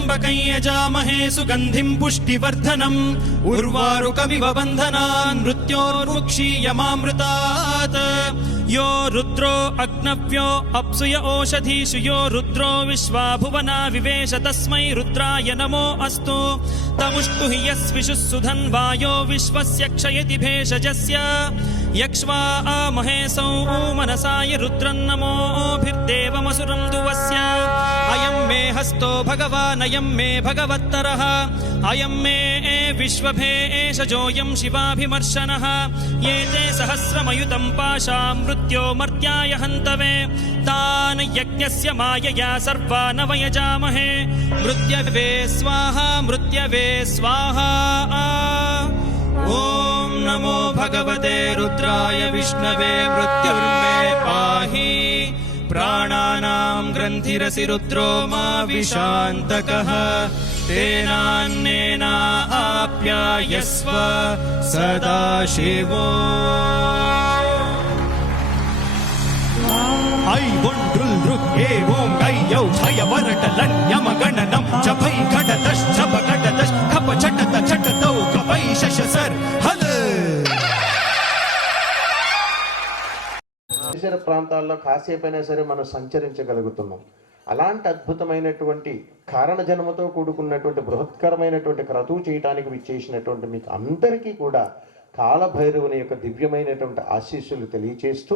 त्र्यम्बकं यजामहे सुगन्धिं पुष्टिवर्धनम् उर्वारुकमिव बन्धनान् मृत्योर्मुक्षीयमामृतात् यो रुद्रो अग्नव्यो अप्सुय ओषधीषु यो रुद्रो विश्वा भुवना विवेश तस्मै रुद्राय नमो अस्तु तमुष्टु हि यस्विषुः सुधन्वायो विश्वस्य क्षयति भेषजस्य यक्ष्वा महेशौ मनसाय रुद्रन्नमोभिर्देवमसुरं दुवस्य अयं मे हस्तो भगवान् अयं मे भगवत्तरः अयं मे विश्वभेषजोऽयं शिवाभिमर्शनः ये ते सहस्रमयुतं पाशां मृत्यो मर्त्याय हन्तवे तान् यज्ञस्य मायया सर्वान् वयजामहे मृत्यवे स्वाहा मृत्यवे स्वाहा ॐ नमो भगवते रुद्राय विष्णवे मृत्युर्मे पाहि प्राणानां ग्रन्थिरसि रुद्रो मा विशान्तकः तेनान्नेना आप्यायस्व सदा शिवो ऐ वोण्ड्रुल् दृक् एवं गयौ छयवरटलन्यमगणनं जपै घटतश्चपघटतश् खप छटत छटतौ कपै शशसर् हल పరిసర ప్రాంతాల్లో కాసేపైనా సరే మనం సంచరించగలుగుతున్నాం. అలాంటి అద్భుతమైనటువంటి కారణజన్మతో కూడుకున్నటువంటి బృహత్కరమైనటువంటి క్రతువు చేయటానికి విచ్చేసినటువంటి మీకు అందరికీ కూడా కాలభైరవుని యొక్క దివ్యమైనటువంటి ఆశీస్సులు తెలియచేస్తూ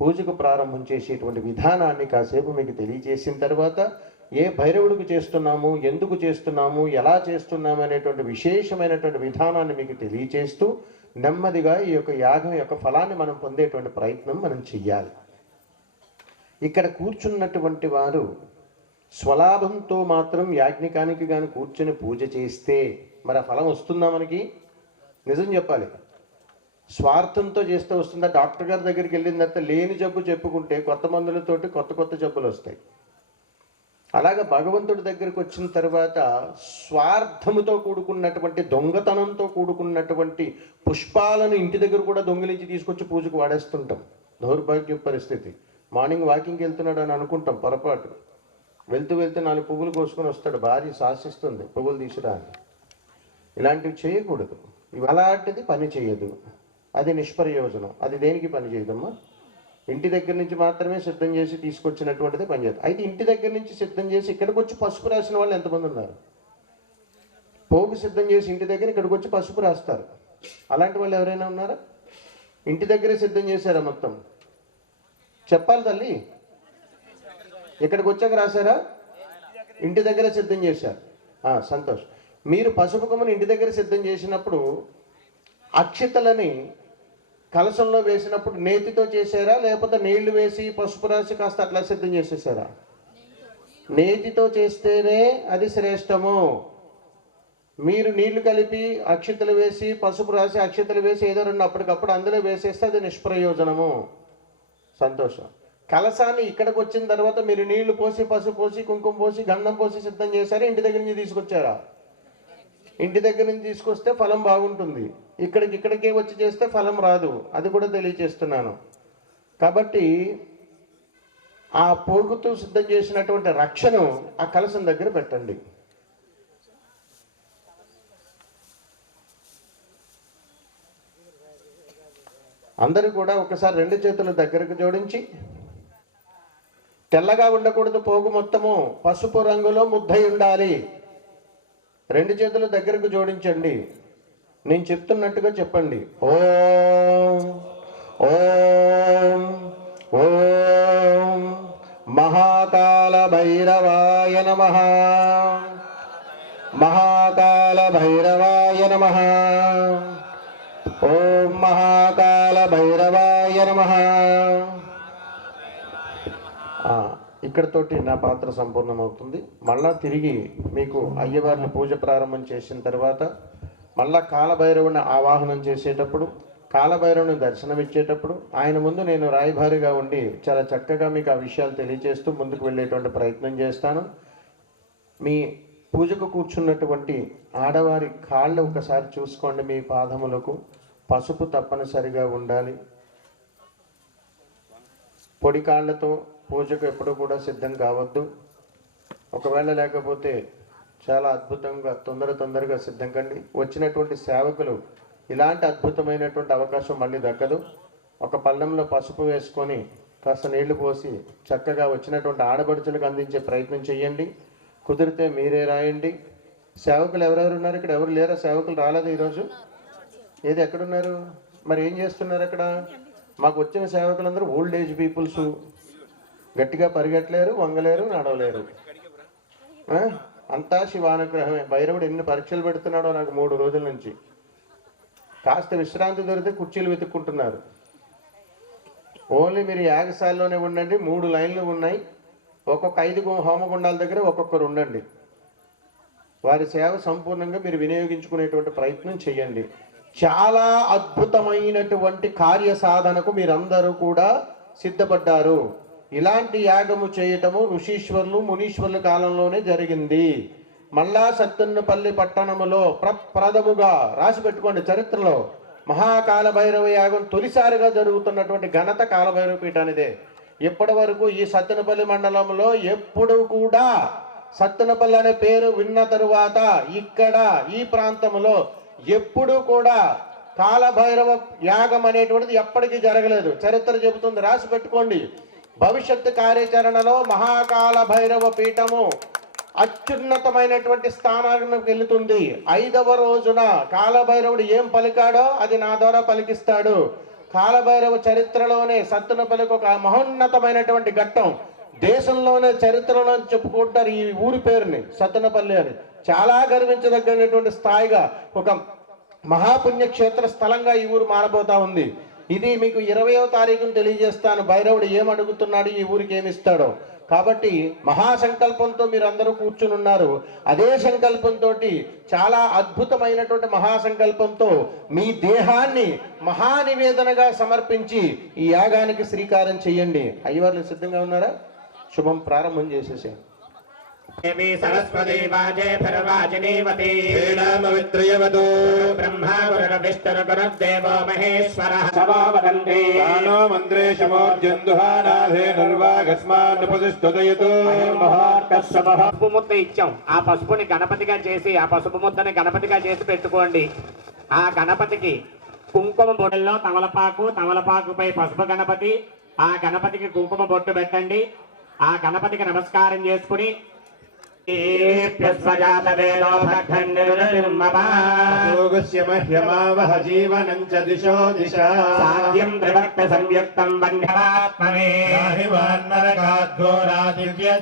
పూజకు ప్రారంభం చేసేటువంటి విధానాన్ని కాసేపు మీకు తెలియజేసిన తర్వాత ఏ భైరవుడికి చేస్తున్నాము, ఎందుకు చేస్తున్నాము, ఎలా చేస్తున్నాము అనేటువంటి విశేషమైనటువంటి విధానాన్ని మీకు తెలియచేస్తూ నెమ్మదిగా ఈ యొక్క యాగం యొక్క ఫలాన్ని మనం పొందేటువంటి ప్రయత్నం మనం చెయ్యాలి. ఇక్కడ కూర్చున్నటువంటి వారు స్వలాభంతో మాత్రం యాజ్ఞికానికి కానీ కూర్చొని పూజ చేస్తే మరి ఆ ఫలం వస్తుందా మనకి? నిజం చెప్పాలి. స్వార్థంతో చేస్తే వస్తుందా? డాక్టర్ గారి దగ్గరికి వెళ్ళిన తర్వాత లేని జబ్బు చెప్పుకుంటే కొత్త మందులతోటి కొత్త కొత్త జబ్బులు వస్తాయి. అలాగే భగవంతుడి దగ్గరికి వచ్చిన తర్వాత స్వార్థముతో కూడుకున్నటువంటి దొంగతనంతో కూడుకున్నటువంటి పుష్పాలను ఇంటి దగ్గర కూడా దొంగిలించి తీసుకొచ్చి పూజకు వాడేస్తుంటాం. దౌర్భాగ్య పరిస్థితి. మార్నింగ్ వాకింగ్కి వెళ్తున్నాడు అని అనుకుంటాం, పొరపాటు. వెళ్తూ 4 పువ్వులు కోసుకొని వస్తాడు, భార్య శాసిస్తుంది పువ్వులు తీసుకురా అని. ఇలాంటివి చేయకూడదు. ఇవి అలాంటిది పని చేయదు, అది నిష్ప్రయోజనం. అది దేనికి పని చేయదమ్మా? ఇంటి దగ్గర నుంచి మాత్రమే సిద్ధం చేసి తీసుకొచ్చినటువంటిది పనిచేస్తుంది. అయితే ఇంటి దగ్గర నుంచి సిద్ధం చేసి ఇక్కడికి వచ్చి పసుపు రాసిన వాళ్ళు ఎంతమంది ఉన్నారు? పోగు సిద్ధం చేసి ఇంటి దగ్గర ఇక్కడికి వచ్చి పసుపు రాస్తారు. అలాంటి వాళ్ళు ఎవరైనా ఉన్నారా? ఇంటి దగ్గరే సిద్ధం చేశారా మొత్తం? చెప్పాలి తల్లి. ఇక్కడికి వచ్చాక రాశారా? ఇంటి దగ్గర సిద్ధం చేశారు. సంతోషం. మీరు పసుపు కొమ్మని ఇంటి దగ్గర సిద్ధం చేసినప్పుడు అక్షితలని కలశంలో వేసినప్పుడు నేతితో చేశారా, లేకపోతే నీళ్లు వేసి పసుపు రాసి కాస్త అట్లా సిద్ధం చేసేసారా? నేతితో చేస్తేనే అది శ్రేష్టము. మీరు నీళ్లు కలిపి అక్షితలు వేసి పసుపు రాసి అక్షితలు వేసి ఏదో 2 అప్పటికప్పుడు అందులో వేసేస్తే అది నిష్ప్రయోజనము. సంతోషం. కలశాన్ని ఇక్కడికి వచ్చిన తర్వాత మీరు నీళ్లు పోసి పసుపు పోసి కుంకుమ పోసి గంధం పోసి సిద్ధం చేశారా, ఇంటి దగ్గర నుంచి తీసుకొచ్చారా? ఇంటి దగ్గర నుంచి తీసుకొస్తే ఫలం బాగుంటుంది. ఇక్కడికే వచ్చి చేస్తే ఫలం రాదు. అది కూడా తెలియచేస్తున్నాను. కాబట్టి ఆ పోగుతూ సిద్ధం చేసినటువంటి రక్షను ఆ కలశం దగ్గర పెట్టండి. అందరూ కూడా ఒకసారి 2 చేతులు దగ్గరకు జోడించి, తెల్లగా ఉండకూడదు పోగు, మొత్తము పసుపు రంగులో ముద్దై ఉండాలి. 2 చేతులు దగ్గరకు జోడించండి. నేను చెప్తున్నట్టుగా చెప్పండి. ఓం ఓం ఓం మహాకాల భైరవాయ నమః, మహాకాల భైరవాయ నమః, ఓం మహాకాల భైరవాయ నమః. ఇక్కడతోటి నా పాత్ర సంపూర్ణమవుతుంది. మళ్ళా తిరిగి మీకు అయ్యవారిని పూజ ప్రారంభం చేసిన తర్వాత మళ్ళా కాలభైరవుని ఆవాహనం చేసేటప్పుడు, కాలభైరవుని దర్శనమిచ్చేటప్పుడు ఆయన ముందు నేను రాయభారిగా ఉండి చాలా చక్కగా మీకు ఆ విషయాలు తెలియజేస్తూ ముందుకు వెళ్ళేటువంటి ప్రయత్నం చేస్తాను. మీ పూజకు కూర్చున్నటువంటి ఆడవారి కాళ్ళు ఒకసారి చూసుకోండి. మీ పాదములకు పసుపు తప్పనిసరిగా ఉండాలి. పొడి కాళ్ళతో పూజకు ఎప్పుడు కూడా సిద్ధం కావద్దు. ఒకవేళ లేకపోతే చాలా అద్భుతంగా తొందరగా సిద్ధం కండి. వచ్చినటువంటి సేవకులు ఇలాంటి అద్భుతమైనటువంటి అవకాశం మళ్ళీ దక్కదు. ఒక పళ్ళెంలో పసుపు వేసుకొని కాస్త నీళ్లు పోసి చక్కగా వచ్చినటువంటి ఆడపడుచులకు అందించే ప్రయత్నం చేయండి. కుదిరితే మీరే రాయండి. సేవకులు ఎవరెవరు ఉన్నారు ఇక్కడ? ఎవరు లేరా? సేవకులు రాలేదు ఈరోజు? ఏది ఎక్కడున్నారు? మరి ఏం చేస్తున్నారు అక్కడ? మాకు వచ్చిన సేవకులందరూ ఓల్డ్ ఏజ్ పీపుల్స్, గట్టిగా పరిగెట్టలేరు, వంగలేరు, నడవలేరు. అంతా శివానుగ్రహమే. భైరవుడు ఎన్ని పరీక్షలు పెడుతున్నాడో నాకు 3 రోజుల నుంచి. కాస్త విశ్రాంతి దొరికితే కుర్చీలు వెతుక్కుంటున్నారు. ఓన్లీ మీరు యాగశాలలోనే ఉండండి. 3 లైన్లు ఉన్నాయి. ఒక్కొక్క 5 హోమగుండాల దగ్గర ఒక్కొక్కరు ఉండండి. వారి సేవ సంపూర్ణంగా మీరు వినియోగించుకునేటువంటి ప్రయత్నం చేయండి. చాలా అద్భుతమైనటువంటి కార్య సాధనకు మీరందరూ కూడా సిద్ధపడ్డారు. ఇలాంటి యాగము చేయటము ఋషీశ్వరులు మునీశ్వరుల కాలంలోనే జరిగింది. మల్లా సత్తెన్నపల్లి పట్టణములో ప్రప్రథముగా రాసి పెట్టుకోండి చరిత్రలో మహాకాల భైరవ యాగం తొలిసారిగా జరుగుతున్నటువంటి ఘనత కాలభైరవ పీఠానిదే. ఇప్పటి వరకు ఈ సత్తెనపల్లి మండలంలో ఎప్పుడు కూడా సత్తెనపల్లి అనే పేరు విన్న తరువాత ఇక్కడ ఈ ప్రాంతంలో ఎప్పుడు కూడా కాలభైరవ యాగం అనేటువంటిది ఎప్పటికీ జరగలేదు. చరిత్ర చెబుతుంది, రాసి పెట్టుకోండి. భవిష్యత్తు కార్యాచరణలో మహాకాల భైరవ పీఠము అత్యున్నతమైనటువంటి స్థానానికి వెళుతుంది. 5వ రోజున కాలభైరవుడు ఏం పలికాడో అది నా ద్వారా పలికిస్తాడు. కాలభైరవ చరిత్రలోనే సత్తెనపల్లికి ఒక మహోన్నతమైనటువంటి ఘట్టం. దేశంలోనే చరిత్రలో చెప్పుకుంటారు ఈ ఊరి పేరుని సత్తెనపల్లి అని. చాలా గర్వించదగినటువంటి స్థాయిగా ఒక మహాపుణ్యక్షేత్ర స్థలంగా ఈ ఊరు మారబోతా ఉంది. ఇది మీకు 20వ తారీఖున తెలియజేస్తాను. భైరవుడు ఏమడుగుతున్నాడు, ఈ ఊరికి ఏమిస్తాడో. కాబట్టి మహాసంకల్పంతో మీరు అందరూ కూర్చుని ఉన్నారు. అదే సంకల్పంతో చాలా అద్భుతమైనటువంటి మహాసంకల్పంతో మీ దేహాన్ని మహానివేదనగా సమర్పించి ఈ యాగానికి శ్రీకారం చేయండి. అయ్యవార్లు సిద్ధంగా ఉన్నారా? శుభం, ప్రారంభం చేసేసాను. देवी सरस्वती वाजे फिर्वाजिनीवती वित्रयवतु ब्रह्मा गुरुर्विष्णुर्गुरुर्देवो महेश्वरः शवो वदन्ति आनो मन्त्रे शमोर्जन्दुहानाधे निर्वागस्मान्नुपतिष्ठुदयतु పసుపు ముద్ద ఇచ్చాం. ఆ పసుపుని గణపతిగా చేసి ఆ పసుపు ముద్దని గణపతిగా చేసి పెట్టుకోండి. ఆ గణపతికి కుంకుమ బొట్టుల్లో తమలపాకుపై పసుపు గణపతి, ఆ గణపతికి కుంకుమ బొట్టు పెట్టండి. ఆ గణపతికి నమస్కారం చేసుకుని జీవనం చ దిశో దిశ సాధ్యం త్రివర్త సంయుక్తం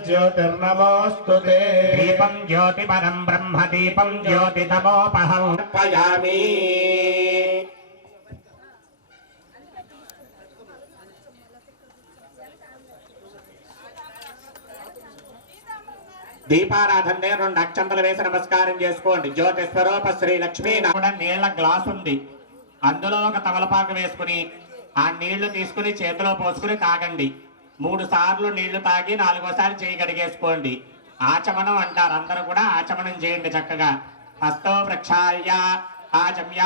జ్యోతిర్నమోస్తుతే దీపం జ్యోతిపరం బ్రహ్మ దీపం జ్యోతితమోపహం పయామి. దీపారాధన 2 అక్షంతలు వేసి నమస్కారం చేసుకోండి. జ్యోతి స్వరూప శ్రీ లక్ష్మీ నీళ్ల గ్లాస్ ఉంది. అందులో ఒక తమలపాకు వేసుకుని ఆ నీళ్లు తీసుకుని చేతిలో పోసుకుని తాగండి. 3 సార్లు నీళ్లు తాగి 4వసారి చేయి కడిగేసుకోండి. ఆచమనం అంటారు. అందరూ కూడా ఆచమనం చేయండి చక్కగా. హస్తో ప్రక్షాళ్య ఆచమ్య.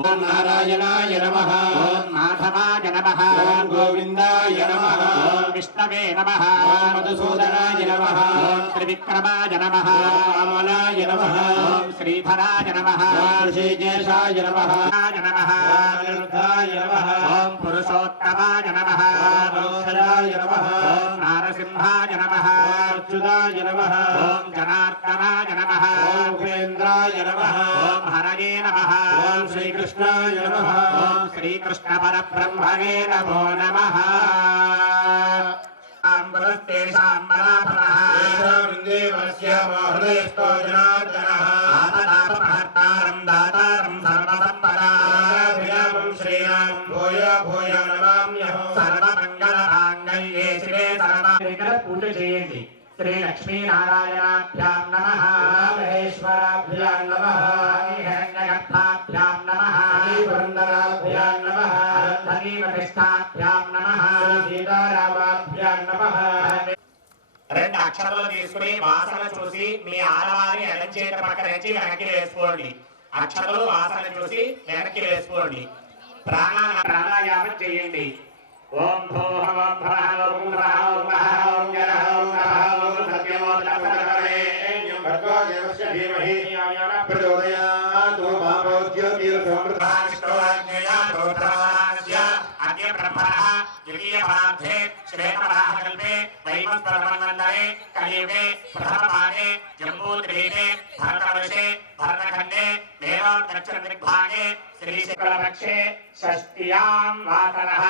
ఓం నారాయణాయ నమః, ఓం మాధవాయ నమః, ఓం గోవిందాయ నమః, ఓం విష్ణవే నమః, ఓం మధుసూదనాయ నమః, ఓం త్రివిక్రమాయ నమః, ఓం అమలాయ నమః, ఓం శ్రీధరాయ నమః, ఓం ఋషికేశాయ నమః, నమః, ఓం అనిరుద్ధాయ నమః, ఓం పురుషోత్తమాయ నమః, ఓం ఔషధాయ నమః, ఓం నారసింహాయ నమః, ఓం అచ్యుతాయ నమః, ఓం జనార్దనాయ నమః, ఓం ఉపేంద్రాయ నమః, ఓం హరయే నమః, ఓం శ్రీకృష్ణాయ నమః, ఓం శ్రీకృష్ణ పరబ్రహ్మణే నమో నమః. ఆపదాపహర్తారం దాతారం సర్వసంపదాం శ్రీరామ్ భూయో భూయో నమామ్యహం. సర్వమంగళమాంగళ్యే శివే సర్వ పూజ చేయండి. శ్రీ లక్ష్మీనారాయణాభ్యాం నమః, మహేశ్వరాభ్యాం నమః, హిరణ్యగర్భాభ్యాం నమః, శ్రీవృందరాభ్యాం నమః, ధనీవతిష్టాభ్యాం నమః, సీతారామాభ్యాం నమః. 2 అక్షరాలు తీసుకుని వాసన చూసి మీ ఆడవారి ఎడం చేతి పక్కన నుంచి వెనక్కి వేసుకోండి. అక్షరాలు వాసన చూసి వెనక్కి వేసుకోండి. ప్రాణాయామం చేయండి. ఓం భూః ఓం భవః ఓం రః ఓం మహః ఓం జనః ఓం నభః ఓం సత్యమో దశకరణే భర్గో దేవస్య द्वितीयपरार्धे श्वेतवराहकल्पे वैवस्वतमन्वन्तरे कलियुगे प्रथमपादे जम्बूद्वीपे भरतवर्षे भरतखण्डे देवोत्तरदिग्भागे श्रीशुक्लपक्षे षष्ट्यां वासरः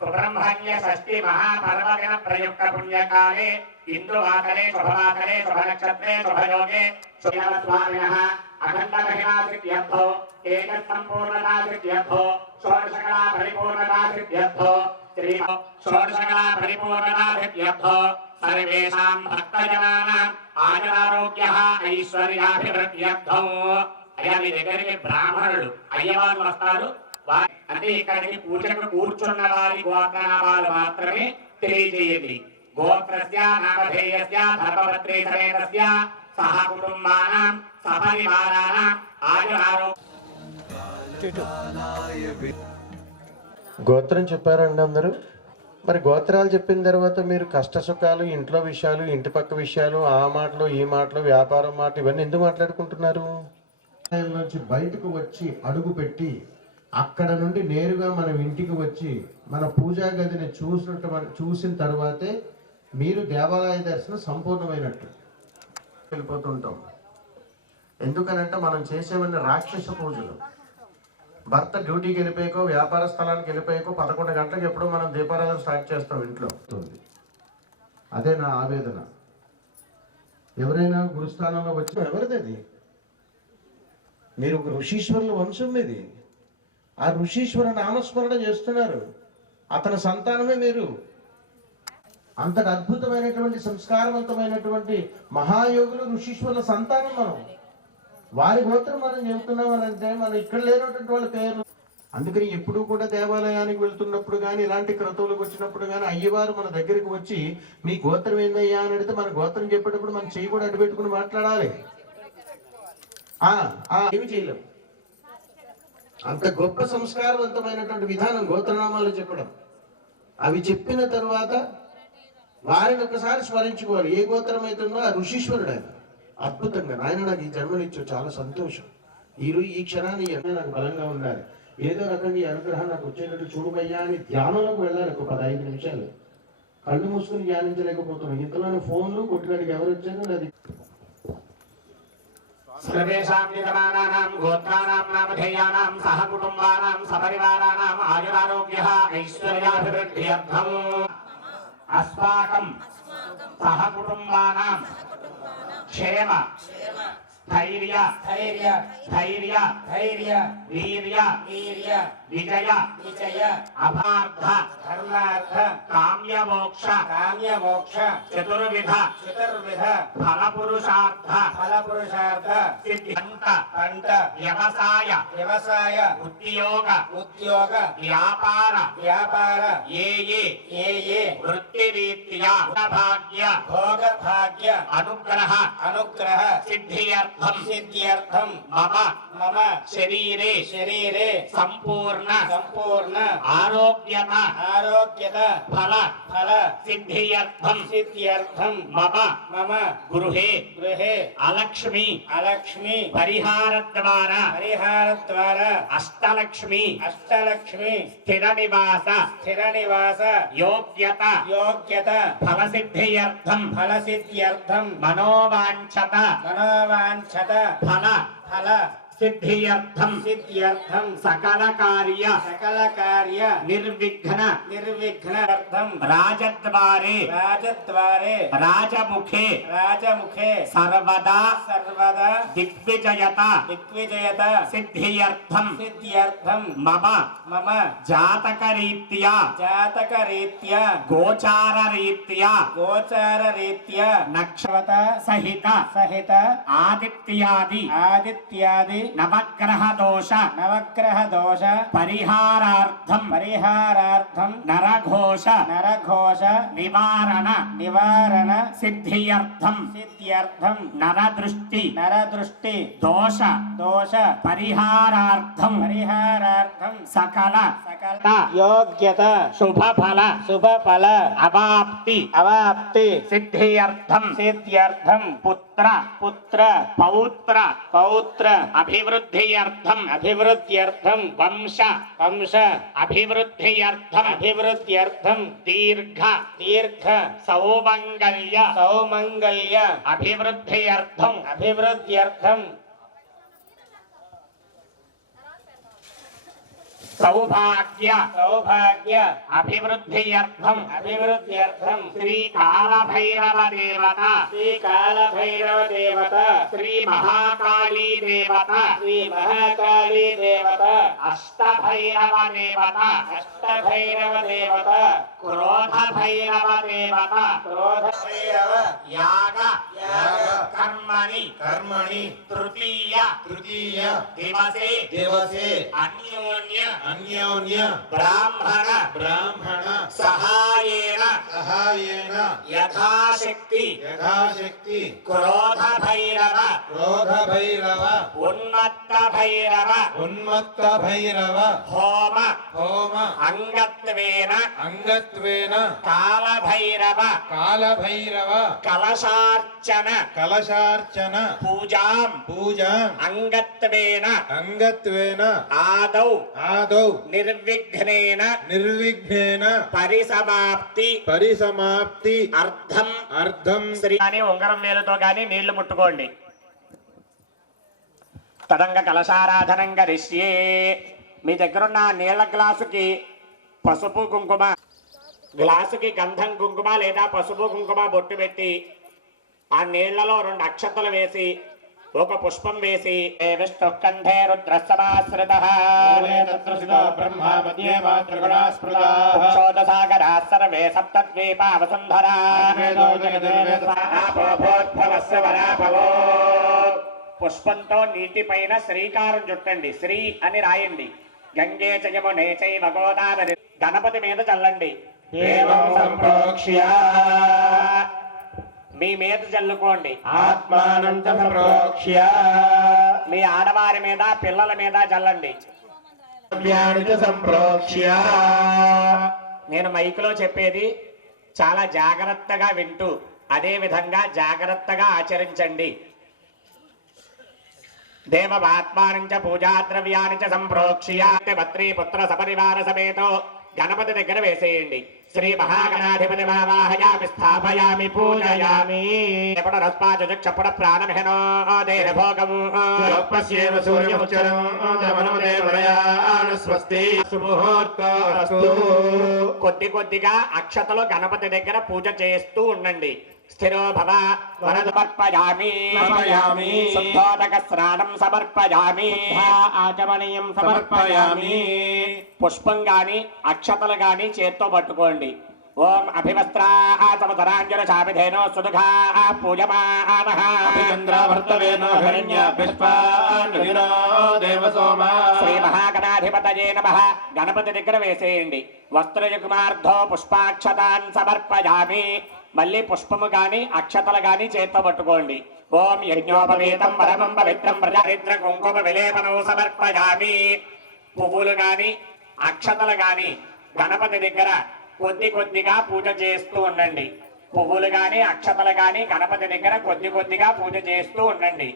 सुब्रह्मण्य षष्ठी महापर्वदिन प्रयुक्त पुण्यकाले इंदुवासरे शुभवासरे शुभनक्षत्रे शुभयोगे शुभस्वामिनः अखण्डमहिमासिद्ध्यर्थो एकसम्पूर्णतासिद्ध्यर्थो षोडशकला परिपूर्णतासिद्ध्यर्थो श्री षोडशकला परिपूर्णतासिद्ध्यर्थो सर्वेषां भक्तजनानां आयुरारोग्यः ऐश्वर्याभिवृद्ध्यर्थो అయ్యా మీ దగ్గరికి బ్రాహ్మణులు అయ్యవారు వస్తారు అంటే ఇక్కడికి పూజకు కూర్చున్న వారి గోత్రనామాలు మాత్రమే తెలియజేయండి గోత్రస్య నామధేయస్య ధర్మపత్రే సమేతస్య సహ కుటుంబానాం సపరివారానాం ఆయురారోగ్య గోత్రం చెప్పారండి అందరూ. మరి గోత్రాలు చెప్పిన తర్వాత మీరు కష్ట సుఖాలు, ఇంట్లో విషయాలు, ఇంటి పక్క విషయాలు, ఆ మాటలు ఈ మాటలు, వ్యాపారం మాట, ఇవన్నీ ఎందుకు మాట్లాడుకుంటున్నారు? నుంచి బయటకు వచ్చి అడుగు పెట్టి అక్కడ నుండి నేరుగా మనం ఇంటికి వచ్చి మన పూజా గదిని చూసిన తర్వాతే మీరు దేవాలయ దర్శనం సంపూర్ణమైనట్టు వెళ్ళిపోతుంటాం. ఎందుకనంటే మనం చేసేవన్నీ రాక్షస పూజలు. భర్త డ్యూటీకి వెళ్ళిపోయాకో, వ్యాపార స్థలానికి వెళ్ళిపోయాకో 11 గంటలకు ఎప్పుడో మనం దీపారాధన స్టార్ట్ చేస్తాం ఇంట్లో. అదే నా ఆవేదన. ఎవరైనా గురుస్థానంలో వచ్చి ఎవరిది అది? మీరు ఒక ఋషీశ్వరుల వంశం మీది. ఆ ఋషీశ్వర నామస్మరణ చేస్తున్నారు. అతని సంతానమే మీరు. అంతటి అద్భుతమైనటువంటి సంస్కారవంతమైనటువంటి మహాయోగులు ఋషీశ్వరుల సంతానం మనం. వారి గోత్రం మనం చెబుతున్నామనంటే మనం ఇక్కడ లేనటువంటి వాళ్ళ పేర్లు. అందుకని ఎప్పుడూ కూడా దేవాలయానికి వెళ్తున్నప్పుడు కానీ, ఇలాంటి క్రతువులకు వచ్చినప్పుడు కానీ అయ్యవారు మన దగ్గరికి వచ్చి మీ గోత్రం ఏందయ్యా అని అడిగితే మన గోత్రం చెప్పేటప్పుడు మనం చెయ్యి కూడా అడ్డుపెట్టుకుని మాట్లాడాలి. ఏమి చేయలేం. అంత గొప్ప సంస్కారవంతమైనటువంటి విధానం గోత్రనామాలు చెప్పడం. అవి చెప్పిన తర్వాత వారిని ఒకసారి స్మరించుకోవాలి. ఏ గోత్రం అవుతుందో ఆ ఋషీశ్వరుడు ఆయన. అద్భుతంగా నాయన నాకు ఈ జన్మనిచ్చు, చాలా సంతోషం. ఈ క్షణాన్ని నాకు బలంగా ఉండాలి, ఏదో రకంగా ఈ అనుగ్రహం నాకు వచ్చేటట్టు చూడమయ్యా అని ధ్యానంలోకి వెళ్ళాలి. ఒక 15 నిమిషాలు కళ్ళు మూసుకుని ధ్యానించలేకపోతున్నాం. ఇంతలోనే ఫోన్లు కొట్టుకాడికి ఎవరు వచ్చారో అది. सर्वेषां विद्यमानानां गोत्राणां नामधेयानां सह कुटुम्बानां सपरिवाराणां आयुरारोग्यः ऐश्वर्याभिवृद्ध्यर्थम् अस्माकं सह कुटुम्बानां क्षेम धैर्य वीर्य विजय अभार्थ धर्मार्थ काम्य मोक्ष चतुर्विध फलपुरुषार्थ सिद्धि पंट व्यवसाय उद्योग व्यापार ये वृत्तिरीत्या भोग भाग्य अनुग्रह सिद्ध्यर्थम मम शरीरे संपूर्ण आरोग्यता फल सिद्ध्यर्थम मम गृहे अलक्ष्मी परिहार द्वारा अष्टलक्ष्मी स्थिर निवास योग्यता फल सिद्ध्यर्थम मनोवांछत फल सिद्ध्यर्थम सकल कार्य निर्विघ्न राजद्वारे राजमुखे सर्वदा दिग्विजयता सिद्ध्यर्थम मम जातकरीत्या गोचाररीत्या नक्षत्र सहित आदित्यादि नवग्रह दोष परिहारार्थम नरघोष निवारण सिद्ध्यर्थम नरदृष्टि दोष परिहारार्थम सकल योग्यता शुभ फल अवाप्ति सिद्ध्यर्थम पुत्र పుత్ర పుత్ర పౌత్ర పౌత్ర అభివృద్ధ్యర్థం అభివృద్ధ్యర్థం వంశ వంశ అభివృద్ధ్యర్థం అభివృద్ధ్యర్థం దీర్ఘ దీర్ఘ సౌమంగళ్య సౌమంగళ్య అభివృద్ధ్యర్థం అభివృద్ధ్యర్థం సౌభాగ్య సౌభాగ్య అభివృద్ధ్యర్థం అభివృద్ధ్యర్థం శ్రీకాళభైరవ దేవత శ్రీకాళభైరవ దేవత శ్రీ మహాకాళీ దేవత శ్రీ మహాకాళీ దేవత అష్టభైరవ దేవత అష్టభైరవ దేవత క్రోధ భైరవ దేవత క్రోధ భైరవ యాగ యాగ కర్మణి కర్మణి తృతీయ తృతీయ దివసే దివసే అన్యోన్య అన్యోన్య బ్రాహ్మణ బ్రాహ్మణ సహాయేన సహాయేన యథాశక్తి యథాశక్తి క్రోధ భైరవ క్రోధ భైరవ ఉన్మత్త భైరవ ఉన్మత్త భైరవ హోమ హోమ అంగత్వేన అంగత్వేన కాల భైరవ కాల భైరవ కలశార్చన కలశార్చన పూజాం పూజాం అంగత్వేన అంగత్వేన ఆదౌ ఆదౌ నిర్విఘ్నేన నిర్విఘ్నేన పరిసమాప్తి పరిసమాప్తి అర్థం అర్థం శ్రీ అని ఉంగరం వేలుతో గాని నీళ్లు ముట్టుకోండి. తదంగ కలశారాధనం కరిష్యే. మీ దగ్గరున్న నీళ్ల గ్లాసుకి పసుపు కుంకుమ గ్లాసుకి గంధం కుంకుమ లేదా పసుపు కుంకుమ బొట్టు పెట్టి ఆ నీళ్లలో 2 అక్షతలు వేసి ఒక పుష్పం వేసి విష్ణుకంఠే రుద్రసమాశ్రితః బ్రహ్మా మధ్యే మాతృగుణాస్పృతా సర్వే సప్తద్వీపా వసుంధరా పుష్పంతో నీటి పైన శ్రీకారం చుట్టండి. శ్రీ అని రాయండి. గంగే చ యమునే చైవ గోదావరి గణపతి మీద చల్లండి. మీ మీద చల్లుకోండి. ఆత్మానం చ సంప్రోక్ష్య మీ ఆడవారి మీద పిల్లల మీద చల్లండి. సంప్రోక్ష్య నేను మైకులో చెప్పేది చాలా జాగ్రత్తగా వింటూ అదే విధంగా జాగ్రత్తగా ఆచరించండి. దేవవాత్మానం చ పూజాద్రవ్యాన్ని చ సంప్రోక్ష్య భద్రీ పుత్ర సపరివార సమేతో గణపతి దగ్గర వేసేయండి. శ్రీ మహాగణాధిపతి వాహయామి స్థాపయామి పూజయామి. చక్షపుడ ప్రాణమహనో దేహ భోగం కొద్ది కొద్దిగా అక్షతలు గణపతి దగ్గర పూజ చేస్తూ ఉండండి. స్థిరో భవ వరదమర్పయామి శుద్ధోదక స్నానం సమర్పయామి ఆచమనీయం సమర్పయామి. పుష్పం గాని అక్షతలు గాని చేత్తో పట్టుకోండి. ఓం అభివస్త్రాసమతరాంజన శాపిధేనో సుదుఘా పూజమానః శ్రీ మహాగణాధిపతయే నమః. గణపతి దగ్గర వేసేయండి. వస్త్రయుగ్మార్థో పుష్పాక్షతాన్ సమర్పయామి. మళ్ళీ పుష్పము గాని అక్షతలు గాని చేత్తో పట్టుకోండి. ఓం యజ్ఞోపవీతం పరమం పవిత్రం ప్రజారిద్ర కుంకుమ విలేపనం సమర్పయామి. పువ్వులు గాని అక్షతలు గాని గణపతి దగ్గర కొద్ది కొద్దిగా పూజ చేస్తూ ఉండండి. పువ్వులు గాని అక్షతలు గాని గణపతి దగ్గర కొద్ది కొద్దిగా పూజ చేస్తూ ఉండండి.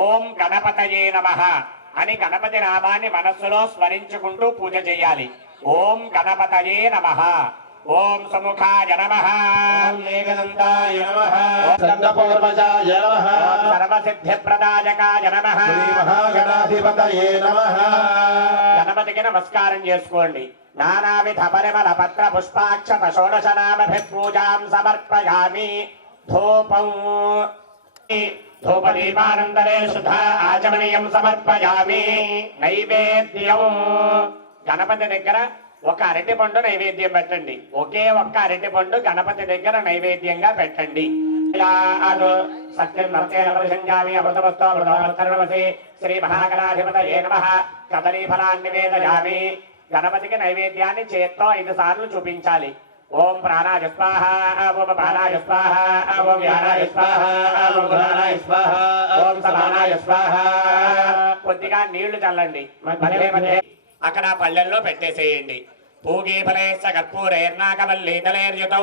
ఓం గణపతయే నమః అని గణపతి నామాన్ని మనస్సులో స్మరించుకుంటూ పూజ చేయాలి. ఓం గణపతయే నమః. ఓం సుముఖాయ నమః. ఏకదంతాయ నమః. చంద్రపూర్వజాయ నమః. సర్వసిద్ధిప్రదాయకాయ నమః. శ్రీ మహాగణాధిపతయే నమః. గణపతికి నమస్కారం చేసుకోండి. నానావిధ పరిమళ పత్ర పుష్పాక్షత షోడశ నామభిపూజాం సమర్పయామి. ధూపం ధూపదీపానందరే శుద్ధ ఆచమనీయం సమర్పయామి. నైవేద్యం గణపతి దగ్గర ఒక అరటి పండు నైవేద్యం పెట్టండి. ఒకే ఒక్క అరటి పండు గణపతి దగ్గర నైవేద్యంగా పెట్టండి. సత్యం శ్రీ మహాగణాధిపతయే నమః. కదలీ ఫలాన్ని నివేదయామి. గణపతికి నైవేద్యాన్ని చేత్తో 5 సార్లు చూపించాలి. ఓం ప్రాణాయ స్వాహ, ఓం ప్రాణాయ స్వాహ, ఓం వ్యానాయ స్వాహ, ఓం గుణానాయ స్వాహ, ఓం సమానాయ స్వాహ. కొద్దిగా నీళ్లు చల్లండి. అక్కడ పళ్ళెల్లో పెట్టేసేయండి. पूगीफलेश्च कर्पूरैर्नाकवल्लीतलैर्युतौ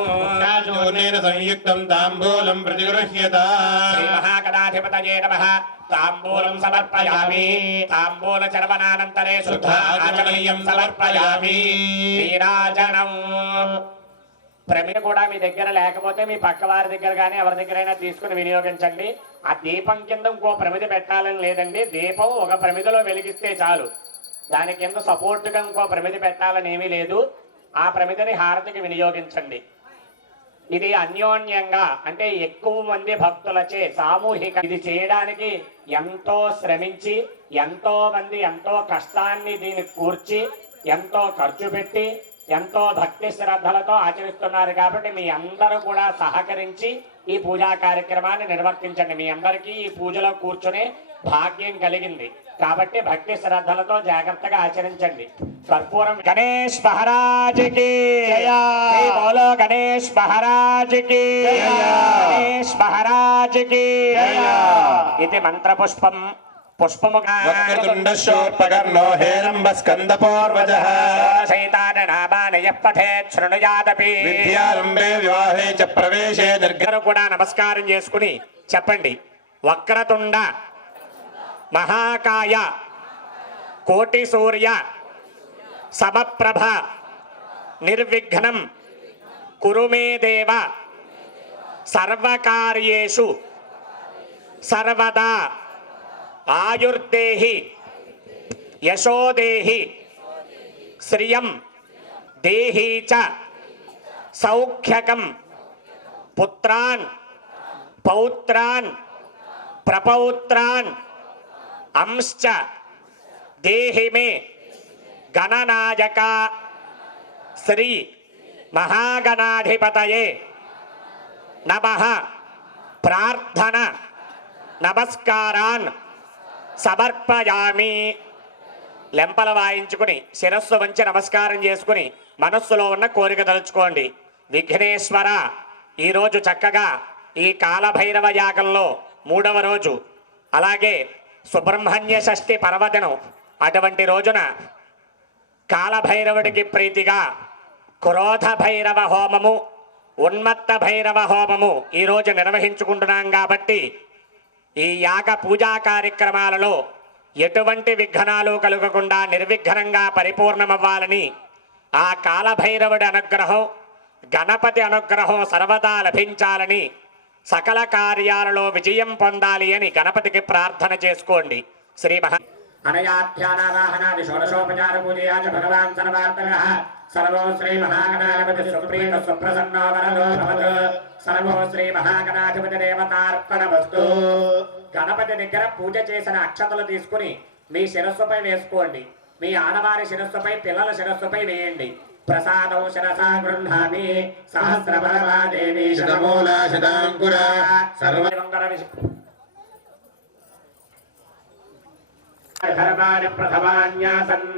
चूर्णेन संयुक्तं ताम्बूलं प्रतिगृह्यता श्रीमहागणाधिपतये नमः ताम्बूलं समर्पयामि ताम्बूलचर्वणानन्तरे शुद्धाचमनीयं समर्पयामि नीराजनं ప్రమిద కూడా మీ దగ్గర లేకపోతే మీ పక్క వారి దగ్గర కానీ ఎవరి దగ్గరైనా తీసుకుని వినియోగించండి. ఆ దీపం కింద ఇంకో ప్రమిద పెట్టాలని లేదండి, దీపం ఒక ప్రమిదలో వెలిగిస్తే చాలు, దాని కింద సపోర్ట్గా ఇంకో ప్రమిద పెట్టాలని ఏమీ లేదు. ఆ ప్రమిదని హారతికి వినియోగించండి. ఇది అన్యోన్యంగా అంటే ఎక్కువ మంది భక్తులచే సామూహిక ఇది చేయడానికి ఎంతో శ్రమించి ఎంతో మంది ఎంతో కష్టాన్ని దీన్ని కూర్చి ఎంతో ఖర్చు పెట్టి ఎంతో భక్తి శ్రద్ధలతో ఆచరిస్తున్నారు. కాబట్టి మీ అందరూ కూడా సహకరించి ఈ పూజా కార్యక్రమాన్ని నిర్వర్తించండి. మీ అందరికీ ఈ పూజలో కూర్చునే భాగ్యం కలిగింది కాబట్టి భక్తి శ్రద్ధలతో జాగ్రత్తగా ఆచరించండి. కర్పూరం గణేష్ మహారాజ్ కి జై బోలో గణేష్ మహారాజ్ కి గణేష్ మహారాజ్ కి ఇది మంత్రపుష్పం పుష్పముగా వక్రతుండశూర్పకర్ణో హేరంబస్కందపూర్వజః నామాని యః పఠేత్ శృణుయాదపి విద్యారంభే వివాహే చ ప్రవేశే అందరూ కూడా నమస్కారం చేసుకుని చెప్పండి. వక్రతుండ మహాకాయ కోటి సూర్య సమప్రభ నిర్విఘ్నం కురు మే దేవ సర్వకార్యేషు సర్వదా ఆయుర్దేహి యశోదేహి శ్రియం దేహి చ సౌఖ్యకం పుత్రాన్ పౌత్రాన్ ప్రపౌత్రాన్ అంశ్చ దేహి మే గణనాయక శ్రీ మహాగణాధిపతయే నమః ప్రార్థన నమస్కారాన్ సమర్పయామి. లెంపల వాయించుకుని శిరస్సు వంచి నమస్కారం చేసుకుని మనస్సులో ఉన్న కోరిక తలుచుకోండి. విఘ్నేశ్వర, ఈరోజు చక్కగా ఈ కాలభైరవ యాగంలో 3వ రోజు, అలాగే సుబ్రహ్మణ్య షష్ఠి పర్వదినం, అటువంటి రోజున కాలభైరవుడికి ప్రీతిగా క్రోధ భైరవ హోమము, ఉన్మత్త భైరవ హోమము ఈరోజు నిర్వహించుకుంటున్నాం. కాబట్టి ఈ యాగ పూజా కార్యక్రమాలలో ఎటువంటి విఘ్నాలు కలగకుండా నిర్విఘ్నంగా పరిపూర్ణమవ్వాలని ఆ కాలభైరవుడి అనుగ్రహం గణపతి అనుగ్రహం సర్వదా లభించాలని సకల కార్యాలలో విజయం పొందాలి అని గణపతికి ప్రార్థన చేసుకోండి. శ్రీ మహా అనయాధ్యానావాహనాది షోడశోపచార పూజయా చ భగవాన్ సర్వార్థకః సర్వో శ్రీ మహాగణాధిపతి సుప్రీత సుప్రసన్నో వరదో భవతు సర్వో శ్రీ మహాగణాధిపతి దేవతార్పణమస్తు. గణపతి దగ్గర పూజ చేసిన అక్షతలు తీసుకుని మీ శిరస్సుపై వేసుకోండి. మీ ఆడవారి శిరస్సుపై పిల్లల శిరస్సుపై వేయండి. ప్రసాదం శిరసా గృహ్ణామి సహస్రబలవా దేవి శతమూలా శతాంకురా సర్వమంగళ ధర్మాని ప్రథమాన్యాసన్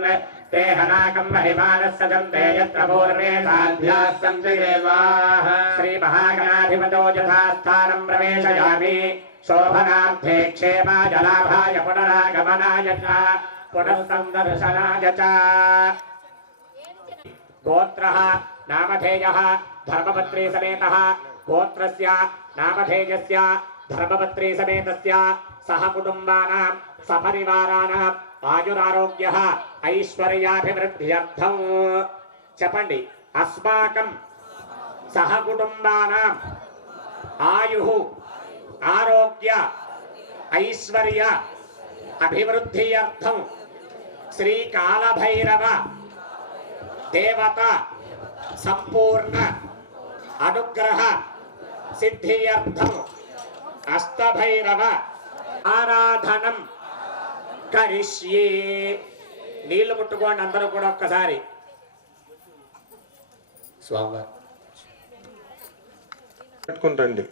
ते हनाकं महिमानस्सजन्ते यत्र पूर्वे साध्याः सन्ति देवाः. श्रीमहागणाधिपतो यथास्थानं प्रवेशयामि. शोभनार्थे क्षेमाय लाभाय पुनरागमनाय च पुनस्सन्दर्शनाय च. गोत्रः नामधेयः धर्मपत्री समेतः गोत्रस्य नामधेयस्य धर्मपत्री समेतस्य सह कुटुम्बानां सपरिवाराणां आयुरारोग्यः ऐश्वर्याभिवृद्ध्यर्थं చెప్పండి. अस्माकं सह कुटुम्बानां आयुः आरोग्य ऐश्वर्य अभिवृद्ध्यर्थं श्री कालभैरव देवता संपूर्ण अनुग्रह सिद्ध्यर्थं अष्टभैरव आराधनं కరిష్యే. నీళ్లు ముట్టుకోండి అందరూ కూడా ఒక్కసారి. స్వామివారు పెట్టుకుని రండి,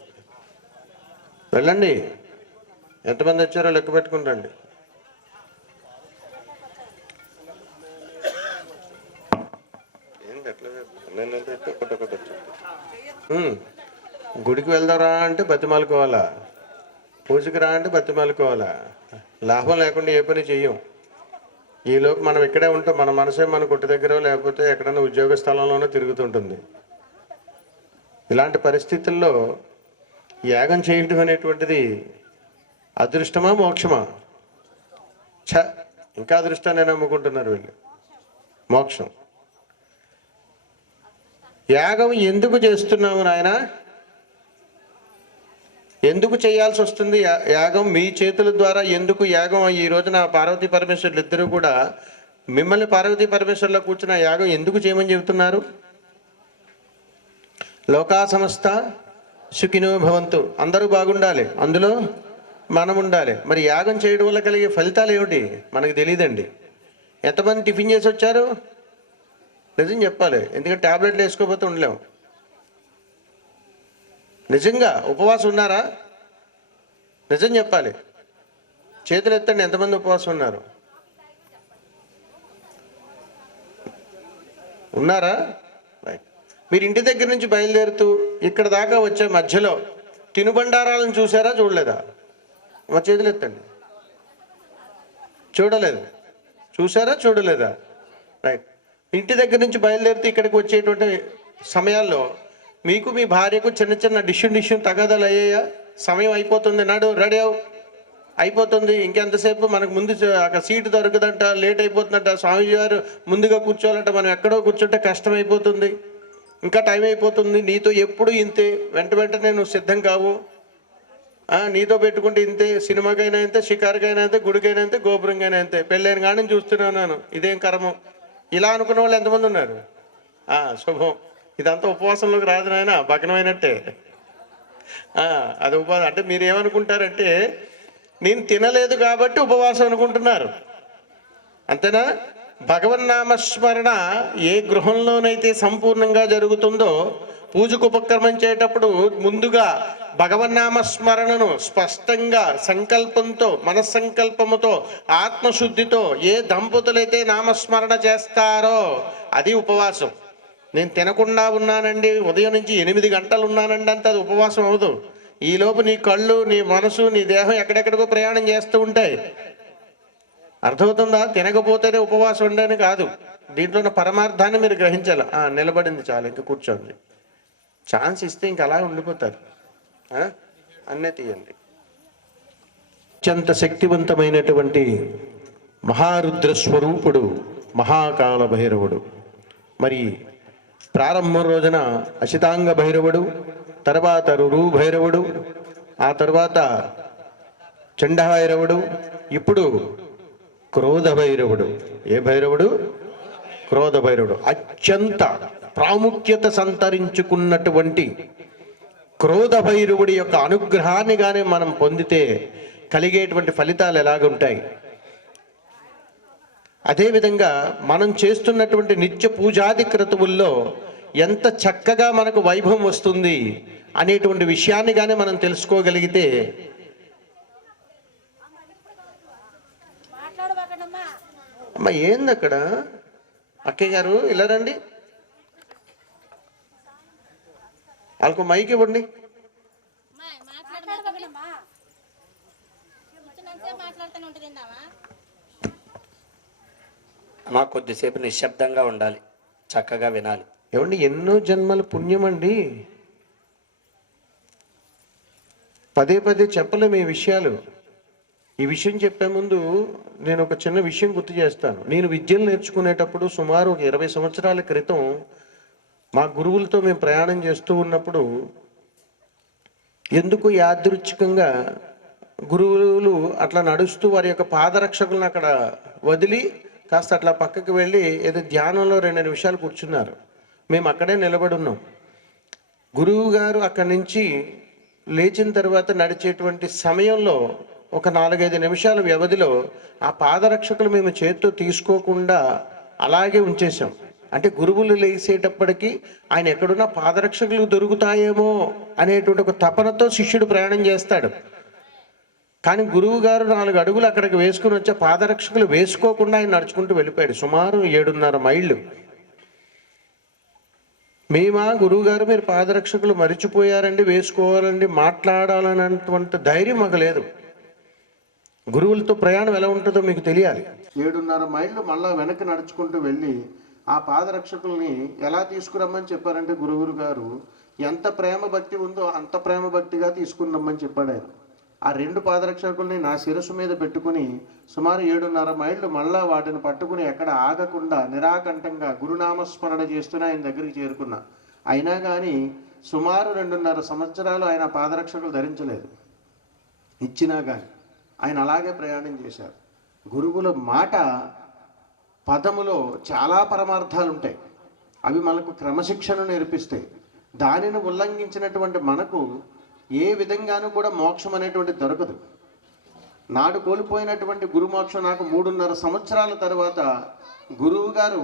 వెళ్ళండి. ఎంతమంది వచ్చారో లెక్క పెట్టుకుని రండి. గుడికి వెళ్దారా అంటే బతిమాలుకోవాలా, పూజకి రా అంటే బతిమాలుకోవాలా. లాభం లేకుండా ఏ పని చెయ్యం. ఈలోపు మనం ఇక్కడే ఉంటాం, మన మనసే మన కొట్టు దగ్గర లేకపోతే ఎక్కడైనా ఉద్యోగ స్థలంలోనే తిరుగుతుంటుంది. ఇలాంటి పరిస్థితుల్లో యాగం చేయడం అనేటువంటిది అదృష్టమా మోక్షమా? ఇంకా అదృష్టాన్ని నమ్ముకుంటున్నారు వీళ్ళు. మోక్షం. యాగం ఎందుకు చేస్తున్నాము నాయన? ఎందుకు చేయాల్సి వస్తుంది యాగం? మీ చేతుల ద్వారా ఎందుకు యాగం? ఈ రోజున పార్వతీ పరమేశ్వరులు ఇద్దరు కూడా మిమ్మల్ని పార్వతీ పరమేశ్వరులో కూర్చున్న యాగం ఎందుకు చేయమని చెబుతున్నారు? లోకా సమస్త సుఖినో భవంతు, అందరూ బాగుండాలి, అందులో మనం ఉండాలి. మరి యాగం చేయడం వల్ల కలిగే ఫలితాలు ఏమిటి మనకు తెలియదండి. ఎంతమంది టిఫిన్ చేసి వచ్చారు? నిజం చెప్పాలి, ఎందుకంటే ట్యాబ్లెట్లు వేసుకోకపోతే ఉండలేము. నిజంగా ఉపవాసం ఉన్నారా? నిజం చెప్పాలి, చేతులు ఎత్తండి, ఎంతమంది ఉపవాసం ఉన్నారు? ఉన్నారా? మీరు ఇంటి దగ్గర నుంచి బయలుదేరుతూ ఇక్కడ దాకా వచ్చే మధ్యలో తినుబండారాలను చూసారా చూడలేదా? మా చేతులు ఎత్తండి. చూడలేదు. చూసారా చూడలేదా? రైట్. ఇంటి దగ్గర నుంచి బయలుదేరితే ఇక్కడికి వచ్చేటువంటి సమయాల్లో మీకు మీ భార్యకు చిన్న చిన్న డిష్యూ తగాదాలు అయ్యాయా? సమయం అయిపోతుంది, నాడు రెడీ అయిపోతుంది, ఇంకెంతసేపు మనకు ముందు అక్కడ సీటు దొరకదంట, లేట్ అయిపోతుందంట, స్వామీజీ గారు ముందుగా కూర్చోవాలంట, మనం ఎక్కడో కూర్చుంటే కష్టం అయిపోతుంది, ఇంకా టైం అయిపోతుంది, నీతో ఎప్పుడు ఇంతే, వెంటనే నువ్వు సిద్ధం కావు, నీతో పెట్టుకుంటే ఇంతే, సినిమాకైనా ఇంతే, షికారుకైనా అంతే, గుడికైనా అంతే, గోపురంకైనా అంతే, పెళ్ళైన కానీ చూస్తున్నాను, ఇదేం కర్మం. ఇలా అనుకున్న వాళ్ళు ఎంతమంది ఉన్నారు? శుభం. ఇదంతా ఉపవాసంలోకి రాదు నాయన, భగ్నమైనట్టే. అది ఉపవాసం అంటే మీరు ఏమనుకుంటారంటే నేను తినలేదు కాబట్టి ఉపవాసం అనుకుంటున్నారు, అంతేనా? భగవన్నామస్మరణ ఏ గృహంలోనైతే సంపూర్ణంగా జరుగుతుందో పూజకు ఉపక్రమించేటప్పుడు ముందుగా భగవన్నామస్మరణను స్పష్టంగా సంకల్పంతో, మనస్సంకల్పముతో, ఆత్మశుద్ధితో ఏ దంపతులైతే నామస్మరణ చేస్తారో అది ఉపవాసం. నేను తినకుండా ఉన్నానండి, ఉదయం నుంచి 8 గంటలు ఉన్నానండి అంటే అది ఉపవాసం అవ్వదు. ఈలోపు నీ కళ్ళు, నీ మనసు, నీ దేహం ఎక్కడెక్కడికో ప్రయాణం చేస్తూ ఉంటాయి. అర్థమవుతుందా? తినకపోతేనే ఉపవాసం ఉండని కాదు, దీంట్లో ఉన్న పరమార్థాన్ని మీరు గ్రహించాలి. నిలబడింది చాలు, ఇంకా కూర్చోండి. ఛాన్స్ ఇస్తే ఇంక అలా ఉండిపోతారు. అన్నే తీయండి. అత్యంత శక్తివంతమైనటువంటి మహారుద్ర స్వరూపుడు మహాకాల భైరవుడు. మరి ప్రారంభం రోజున అశితాంగ భైరవుడు, తర్వాత రురు భైరవుడు, ఆ తర్వాత చండభైరవుడు, ఇప్పుడు క్రోధ భైరవుడు. ఏ భైరవుడు? క్రోధ భైరవుడు. అత్యంత ప్రాముఖ్యత సంతరించుకున్నటువంటి క్రోధ భైరవుడి యొక్క అనుగ్రహాన్ని కానీ మనం పొందితే కలిగేటువంటి ఫలితాలు ఎలాగుంటాయి? అదేవిధంగా మనం చేస్తున్నటువంటి నిత్య పూజాది క్రతువుల్లో ఎంత చక్కగా మనకు వైభవం వస్తుంది అనేటువంటి విషయాన్ని కానీ మనం తెలుసుకోగలిగితే, అమ్మ ఏంది అక్కడ అక్కయ్య గారు ఇలా రండి, వాళ్ళకు మైక్ ఇవ్వండి. మా కొద్దిసేపు నిశ్శబ్దంగా ఉండాలి, చక్కగా వినాలి. ఏమండి, ఎన్నో జన్మల పుణ్యం అండి. పదే చెప్పలేము ఈ విషయాలు. ఈ విషయం చెప్పే ముందు నేను ఒక చిన్న విషయం గుర్తు చేస్తాను. నేను విద్యలు నేర్చుకునేటప్పుడు సుమారు ఒక 20 సంవత్సరాల క్రితం మా గురువులతో మేము ప్రయాణం చేస్తూ ఉన్నప్పుడు ఎందుకు యాదృచ్ఛికంగా గురువులు అట్లా నడుస్తూ వారి యొక్క పాదరక్షకులను అక్కడ వదిలి కాస్త అట్లా పక్కకి వెళ్ళి ఏదో ధ్యానంలో 2 నిమిషాలు కూర్చున్నారు. మేము అక్కడే నిలబడి ఉన్నాం. గురువు గారు అక్కడి నుంచి లేచిన తర్వాత నడిచేటువంటి సమయంలో ఒక 4-5 నిమిషాల వ్యవధిలో ఆ పాదరక్షకులు మేము చేత్తో తీసుకోకుండా అలాగే ఉంచేసాం. అంటే గురువులు లేసేటప్పటికీ ఆయన ఎక్కడున్నా పాదరక్షకులు దొరుకుతాయేమో అనేటువంటి ఒక తపనతో శిష్యుడు ప్రయాణం చేస్తాడు. కానీ గురువు గారు 4 అడుగులు అక్కడికి వేసుకుని వచ్చే పాదరక్షకులు వేసుకోకుండా ఆయన నడుచుకుంటూ వెళ్ళిపోయాడు. సుమారు 7.5 మైళ్ళు. మేమా గురువు గారు మీరు పాదరక్షకులు మరిచిపోయారండి, వేసుకోవాలండి, మాట్లాడాలనేటువంటి ధైర్యం మాకు లేదు. గురువులతో ప్రయాణం ఎలా ఉంటుందో మీకు తెలియాలి. 7.5 మైళ్ళు మళ్ళా వెనక్కి నడుచుకుంటూ వెళ్ళి ఆ పాదరక్షకుల్ని ఎలా తీసుకురమ్మని చెప్పారంటే గురువురు గారు ఎంత ప్రేమ భక్తి ఉందో అంత ప్రేమ భక్తిగా తీసుకురమ్మని చెప్పాడు ఆయన. ఆ 2 పాదరక్షకుల్ని నా శిరస్సు మీద పెట్టుకుని సుమారు 7.5 మైళ్ళు మళ్ళా వాటిని పట్టుకుని ఎక్కడ ఆగకుండా నిరాకంఠంగా గురునామస్మరణ చేస్తూనే ఆయన దగ్గరికి చేరుకున్నా. అయినా కానీ సుమారు 2.5 సంవత్సరాలు ఆయన పాదరక్షకులు ధరించలేదు. ఇచ్చినా కానీ ఆయన అలాగే ప్రయాణం చేశారు. గురువుల మాట పదములో చాలా పరమార్థాలు ఉంటాయి. అవి మనకు క్రమశిక్షణ నేర్పిస్తాయి. దానిని ఉల్లంఘించినటువంటి మనకు ఏ విధంగానూ కూడా మోక్షం అనేటువంటి దొరకదు. నాడు కోల్పోయినటువంటి గురుమోక్షం నాకు 3.5 సంవత్సరాల తర్వాత గురువు గారు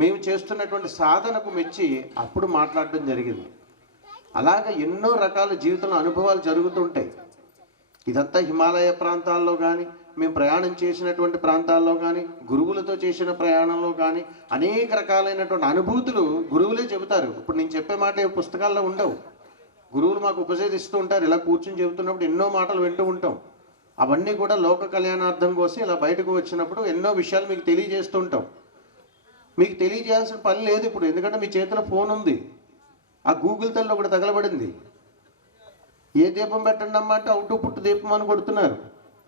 మేము చేస్తున్నటువంటి సాధనకు మెచ్చి అప్పుడు మాట్లాడడం జరిగింది. అలాగ ఎన్నో రకాల జీవితంలో అనుభవాలు జరుగుతుంటాయి. ఇదంతా హిమాలయ ప్రాంతాల్లో కానీ మేము ప్రయాణం చేసినటువంటి ప్రాంతాల్లో కానీ గురువులతో చేసిన ప్రయాణంలో కానీ అనేక రకాలైనటువంటి అనుభూతులు గురువులే చెబుతారు. ఇప్పుడు నేను చెప్పే మాట పుస్తకాల్లో ఉండవు. గురువులు మాకు ఉపదేశిస్తూ ఉంటారు. ఇలా కూర్చుని చెబుతున్నప్పుడు ఎన్నో మాటలు వింటూ ఉంటాం. అవన్నీ కూడా లోక కళ్యాణార్థం కోసం ఇలా బయటకు వచ్చినప్పుడు ఎన్నో విషయాలు మీకు తెలియజేస్తూ ఉంటాం. మీకు తెలియజేయాల్సిన పని లేదు ఇప్పుడు, ఎందుకంటే మీ చేతిలో ఫోన్ ఉంది. ఆ గూగుల్ తల్లి ఒకటి తగలబడింది. ఏ దీపం పెట్టండి అమ్మ అంటే అవుటు పుట్టు దీపం అని కొడుతున్నారు.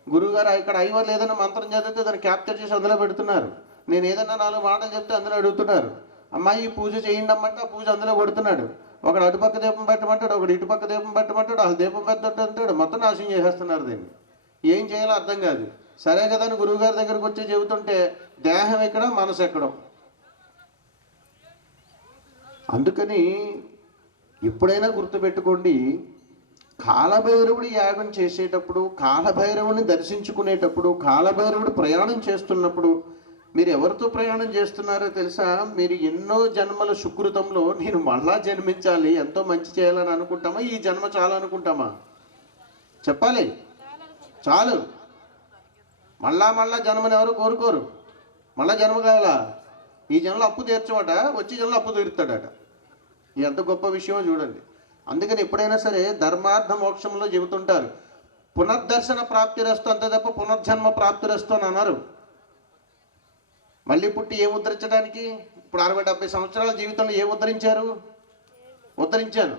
గురువుగారు ఇక్కడ ఐవర్ ఏదైనా మంత్రం చదివితే దాన్ని క్యాప్చర్ చేసి అందులో పెడుతున్నారు. నేను ఏదైనా 4 మాటలు చెప్తే అందులో అడుగుతున్నారు. అమ్మాయి ఈ పూజ చేయండి అమ్మంటే ఆ పూజ అందులో కొడుతున్నాడు. ఒకడు అటుపక్క దీపం పెట్టమంటాడు, ఒకడు ఇటుపక్క దీపం పెట్టమంటాడు, అసలు దీపం పెట్టట్టు అంటాడు. మొత్తం నాశనం చేసేస్తున్నారు. దీన్ని ఏం చేయాలో అర్థం కాదు. సరే కదా అని గురువుగారి దగ్గరకు వచ్చి చెబుతుంటే దేహం ఎక్కడ మనసు ఎక్కడం. అందుకని ఎప్పుడైనా గుర్తుపెట్టుకోండి, కాలభైరవుడి యాగం చేసేటప్పుడు, కాలభైరవుని దర్శించుకునేటప్పుడు, కాలభైరవుడు ప్రయాణం చేస్తున్నప్పుడు మీరు ఎవరితో ప్రయాణం చేస్తున్నారో తెలుసా? మీరు ఎన్నో జన్మల సుకృతంలో నేను మళ్ళా జన్మించాలి, ఎంతో మంచి చేయాలని అనుకుంటామా? ఈ జన్మ చాలు అనుకుంటామా? చెప్పాలి. చాలు. మళ్ళా జన్మని ఎవరు కోరుకోరు. మళ్ళా జన్మ కావాలా? ఈ జన్మలో అప్పు తీర్చమట, వచ్చే జన్మలో అప్పు తీరుతాడట. ఎంత గొప్ప విషయమో చూడండి. అందుకని ఎప్పుడైనా సరే ధర్మార్థ మోక్షంలో చెబుతుంటారు, పునర్దర్శన ప్రాప్తిరస్తు అంతే తప్ప పునర్జన్మ ప్రాప్తిరస్తు అని అన్నారు. మళ్ళీ పుట్టి ఏం ఉద్ధరించడానికి? ఇప్పుడు 60-70 సంవత్సరాల జీవితంలో ఏం ఉద్ధరించారు? ఉద్ధరించాను.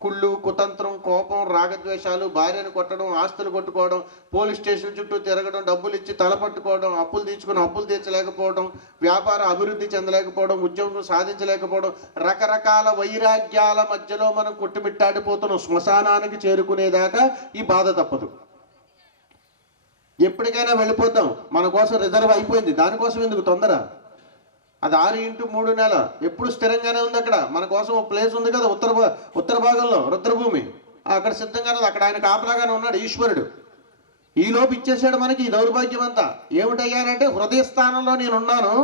కుళ్ళు, కుతంత్రం, కోపం, రాగద్వేషాలు, భార్యను కొట్టడం, ఆస్తులు కొట్టుకోవడం, పోలీస్ స్టేషన్ చుట్టూ తిరగడం, డబ్బులు ఇచ్చి తలపట్టుకోవడం, అప్పులు తీసుకుని అప్పులు తీర్చలేకపోవడం, వ్యాపారం అభివృద్ధి చెందలేకపోవడం, ఉద్యోగం సాధించలేకపోవడం, రకరకాల వైరాగ్యాల మధ్యలో మనం కొట్టుమిట్టాడిపోతున్నాం. శ్మశానానికి చేరుకునేదాకా ఈ బాధ తప్పదు. ఎప్పటికైనా వెళ్ళిపోతాం. మన కోసం రిజర్వ్ అయిపోయింది. దానికోసం ఎందుకు తొందర? అది 6x3 నెల ఎప్పుడు స్థిరంగానే ఉంది. అక్కడ మన కోసం ఒక ప్లేస్ ఉంది కదా, ఉత్తర భాగంలో రుద్రభూమి. అక్కడ సిద్ధంగానే, అక్కడ ఆయన కాపలాగానే ఉన్నాడు ఈశ్వరుడు. ఈలోపు ఇచ్చేసాడు మనకి ఈ దౌర్భాగ్యం అంతా. ఏమిటయ్యానంటే, హృదయ స్థానంలో నేనున్నాను,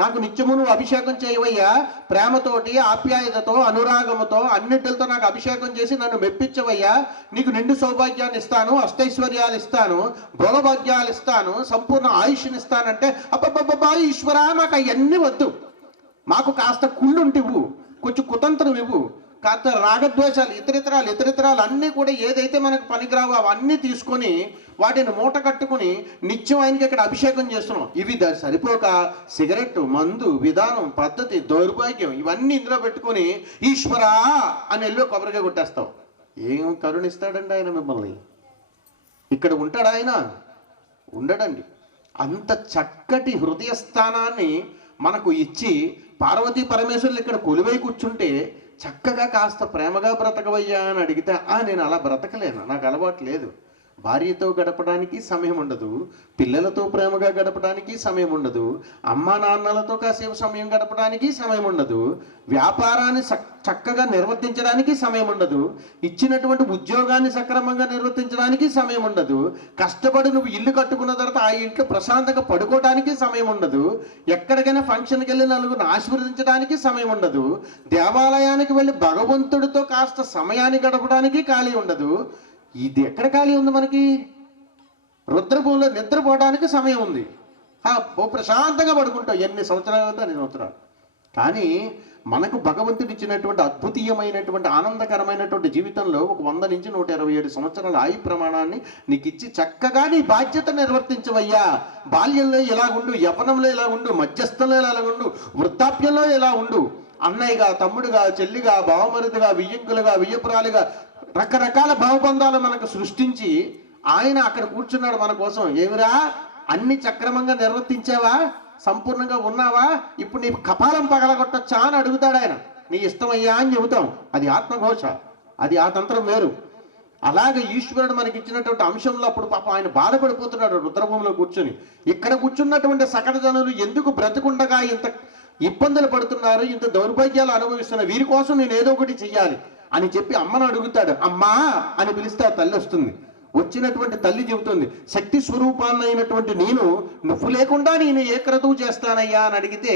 నాకు నిత్యము నువ్వు అభిషేకం చేయవయ్యా, ప్రేమతోటి, ఆప్యాయతతో, అనురాగముతో, అన్నిటితో నాకు అభిషేకం చేసి నన్ను మెప్పించవయ్యా. నీకు నిండు సౌభాగ్యాన్ని ఇస్తాను, అష్టైశ్వర్యాలు ఇస్తాను, భోగభాగ్యాలు ఇస్తాను, సంపూర్ణ ఆయుష్ని ఇస్తానంటే, అబ్బబ్బబ్బా ఈశ్వరా మాకు అవన్నీ వద్దు, మాకు కాస్త కుళ్ళుంటి ఇవ్వు, కొంచెం కుతంత్రం ఇవ్వు, కాస్త రాగద్వేషాలు, ఇతరితరాలు అన్నీ కూడా ఏదైతే మనకు పనికిరావో అవన్నీ తీసుకొని వాటిని మూట కట్టుకుని నిత్యం ఆయనకి ఇక్కడ అభిషేకం చేస్తున్నాం. ఇవి సరిపోక సిగరెట్, మందు, విధానం, పద్ధతి, దౌర్భాగ్యం ఇవన్నీ ఇందులో పెట్టుకుని ఈశ్వరా అని వెళ్ళి కొబ్బరిగా కొట్టేస్తాం. ఏం కరుణిస్తాడండి ఆయన మిమ్మల్ని? ఇక్కడ ఉంటాడు ఆయన? ఉండడండి. అంత చక్కటి హృదయ స్థానాన్ని మనకు ఇచ్చి పార్వతీ పరమేశ్వరులు ఇక్కడ కొలువై కూర్చుంటే చక్కగా కాస్త ప్రేమగా బ్రతకవయ్యా అని అడిగితే, నేను అలా బ్రతకలేను, నాకు అలవాటు లేదు. భార్యతో గడపడానికి సమయం ఉండదు, పిల్లలతో ప్రేమగా గడపడానికి సమయం ఉండదు, అమ్మా నాన్నలతో కాసేపు సమయం గడపడానికి సమయం ఉండదు, వ్యాపారాన్ని చక్కగా నిర్వర్తించడానికి సమయం ఉండదు, ఇచ్చినటువంటి ఉద్యోగాన్ని సక్రమంగా నిర్వర్తించడానికి సమయం ఉండదు, కష్టపడి నువ్వు ఇల్లు కట్టుకున్న తర్వాత ఆ ఇంట్లో ప్రశాంతంగా పడుకోవడానికి సమయం ఉండదు, ఎక్కడికైనా ఫంక్షన్కి వెళ్ళి నలుగురిని ఆశీర్వదించడానికి సమయం ఉండదు, దేవాలయానికి వెళ్ళి భగవంతుడితో కాస్త సమయాన్ని గడపడానికి ఖాళీ ఉండదు. ఇది ఎక్కడ ఖాళీ ఉంది మనకి? రుద్రభూమిలో నిద్రపోవడానికి సమయం ఉంది. ప్రశాంతంగా పడుకుంటావు. ఎన్ని సంవత్సరాలు అంటే అన్ని సంవత్సరాలు. కానీ మనకు భగవంతుడు ఇచ్చినటువంటి అద్భుతీయమైనటువంటి ఆనందకరమైనటువంటి జీవితంలో ఒక 100 నుంచి 127 సంవత్సరాల ఆయు ప్రమాణాన్ని నీకు ఇచ్చి చక్కగా నీ బాధ్యత నిర్వర్తించవయ్యా. బాల్యంలో ఎలా ఉండు, యవ్వనంలో ఎలా ఉండు, మధ్యస్థంలో ఎలా ఉండు, వృద్ధాప్యంలో ఎలా ఉండు, అన్నయ్యగా, తమ్ముడుగా, చెల్లిగా, బావమరుదిగా, వియ్యంకులుగా, వియ్యపురాలుగా రకరకాల భావబంధాలు మనకు సృష్టించి ఆయన అక్కడ కూర్చున్నాడు మన కోసం. ఏమిరా అన్ని సక్రమంగా నిర్వర్తించావా, సంపూర్ణంగా ఉన్నావా, ఇప్పుడు నీ కపాలం పగలగొట్టచ్చా అని అడుగుతాడు ఆయన. నీ ఇష్టమయ్యా అని చెబుతాం. అది ఆత్మఘోష, అది ఆ తంత్రం వేరు. అలాగే ఈశ్వరుడు మనకి ఇచ్చినటువంటి అంశంలో అప్పుడు పాపం ఆయన బాధపడిపోతున్నాడు రుద్రభూమిలో కూర్చొని. ఇక్కడ కూర్చున్నటువంటి సకల జనులు ఎందుకు బ్రతుకుండగా ఇంత ఇబ్బందులు పడుతున్నారు, ఇంత దౌర్భాగ్యాలు అనుభవిస్తున్నారు, వీరి కోసం నేను ఏదో ఒకటి చెయ్యాలి అని చెప్పి అమ్మను అడుగుతాడు. అమ్మా అని పిలిస్తే ఆ తల్లి వస్తుంది. వచ్చినటువంటి తల్లి చెబుతుంది, శక్తి స్వరూపాన్ని అయినటువంటి నేను నువ్వు లేకుండా నేను ఏ క్రతువు చేస్తానయ్యా అని అడిగితే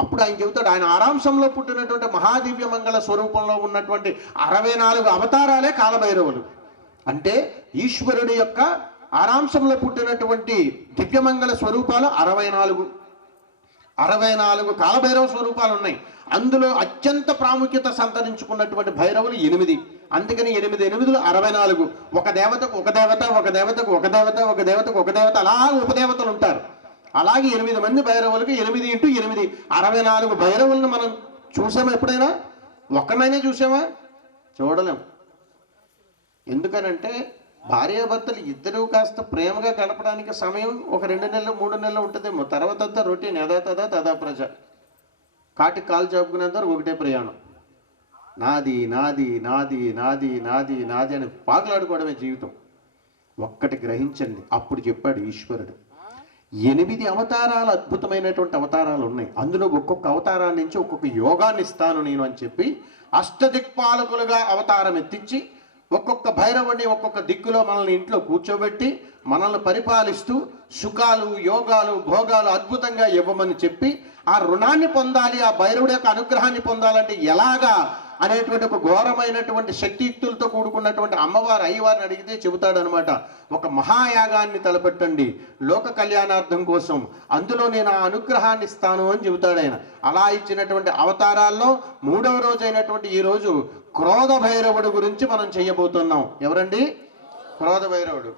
అప్పుడు ఆయన చెబుతాడు, ఆయన ఆరాంశంలో పుట్టినటువంటి మహాదివ్య మంగళ స్వరూపంలో ఉన్నటువంటి 64 అవతారాలే కాలభైరవులు. అంటే ఈశ్వరుడి యొక్క ఆరాంశంలో పుట్టినటువంటి దివ్యమంగళ స్వరూపాలు 64 కాలభైరవ స్వరూపాలు ఉన్నాయి. అందులో అత్యంత ప్రాముఖ్యత సంతరించుకున్నటువంటి భైరవులు 8. అందుకని 8 8 64. ఒక దేవతకు ఒక దేవత, ఒక దేవతకు ఒక దేవత, ఒక దేవతకు ఒక దేవత, అలా ఉపదేవతలు ఉంటారు. అలాగే 8 మంది భైరవులకు 8 × 8 64 భైరవులను మనం చూసామా? ఎప్పుడైనా ఒక్కనైనా చూసామా? చూడలేం. ఎందుకనంటే భార్యాభర్తలు ఇద్దరూ కాస్త ప్రేమగా గడపడానికి సమయం ఒక 2 నెలలు 3 నెలలు ఉంటుందేమో. తర్వాత అంతా రొటీన్, యథా తదా తదా ప్రజ. కాటికి కాలు చాపుకునేంత ఒకటే ప్రయాణం. నాది నాది నాది నాది నాది నాది అని పాకులాడుకోవడమే జీవితం. ఒక్కటి గ్రహించండి. అప్పుడు చెప్పాడు ఈశ్వరుడు, 8 అవతారాలు, అద్భుతమైనటువంటి అవతారాలు ఉన్నాయి. అందులో ఒక్కొక్క అవతారాన్ని నుంచి ఒక్కొక్క యోగాన్ని ఇస్తాను నేను అని చెప్పి అష్టదిక్పాలకులుగా అవతారం ఎత్తించి ఒక్కొక్క భైరవుడిని ఒక్కొక్క దిక్కులో మనల్ని ఇంట్లో కూర్చోబెట్టి మనల్ని పరిపాలిస్తూ సుఖాలు, యోగాలు, భోగాలు అద్భుతంగా ఇవ్వమని చెప్పి ఆ రుణాన్ని పొందాలి, ఆ భైరవుడి యొక్క అనుగ్రహాన్ని పొందాలంటే ఎలాగా అనేటువంటి ఒక ఘోరమైనటువంటి శక్తియుక్తులతో కూడుకున్నటువంటి అమ్మవారు అయ్యవారిని అడిగితే చెబుతాడు అనమాట. ఒక మహాయాగాన్ని తలపెట్టండి లోక కళ్యాణార్థం కోసం, అందులో నేను ఆ అనుగ్రహాన్ని ఇస్తాను అని చెబుతాడు ఆయన. అలా ఇచ్చినటువంటి అవతారాల్లో 3వ రోజు అయినటువంటి ఈ రోజు క్రోధ భైరవుడు గురించి మనం చేయబోతున్నాం. ఎవరండి? క్రోధ భైరవుడు.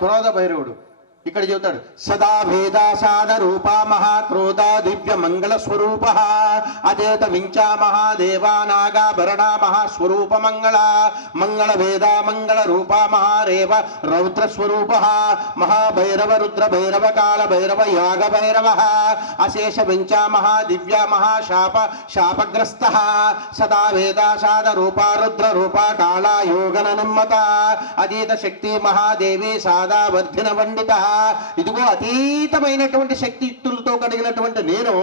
క్రోధ భైరవుడు ఇక్కడ చెబుతాడు, సదా భేదాసాద రూపా మహాక్రోధ దివ్య మంగళ స్వరూప అచేత వించా మహాదేవానాగాభరణ మహాస్వరూప మంగళ మంగళ వేద మంగళ రూపా మహారేవ రౌద్ర స్వరూప మహాభైరవ రుద్ర భైరవ కాల భైరవ యాగ భైరవ అశేష వించా మహాదివ్య మహాశాప శాపగ్రస్త సదా వేదాసాద రూపా రుద్ర రూపా కాళ యోగన నిమ్మత అతీత శక్తి మహాదేవి సాదా వర్ధిన వండిత. ఇదిగో అతీతమైనటువంటి శక్తియుక్తులతో కలిగినటువంటి నేను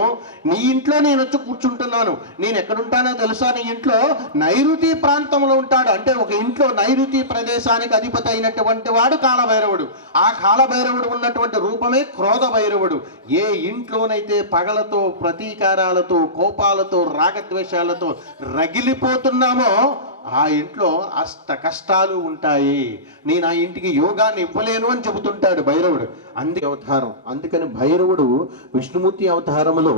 నీ ఇంట్లో నేను వచ్చి కూర్చుంటున్నాను. నేను ఎక్కడుంటానో తెలుసా? నీ ఇంట్లో నైరుతి ప్రాంతంలో ఉంటాడు. అంటే ఒక ఇంట్లో నైరుతి ప్రదేశానికి అధిపతి అయినటువంటి వాడు కాలభైరవుడు. ఆ కాలభైరవుడు ఉన్నటువంటి రూపమే క్రోధ భైరవుడు. ఏ ఇంట్లోనైతే పగలతో, ప్రతీకారాలతో, కోపాలతో, రాగద్వేషాలతో రగిలిపోతున్నామో ఆ ఇంట్లో అష్ట కష్టాలు ఉంటాయి. నేను ఆ ఇంటికి యోగాన్ని ఇవ్వలేను అని చెబుతుంటాడు భైరవుడు. అందుకే అవతారం. అందుకని భైరవుడు విష్ణుమూర్తి అవతారంలో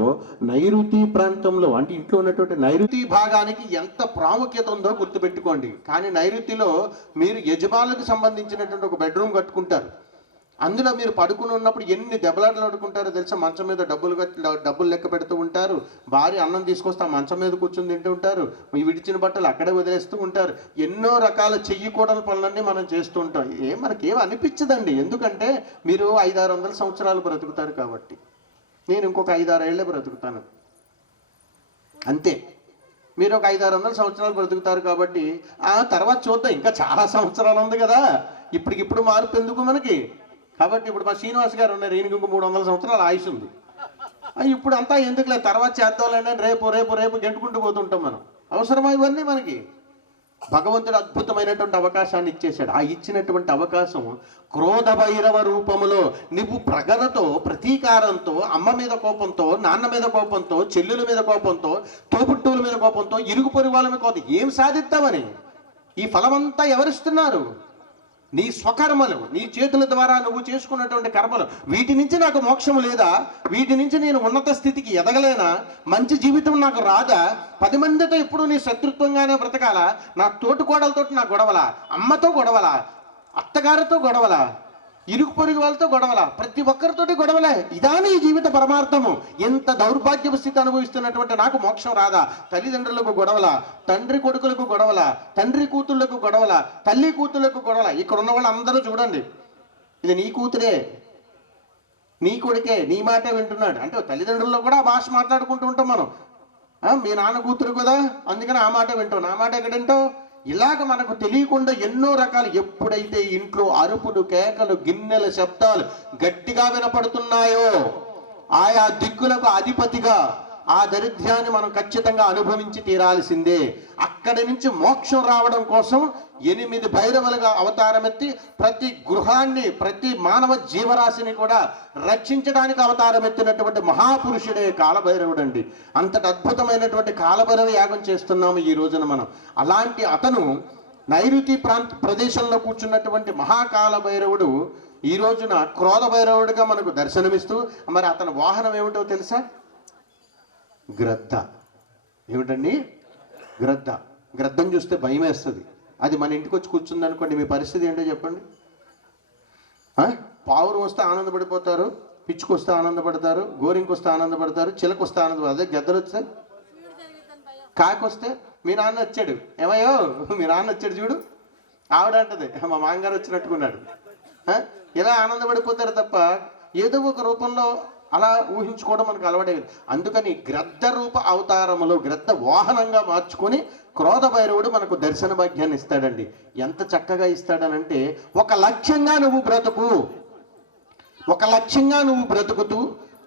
నైరుతి ప్రాంతంలో, అంటే ఇంట్లో ఉన్నటువంటి నైరుతి భాగానికి ఎంత ప్రాముఖ్యత ఉందో గుర్తుపెట్టుకోండి. కానీ నైరుతిలో మీరు యజమానులకు సంబంధించినటువంటి ఒక బెడ్రూమ్ కట్టుకుంటారు. అందులో మీరు పడుకుని ఉన్నప్పుడు ఎన్ని దెబ్బలాటలు ఆడుకుంటారో తెలుసా? మంచం మీద డబ్బులు లెక్క పెడుతూ ఉంటారు. భార్య అన్నం తీసుకొస్తే మంచం మీద కూర్చొని తింటూ ఉంటారు. విడిచిన బట్టలు అక్కడే వదిలేస్తూ ఉంటారు. ఎన్నో రకాల చెయ్యకూడని పనులన్నీ మనం చేస్తూ ఉంటాం. మనకేం అనిపించదండి. ఎందుకంటే మీరు 500-600 సంవత్సరాలు బ్రతుకుతారు కాబట్టి. నేను ఇంకొక 5-6 ఏళ్ళే బ్రతుకుతాను అంతే. మీరు ఒక 500-600 సంవత్సరాలు బ్రతుకుతారు కాబట్టి ఆ తర్వాత చూద్దాం, ఇంకా చాలా సంవత్సరాలు ఉంది కదా, ఇప్పటికిప్పుడు మార్పు ఎందుకు మనకి. కాబట్టి ఇప్పుడు మా శ్రీనివాస్ గారు ఉన్నారు, ఈయనకి ఇంకో 300 సంవత్సరాలు ఆయుష్ ఉంది. ఇప్పుడు అంతా ఎందుకులే, తర్వాత చేద్దాంలేండి, రేపు రేపు రేపు గెంటుకుంటూ పోతుంటాం మనం. అవసరమా ఇవన్నీ మనకి? భగవంతుడు అద్భుతమైనటువంటి అవకాశాన్ని ఇచ్చేశాడు. ఆ ఇచ్చినటువంటి అవకాశం క్రోధ భైరవ రూపములో నువ్వు ప్రగలతో, ప్రతీకారంతో, అమ్మ మీద కోపంతో, నాన్న మీద కోపంతో, చెల్లెల మీద కోపంతో, తోబుట్టువుల మీద కోపంతో, ఇరుగు పొరుగు వాళ్ళ మీద కోపం ఏం సాధిద్దామని ఈ ఫలమంతా ఎవరిస్తున్నారు? నీ స్వకర్మలు, నీ చేతుల ద్వారా నువ్వు చేసుకున్నటువంటి కర్మలు, వీటి నుంచి నాకు మోక్షం లేదా? వీటి నుంచి నేను ఉన్నత స్థితికి ఎదగలేనా? మంచి జీవితం నాకు రాదా? 10 మందితో ఎప్పుడు నీ శత్రుత్వంగానే బ్రతకాలా? నా తోటి కోడలతో నా గొడవలా? అమ్మతో గొడవలా? అత్తగారితో గొడవలా? ఇరుగు పొరుగు వాళ్ళతో గొడవలా? ప్రతి ఒక్కరితోటి గొడవలే. ఇదా నీ జీవిత పరమార్థము? ఎంత దౌర్భాగ్యపు స్థితి అనుభవిస్తున్నటువంటి నాకు మోక్షం రాదా? తల్లిదండ్రులకు గొడవలా? తండ్రి కొడుకులకు గొడవలా? తండ్రి కూతుళ్లకు గొడవలా? తల్లి కూతుళ్లకు గొడవలా? ఇక్కడ ఉన్న వాళ్ళందరూ చూడండి, ఇది నీ కూతురే, నీ కొడుకే, నీ మాటే వింటున్నాడు అంటే తల్లిదండ్రుల్లో కూడా ఆ భాష మాట్లాడుకుంటూ ఉంటాం మనం. మీ నాన్న కూతురు కదా, అందుకని ఆ మాట వింటావు, నా మాట ఎక్కడ వింటావు? ఇలాగ మనకు తెలియకుండా ఎన్నో రకాలు. ఎప్పుడైతే ఇంట్లో అరుపులు, కేకలు, గిన్నెల శబ్దాలు గట్టిగా వినపడుతున్నాయో ఆయా దిక్కులకు అధిపతిగా ఆ దరిద్రాన్ని మనం ఖచ్చితంగా అనుభవించి తీరాల్సిందే. అక్కడి నుంచి మోక్షం రావడం కోసం 8 భైరవులుగా అవతారమెత్తి ప్రతి గృహాన్ని, ప్రతి మానవ జీవరాశిని కూడా రక్షించడానికి అవతారమెత్తినటువంటి మహాపురుషుడే కాలభైరవుడు అండి. అంతటి అద్భుతమైనటువంటి కాలభైరవ యాగం చేస్తున్నాము ఈ రోజున మనం. అలాంటి అతను నైరుతి ప్రదేశంలో కూర్చున్నటువంటి మహాకాల భైరవుడు ఈ రోజున క్రోధ భైరవుడిగా మనకు దర్శనమిస్తూ, మరి అతని వాహనం ఏమిటో తెలుసా? గ్రద్ద. ఏమిటండి? గ్రద్ద. గ్రద్దం చూస్తే భయం వేస్తుంది. అది మన ఇంటికి వచ్చి కూర్చుంది అనుకోండి, మీ పరిస్థితి ఏంటో చెప్పండి. పావురం వస్తే ఆనందపడిపోతారు, పిచ్చుకు వస్తే ఆనందపడతారు, గోరింకి వస్తే ఆనందపడతారు, చిలకు వస్తే ఆనందపడతారు. అదే గద్దలు వస్తే, కాకి వస్తే, మీ నాన్న వచ్చాడు, ఏమయ్యో మీ నాన్న వచ్చాడు చూడు, ఆవిడ అంటది మా మామగారు వచ్చినట్టుకున్నాడు. ఇలా ఆనందపడిపోతారు తప్ప ఏదో ఒక రూపంలో అలా ఊహించుకోవడం మనకు అలవాటే. అందుకని గ్రద్ద రూప అవతారములో గ్రద్ద వాహనంగా మార్చుకొని క్రోధ భైరవుడు మనకు దర్శన భాగ్యాన్ని ఇస్తాడండి. ఎంత చక్కగా ఇస్తాడనంటే, ఒక లక్ష్యంగా నువ్వు బ్రతుకు, ఒక లక్ష్యంగా నువ్వు బ్రతుకుతూ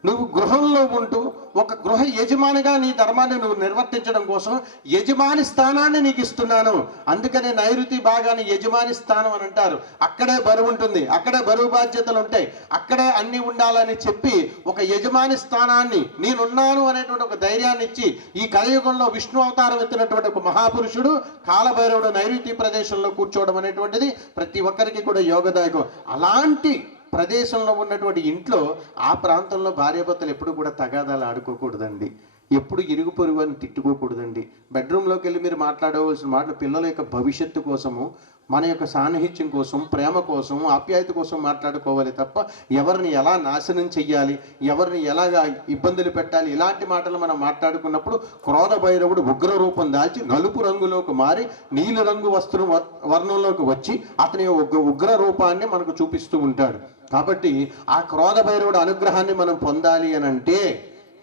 నువ్వు గృహంలో ఉంటూ ఒక గృహ యజమానిగా నీ ధర్మాన్ని నువ్వు నిర్వర్తించడం కోసం యజమాని స్థానాన్ని నీకు ఇస్తున్నాను. అందుకనే నైరుతి భాగాన్ని యజమాని స్థానం అని అంటారు. అక్కడే బరువు ఉంటుంది, అక్కడే బరువు బాధ్యతలు ఉంటాయి, అక్కడే అన్ని ఉండాలని చెప్పి ఒక యజమాని స్థానాన్ని నేనున్నాను అనేటువంటి ఒక ధైర్యాన్ని ఇచ్చి ఈ కలియుగంలో విష్ణు అవతారం ఎత్తినటువంటి ఒక మహాపురుషుడు కాలభైరవుడు నైరుతి ప్రదేశంలో కూర్చోవడం అనేటువంటిది ప్రతి ఒక్కరికి కూడా యోగదాయకం. అలాంటి ప్రదేశంలో ఉన్నటువంటి ఇంట్లో ఆ ప్రాంతంలో భార్యాభర్తలు ఎప్పుడు కూడా తగాదాలు ఆడుకోకూడదండి, ఎప్పుడు ఇరుగు పొరుగు అని తిట్టుకోకూడదండి. బెడ్రూమ్లోకి వెళ్ళి మీరు మాట్లాడవలసిన మాటలు పిల్లల యొక్క భవిష్యత్తు కోసము, మన యొక్క సాన్నిహిత్యం కోసం, ప్రేమ కోసం, ఆప్యాయత కోసం మాట్లాడుకోవాలి తప్ప ఎవరిని ఎలా నాశనం చెయ్యాలి, ఎవరిని ఎలాగా ఇబ్బందులు పెట్టాలి, ఇలాంటి మాటలు మనం మాట్లాడుకున్నప్పుడు క్రోధ భైరవుడు ఉగ్ర రూపం దాల్చి నలుపు రంగులోకి మారి నీలి రంగు వస్త్రం వర్ణంలోకి వచ్చి అతని ఉగ్ర రూపాన్ని మనకు చూపిస్తూ ఉంటాడు. కాబట్టి ఆ క్రోధ భైరవుడు అనుగ్రహాన్ని మనం పొందాలి అని అంటే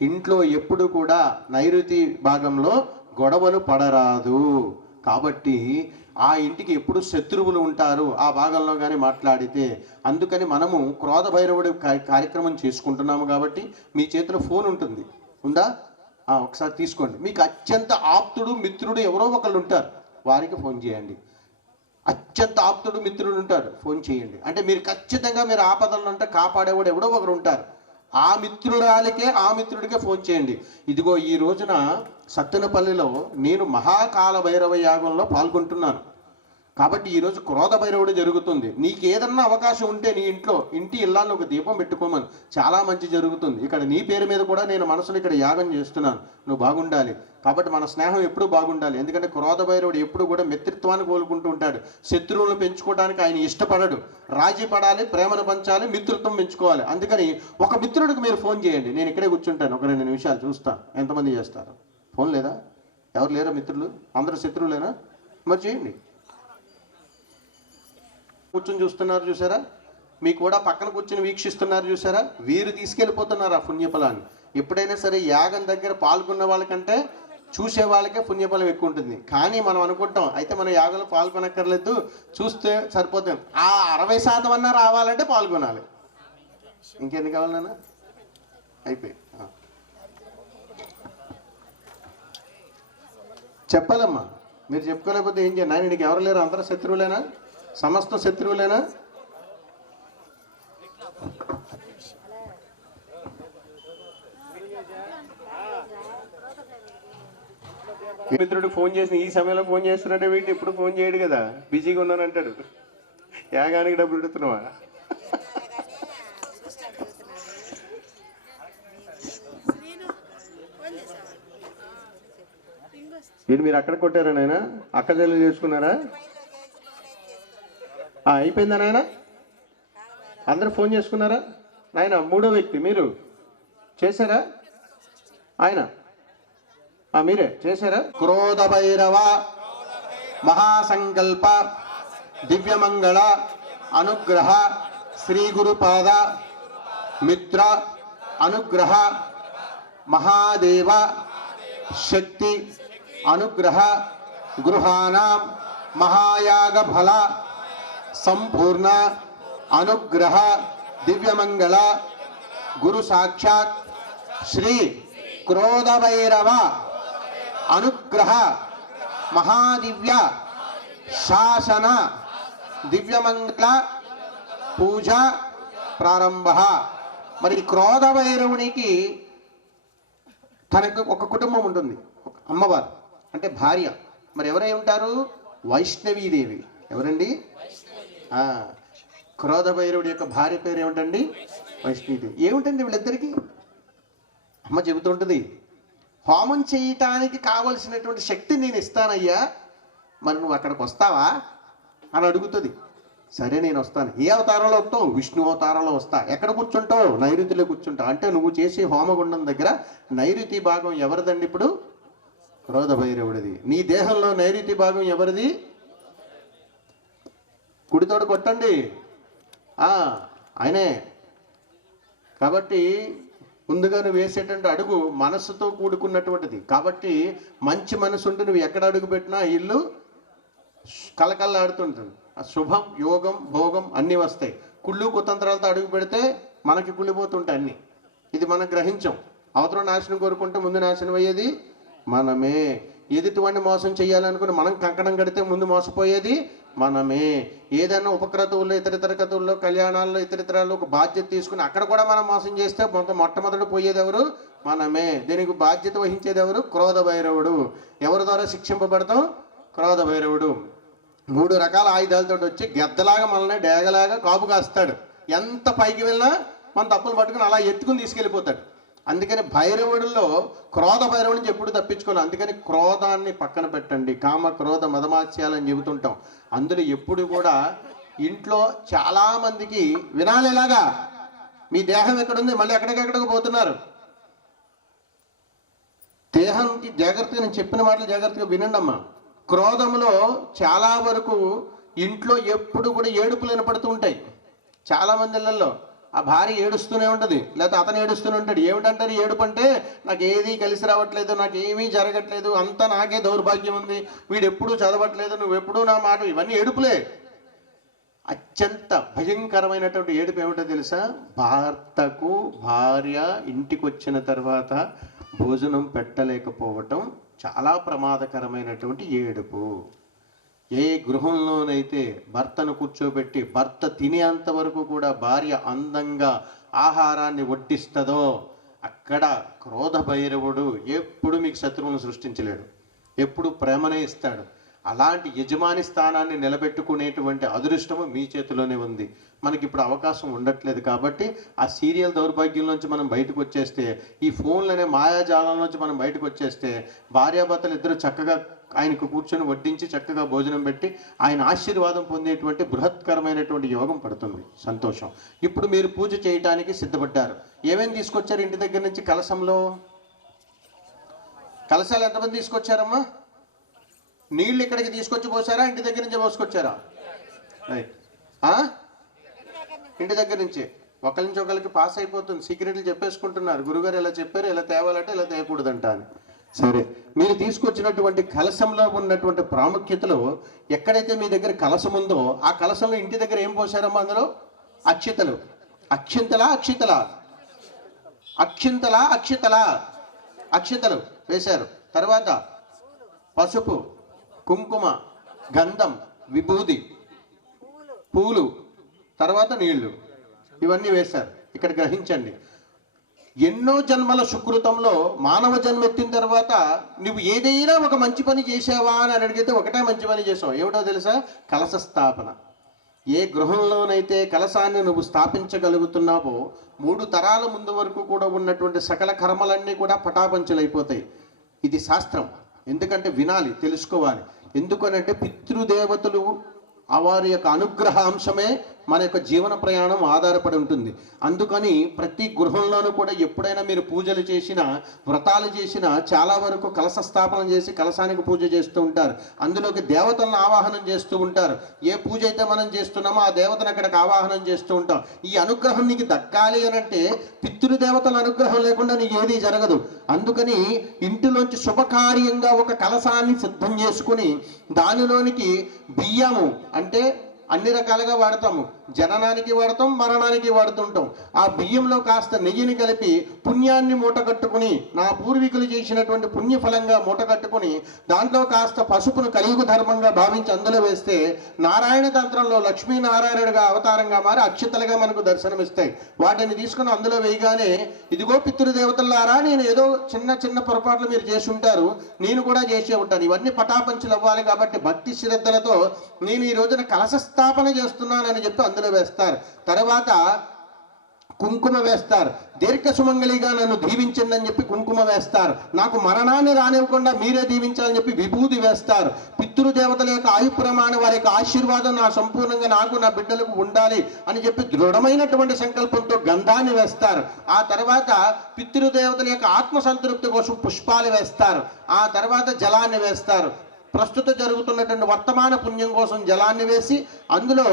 ఇంట్లో ఎప్పుడు కూడా నైరుతి భాగంలో గొడవలు పడరాదు. కాబట్టి ఆ ఇంటికి ఎప్పుడు శత్రువులు ఉంటారు ఆ భాగంలో కానీ మాట్లాడితే. అందుకని మనము క్రోధ భైరవుడి కార్యక్రమం చేసుకుంటున్నాము. కాబట్టి మీ చేతిలో ఫోన్ ఉంటుంది, ఉందా? ఒకసారి తీసుకోండి. మీకు అత్యంత ఆప్తుడు మిత్రుడు ఎవరో ఒకళ్ళు ఉంటారు, వారికి ఫోన్ చేయండి. అత్యంత ఆప్తుడు మిత్రుడు ఉంటారు, ఫోన్ చేయండి. అంటే మీరు ఖచ్చితంగా మీరు ఆపదలను అంటే కాపాడేవాడు ఎవడో ఒకరు ఉంటారు, ఆ మిత్రురాలికే ఆ మిత్రుడికే ఫోన్ చేయండి. ఇదిగో ఈ రోజున సత్తెనపల్లిలో నేను మహాకాల భైరవ యాగంలో పాల్గొంటున్నాను. కాబట్టి ఈరోజు క్రోధ భైరవుడు జరుగుతుంది. నీకు ఏదన్నా అవకాశం ఉంటే నీ ఇంటి ఇళ్ళల్లో ఒక దీపం పెట్టుకోమని, చాలా మంచి జరుగుతుంది. ఇక్కడ నీ పేరు మీద కూడా నేను మనసులో ఇక్కడ యాగం చేస్తున్నాను, నువ్వు బాగుండాలి. కాబట్టి మన స్నేహం ఎప్పుడూ బాగుండాలి. ఎందుకంటే క్రోధ భైరవుడు ఎప్పుడు కూడా మిత్రత్వాన్ని కోలుకుంటూ ఉంటాడు. శత్రువులను పెంచుకోవడానికి ఆయన ఇష్టపడడు. రాజీ పడాలి, ప్రేమను పంచాలి, మిత్రత్వం పెంచుకోవాలి. అందుకని ఒక మిత్రుడికి మీరు ఫోన్ చేయండి. నేను ఇక్కడే కూర్చుంటాను, ఒక 2 నిమిషాలు చూస్తాను ఎంతమంది చేస్తారు. ఫోన్ లేదా? ఎవరు లేరా మిత్రులు? అందరూ శత్రువులేనా? మరి చేయండి. కూర్చొని చూస్తున్నారు చూసారా, మీకు కూడా పక్కన కూర్చొని వీక్షిస్తున్నారు చూసారా, వీరు తీసుకెళ్ళిపోతున్నారు ఆ పుణ్యఫలాన్ని. ఎప్పుడైనా సరే యాగం దగ్గర పాల్గొన్న వాళ్ళకంటే చూసే వాళ్ళకే పుణ్యఫలం ఎక్కువ ఉంటుంది. కానీ మనం అనుకుంటాం అయితే మనం యాగంలో పాల్గొనక్కర్లేదు, చూస్తే సరిపోతుంది. ఆ 60% అన్నా రావాలంటే పాల్గొనాలి. ఇంకెన్ని కావాలన్నా అయిపోయి చెప్పాలమ్మా. మీరు చెప్పుకోలేకపోతే ఏం చేయాలి? నాయనడికి ఎవరు లేరు, అందరూ శత్రువులేనా? సమస్త శత్రువులేనా? మిత్రుడు ఫోన్ చేసిన ఈ సమయంలో ఫోన్ చేస్తున్నాడే, వీటి ఎప్పుడు ఫోన్ చేయడు కదా, బిజీగా ఉన్నానంటాడు. యాగానికి డబ్బులు పెడుతున్నావా? ఏంటి మీరు అక్కడ కొట్టారా నాయన? అక్క చెల్లెలు చేసుకున్నారా? అయిపోయిందా నాయన? అందరూ ఫోన్ చేసుకున్నారా నాయన? మూడో వ్యక్తి మీరు చేశారా? ఆయన మీరే చేశారా? క్రోధ భైరవ మహాసంకల్ప దివ్యమంగళ అనుగ్రహ శ్రీ గురుపాద మిత్ర అనుగ్రహ మహాదేవ శక్తి అనుగ్రహ గృహాణం మహాయాగ ఫల సంపూర్ణ అనుగ్రహ దివ్యమంగళ గురు సాక్షాత్ శ్రీ క్రోధ భైరవ అనుగ్రహ మహాదివ్య శాసన దివ్యమంగళ పూజ ప్రారంభ. మరి క్రోధ భైరవునికి తనకు ఒక కుటుంబం ఉంటుంది, అమ్మవారు అంటే భార్య. మరి ఎవరై ఉంటారు? వైష్ణవీదేవి. ఎవరండి? క్రోధ భైరవుడి యొక్క భార్య పేరు ఏమిటండి? వైష్ణవీదేవి. ఏమిటండి వీళ్ళిద్దరికి? అమ్మ చెబుతుంటుంది, హోమం చేయటానికి కావలసినటువంటి శక్తి నేను ఇస్తానయ్యా, మరి నువ్వు అక్కడికి వస్తావా అని అడుగుతుంది. సరే నేను వస్తాను. ఏ అవతారంలో వస్తావు? విష్ణు అవతారంలో వస్తా. ఎక్కడ కూర్చుంటావు? నైరుతిలో కూర్చుంటావు. అంటే నువ్వు చేసే హోమగుండం దగ్గర నైరుతి భాగం ఎవరిదండి? ఇప్పుడు క్రోధ భైరవుడిది. నీ దేహంలో నైరుతి భాగం ఎవరిది? కుడితోడు కొట్టండి, ఆయనే. కాబట్టి ముందుగా నువ్వు వేసేటువంటి అడుగు మనస్సుతో కూడుకున్నటువంటిది. కాబట్టి మంచి మనసు ఉంటే నువ్వు ఎక్కడ అడుగు పెట్టినా ఇల్లు కలకల్లాడుతుంటుంది. శుభం యోగం భోగం అన్నీ వస్తాయి. కుళ్ళు కుతంత్రాలతో అడుగు పెడితే మనకి కుళ్ళిపోతుంటాయి అన్నీ. ఇది మనం గ్రహించాం. అవతల నాశనం కోరుకుంటే ముందు నాశనం అయ్యేది మనమే. ఎదుటివాడిని మోసం చేయాలనుకుని మనం కంకణం కడితే ముందు మోసపోయేది మనమే. ఏదైనా ఉపక్రతువుల్లో ఇతరితర క్రతువుల్లో కళ్యాణాల్లో ఇతరితరాల్లో ఒక బాధ్యత తీసుకుని అక్కడ కూడా మనం మోసం చేస్తే మొట్టమొదటి పోయేది ఎవరు? మనమే. దీనికి బాధ్యత వహించేది ఎవరు? క్రోధ భైరవుడు. ఎవరి ద్వారా శిక్షింపబడతాం? క్రోధ భైరవుడు. 3 రకాల ఆయుధాలతో వచ్చి గెద్దలాగా మనల్ని డేగలాగా కాపు కాస్తాడు. ఎంత పైకి వెళ్ళినా మన తప్పులు పట్టుకుని అలా ఎత్తుకుని తీసుకెళ్ళిపోతాడు. అందుకని భైరవుడిలో క్రోధ భైరవుడి నుంచి ఎప్పుడు తప్పించుకోవాలి. అందుకని క్రోధాన్ని పక్కన పెట్టండి. కామ క్రోధ మదమాత్స్యాలని చెబుతుంటాం. అందులో ఎప్పుడు కూడా ఇంట్లో చాలామందికి వినాలి ఎలాగా, మీ దేహం ఎక్కడుంది, మళ్ళీ ఎక్కడికెక్కడికి పోతున్నారు. దేహానికి జాగ్రత్తగా, నేను చెప్పిన మాటలు జాగ్రత్తగా వినండి అమ్మా. క్రోధంలో చాలా వరకు ఇంట్లో ఎప్పుడు కూడా ఏడుపులు వినపడుతూ ఉంటాయి. చాలామంది ఇళ్లలో ఆ భార్య ఏడుస్తూనే ఉంటుంది, లేకపోతే అతను ఏడుస్తూనే ఉంటాడు. ఏమిటంటారు ఏడుపు అంటే? నాకు ఏది కలిసి రావట్లేదు, నాకు ఏమీ జరగట్లేదు, అంతా నాకే దౌర్భాగ్యం ఉంది, వీడు ఎప్పుడూ చదవట్లేదు, నువ్వు ఎప్పుడూ నా మాట. ఇవన్నీ ఏడుపులే. అత్యంత భయంకరమైనటువంటి ఏడుపు ఏమిటో తెలుసా? భర్తకు భార్య ఇంటికి వచ్చిన తర్వాత భోజనం పెట్టలేకపోవటం చాలా ప్రమాదకరమైనటువంటి ఏడుపు. ఏ గృహంలోనైతే భర్తను కూర్చోబెట్టి భర్త తినేంత వరకు కూడా భార్య అందంగా ఆహారాన్ని వడ్డిస్తుందో అక్కడ క్రోధ భైరవుడు ఎప్పుడు మీకు శత్రువులను సృష్టించలేడు, ఎప్పుడు ప్రేమనే ఇస్తాడు. అలాంటి యజమాని స్థానాన్ని నిలబెట్టుకునేటువంటి అదృష్టము మీ చేతిలోనే ఉంది. మనకి ఇప్పుడు అవకాశం ఉండట్లేదు. కాబట్టి ఆ సీరియల్ దౌర్భాగ్యం నుంచి మనం బయటకు వచ్చేస్తే, ఈ ఫోన్లు అనే మాయాజాలం నుంచి మనం బయటకు వచ్చేస్తే, భార్యాభర్తలు ఇద్దరు చక్కగా ఆయనకు కూర్చొని వడ్డించి చక్కగా భోజనం పెట్టి ఆయన ఆశీర్వాదం పొందేటువంటి బృహత్కరమైనటువంటి యోగం పడుతుంది. సంతోషం. ఇప్పుడు మీరు పూజ చేయటానికి సిద్ధపడ్డారు. ఏమేమి తీసుకొచ్చారు ఇంటి దగ్గర నుంచి? కలశంలో కలశాలు ఎంతమంది తీసుకొచ్చారమ్మా? నీళ్ళు ఇక్కడికి తీసుకొచ్చి పోసారా, ఇంటి దగ్గర నుంచి పోసుకొచ్చారా? రైట్. ఇంటి దగ్గర నుంచి ఒకరి నుంచి ఒకరికి పాస్ అయిపోతుంది. సీక్రెట్లు చెప్పేసుకుంటున్నారు. గురుగారు ఎలా చెప్పారు, ఎలా తేవాలంటే ఇలా తేయకూడదంట అని. సరే, మీరు తీసుకొచ్చినటువంటి కలశంలో ఉన్నటువంటి ప్రాముఖ్యతలో ఎక్కడైతే మీ దగ్గర కలశం ఉందో ఆ కలశంలో ఇంటి దగ్గర ఏం పోసారమ్మా? అందులో అక్షితలు. అక్షింతలా అక్షితలా? అక్షింతలా అక్షితలా? అక్షితలు వేశారు. తర్వాత పసుపు, కుంకుమ, గంధం, విభూది, పూలు, తర్వాత నీళ్లు, ఇవన్నీ వేశారు. ఇక్కడ గ్రహించండి, ఎన్నో జన్మల సుకృతంలో మానవ జన్మ ఎత్తిన తర్వాత నువ్వు ఏదైనా ఒక మంచి పని చేసావా అని అడిగితే ఒకటే మంచి పని చేసావు. ఏమిటో తెలుసా? కలశ స్థాపన. ఏ గృహంలోనైతే కలశాన్ని నువ్వు స్థాపించగలుగుతున్నావో 3 తరాల ముందు వరకు కూడా ఉన్నటువంటి సకల కర్మలన్నీ కూడా పటాపంచలైపోతాయి. ఇది శాస్త్రం. ఎందుకంటే వినాలి, తెలుసుకోవాలి. ఎందుకనంటే పితృదేవతలు వారి యొక్క అనుగ్రహ అంశమే మన యొక్క జీవన ప్రయాణం ఆధారపడి ఉంటుంది. అందుకని ప్రతి గృహంలోనూ కూడా ఎప్పుడైనా మీరు పూజలు చేసినా, వ్రతాలు చేసినా చాలా వరకు కలశ స్థాపన చేసి కలశానికి పూజ చేస్తూ ఉంటారు. అందులోకి దేవతలను ఆవాహనం చేస్తూ ఉంటారు. ఏ పూజ అయితే మనం చేస్తున్నామో ఆ దేవతను అక్కడికి ఆవాహనం చేస్తూ ఉంటాం. ఈ అనుగ్రహం నీకు దక్కాలి అని అంటే పితృదేవతల అనుగ్రహం లేకుండా నీకు ఏది జరగదు. అందుకని ఇంటిలోంచి శుభకార్యంగా ఒక కలశాన్ని సిద్ధం చేసుకుని దానిలోనికి బియ్యము అంటే అన్ని రకాలుగా వాడతాము. జననానికి వాడతాం, మరణానికి వాడుతుంటాం. ఆ బియ్యంలో కాస్త నెయ్యిని కలిపి పుణ్యాన్ని మూట కట్టుకుని, నా పూర్వీకులు చేసినటువంటి పుణ్యఫలంగా మూట కట్టుకుని దాంట్లో కాస్త పసుపును కలియుగ ధర్మంగా భావించి అందులో వేస్తే నారాయణ తంత్రంలో లక్ష్మీనారాయణుడిగా అవతారంగా మారి అక్షతలుగా మనకు దర్శనమిస్తాయి. వాటిని తీసుకుని అందులో వేయగానే ఇదిగో పితృదేవతలారా, నేను ఏదో చిన్న చిన్న పొరపాట్లు మీరు చేసి ఉంటారు, నేను కూడా చేసే ఉంటాను. ఇవన్నీ పటాపంచులు అవ్వాలి కాబట్టి భక్తి శ్రద్ధలతో నేను ఈ రోజున కలశ స్థాపన చేస్తున్నానని చెప్పి అందులో వేస్తారు. తర్వాత కుంకుమ వేస్తారు. దీర్ఘ సుమంగళిగా నన్ను దీవించండి అని చెప్పి కుంకుమ వేస్తారు. నాకు మరణాన్ని రానివ్వకుండా మీరే దీవించాలని చెప్పి విభూతి వేస్తారు. పితృదేవతల యొక్క ఆయు ప్రమాణం, వారి యొక్క ఆశీర్వాదం నా సంపూర్ణంగా నాకు నా బిడ్డలకు ఉండాలి అని చెప్పి దృఢమైనటువంటి సంకల్పంతో గంధాన్ని వేస్తారు. ఆ తర్వాత పితృదేవతల యొక్క ఆత్మ సంతృప్తి కోసం పుష్పాలు వేస్తారు. ఆ తర్వాత జలాన్ని వేస్తారు. ప్రస్తుత జరుగుతున్నటువంటి వర్తమాన పుణ్యం కోసం జలాన్ని వేసి అందులో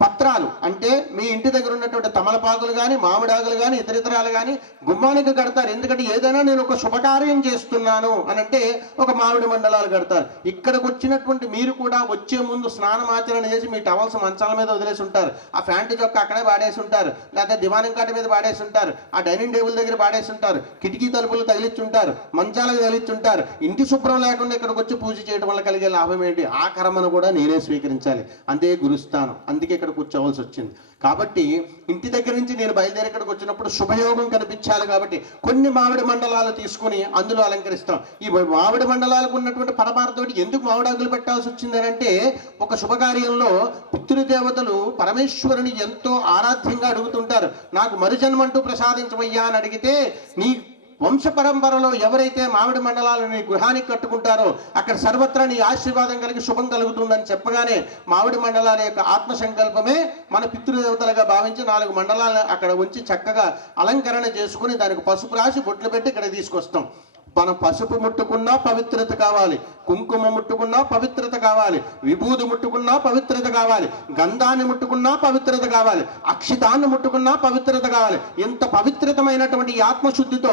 పత్రాలు అంటే మీ ఇంటి దగ్గర ఉన్నటువంటి తమలపాకులు కానీ, మామిడాకులు కానీ, ఇతరితరాలు కానీ గుమ్మానికి కడతారు. ఎందుకంటే ఏదైనా నేను ఒక శుభకార్యం చేస్తున్నాను అని అంటే ఒక మామిడి మండలాలు కడతారు. ఇక్కడికి వచ్చినటువంటి మీరు కూడా వచ్చే ముందు స్నానమాచరణ చేసి మీ టవల్స్ మంచాల మీద వదిలేసి ఉంటారు. ఆ ఫ్యాంటు చొక్క అక్కడే పాడేసి ఉంటారు, లేకపోతే దివానం కాటి మీద పాడేసి ఉంటారు, ఆ డైనింగ్ టేబుల్ దగ్గర పాడేసి ఉంటారు, కిటికీ తలుపులు తగిలించుంటారు, మంచాలకు తగిలించుంటారు. ఇంటి శుభ్రం లేకుండా ఇక్కడికి వచ్చి పూజ చేయడం వల్ల కలిగే లాభం ఏంటి? ఆ కర్మను కూడా నేనే స్వీకరించాలి. అంతే గురుస్థానం. అందుకే ఇక్కడ కూర్చోవలసి వచ్చింది. కాబట్టి ఇంటి దగ్గర నుంచి నేను బయలుదేరి ఇక్కడికి వచ్చినప్పుడు శుభయోగం కనిపించాలి కాబట్టి కొన్ని మామిడి మండలాలు తీసుకుని అందులో అలంకరిస్తాం. ఈ మామిడి మండలాలకు ఉన్నటువంటి పరమార్థం ఎందుకు మామిడాకులు పెట్టాల్సి వచ్చిందని అంటే ఒక శుభకార్యంలో పితృదేవతలు పరమేశ్వరుని ఎంతో ఆరాధ్యంగా అడుగుతుంటారు. నాకు మరుజన్మంటూ ప్రసాదించవయ్యా అని అడిగితే నీ వంశ పరంపరలో ఎవరైతే మామిడి మండలాలను గృహానికి కట్టుకుంటారో అక్కడ సర్వత్రా నీ ఆశీర్వాదం కలిగి శుభం కలుగుతుందని చెప్పగానే మామిడి మండలాల యొక్క ఆత్మసంకల్పమే మన పితృదేవతలుగా భావించి 4 మండలాలను అక్కడ ఉంచి చక్కగా అలంకరణ చేసుకుని దానికి పసుపు రాసి బొట్లు పెట్టి ఇక్కడ తీసుకొస్తాం. మనం పసుపు ముట్టుకున్నా పవిత్రత కావాలి, కుంకుమ ముట్టుకున్నా పవిత్రత కావాలి, విభూది ముట్టుకున్నా పవిత్రత కావాలి, గంధాన్ని ముట్టుకున్నా పవిత్రత కావాలి, అక్షితాన్ని ముట్టుకున్నా పవిత్రత కావాలి. ఎంత పవిత్రతమైనటువంటి ఆత్మశుద్ధితో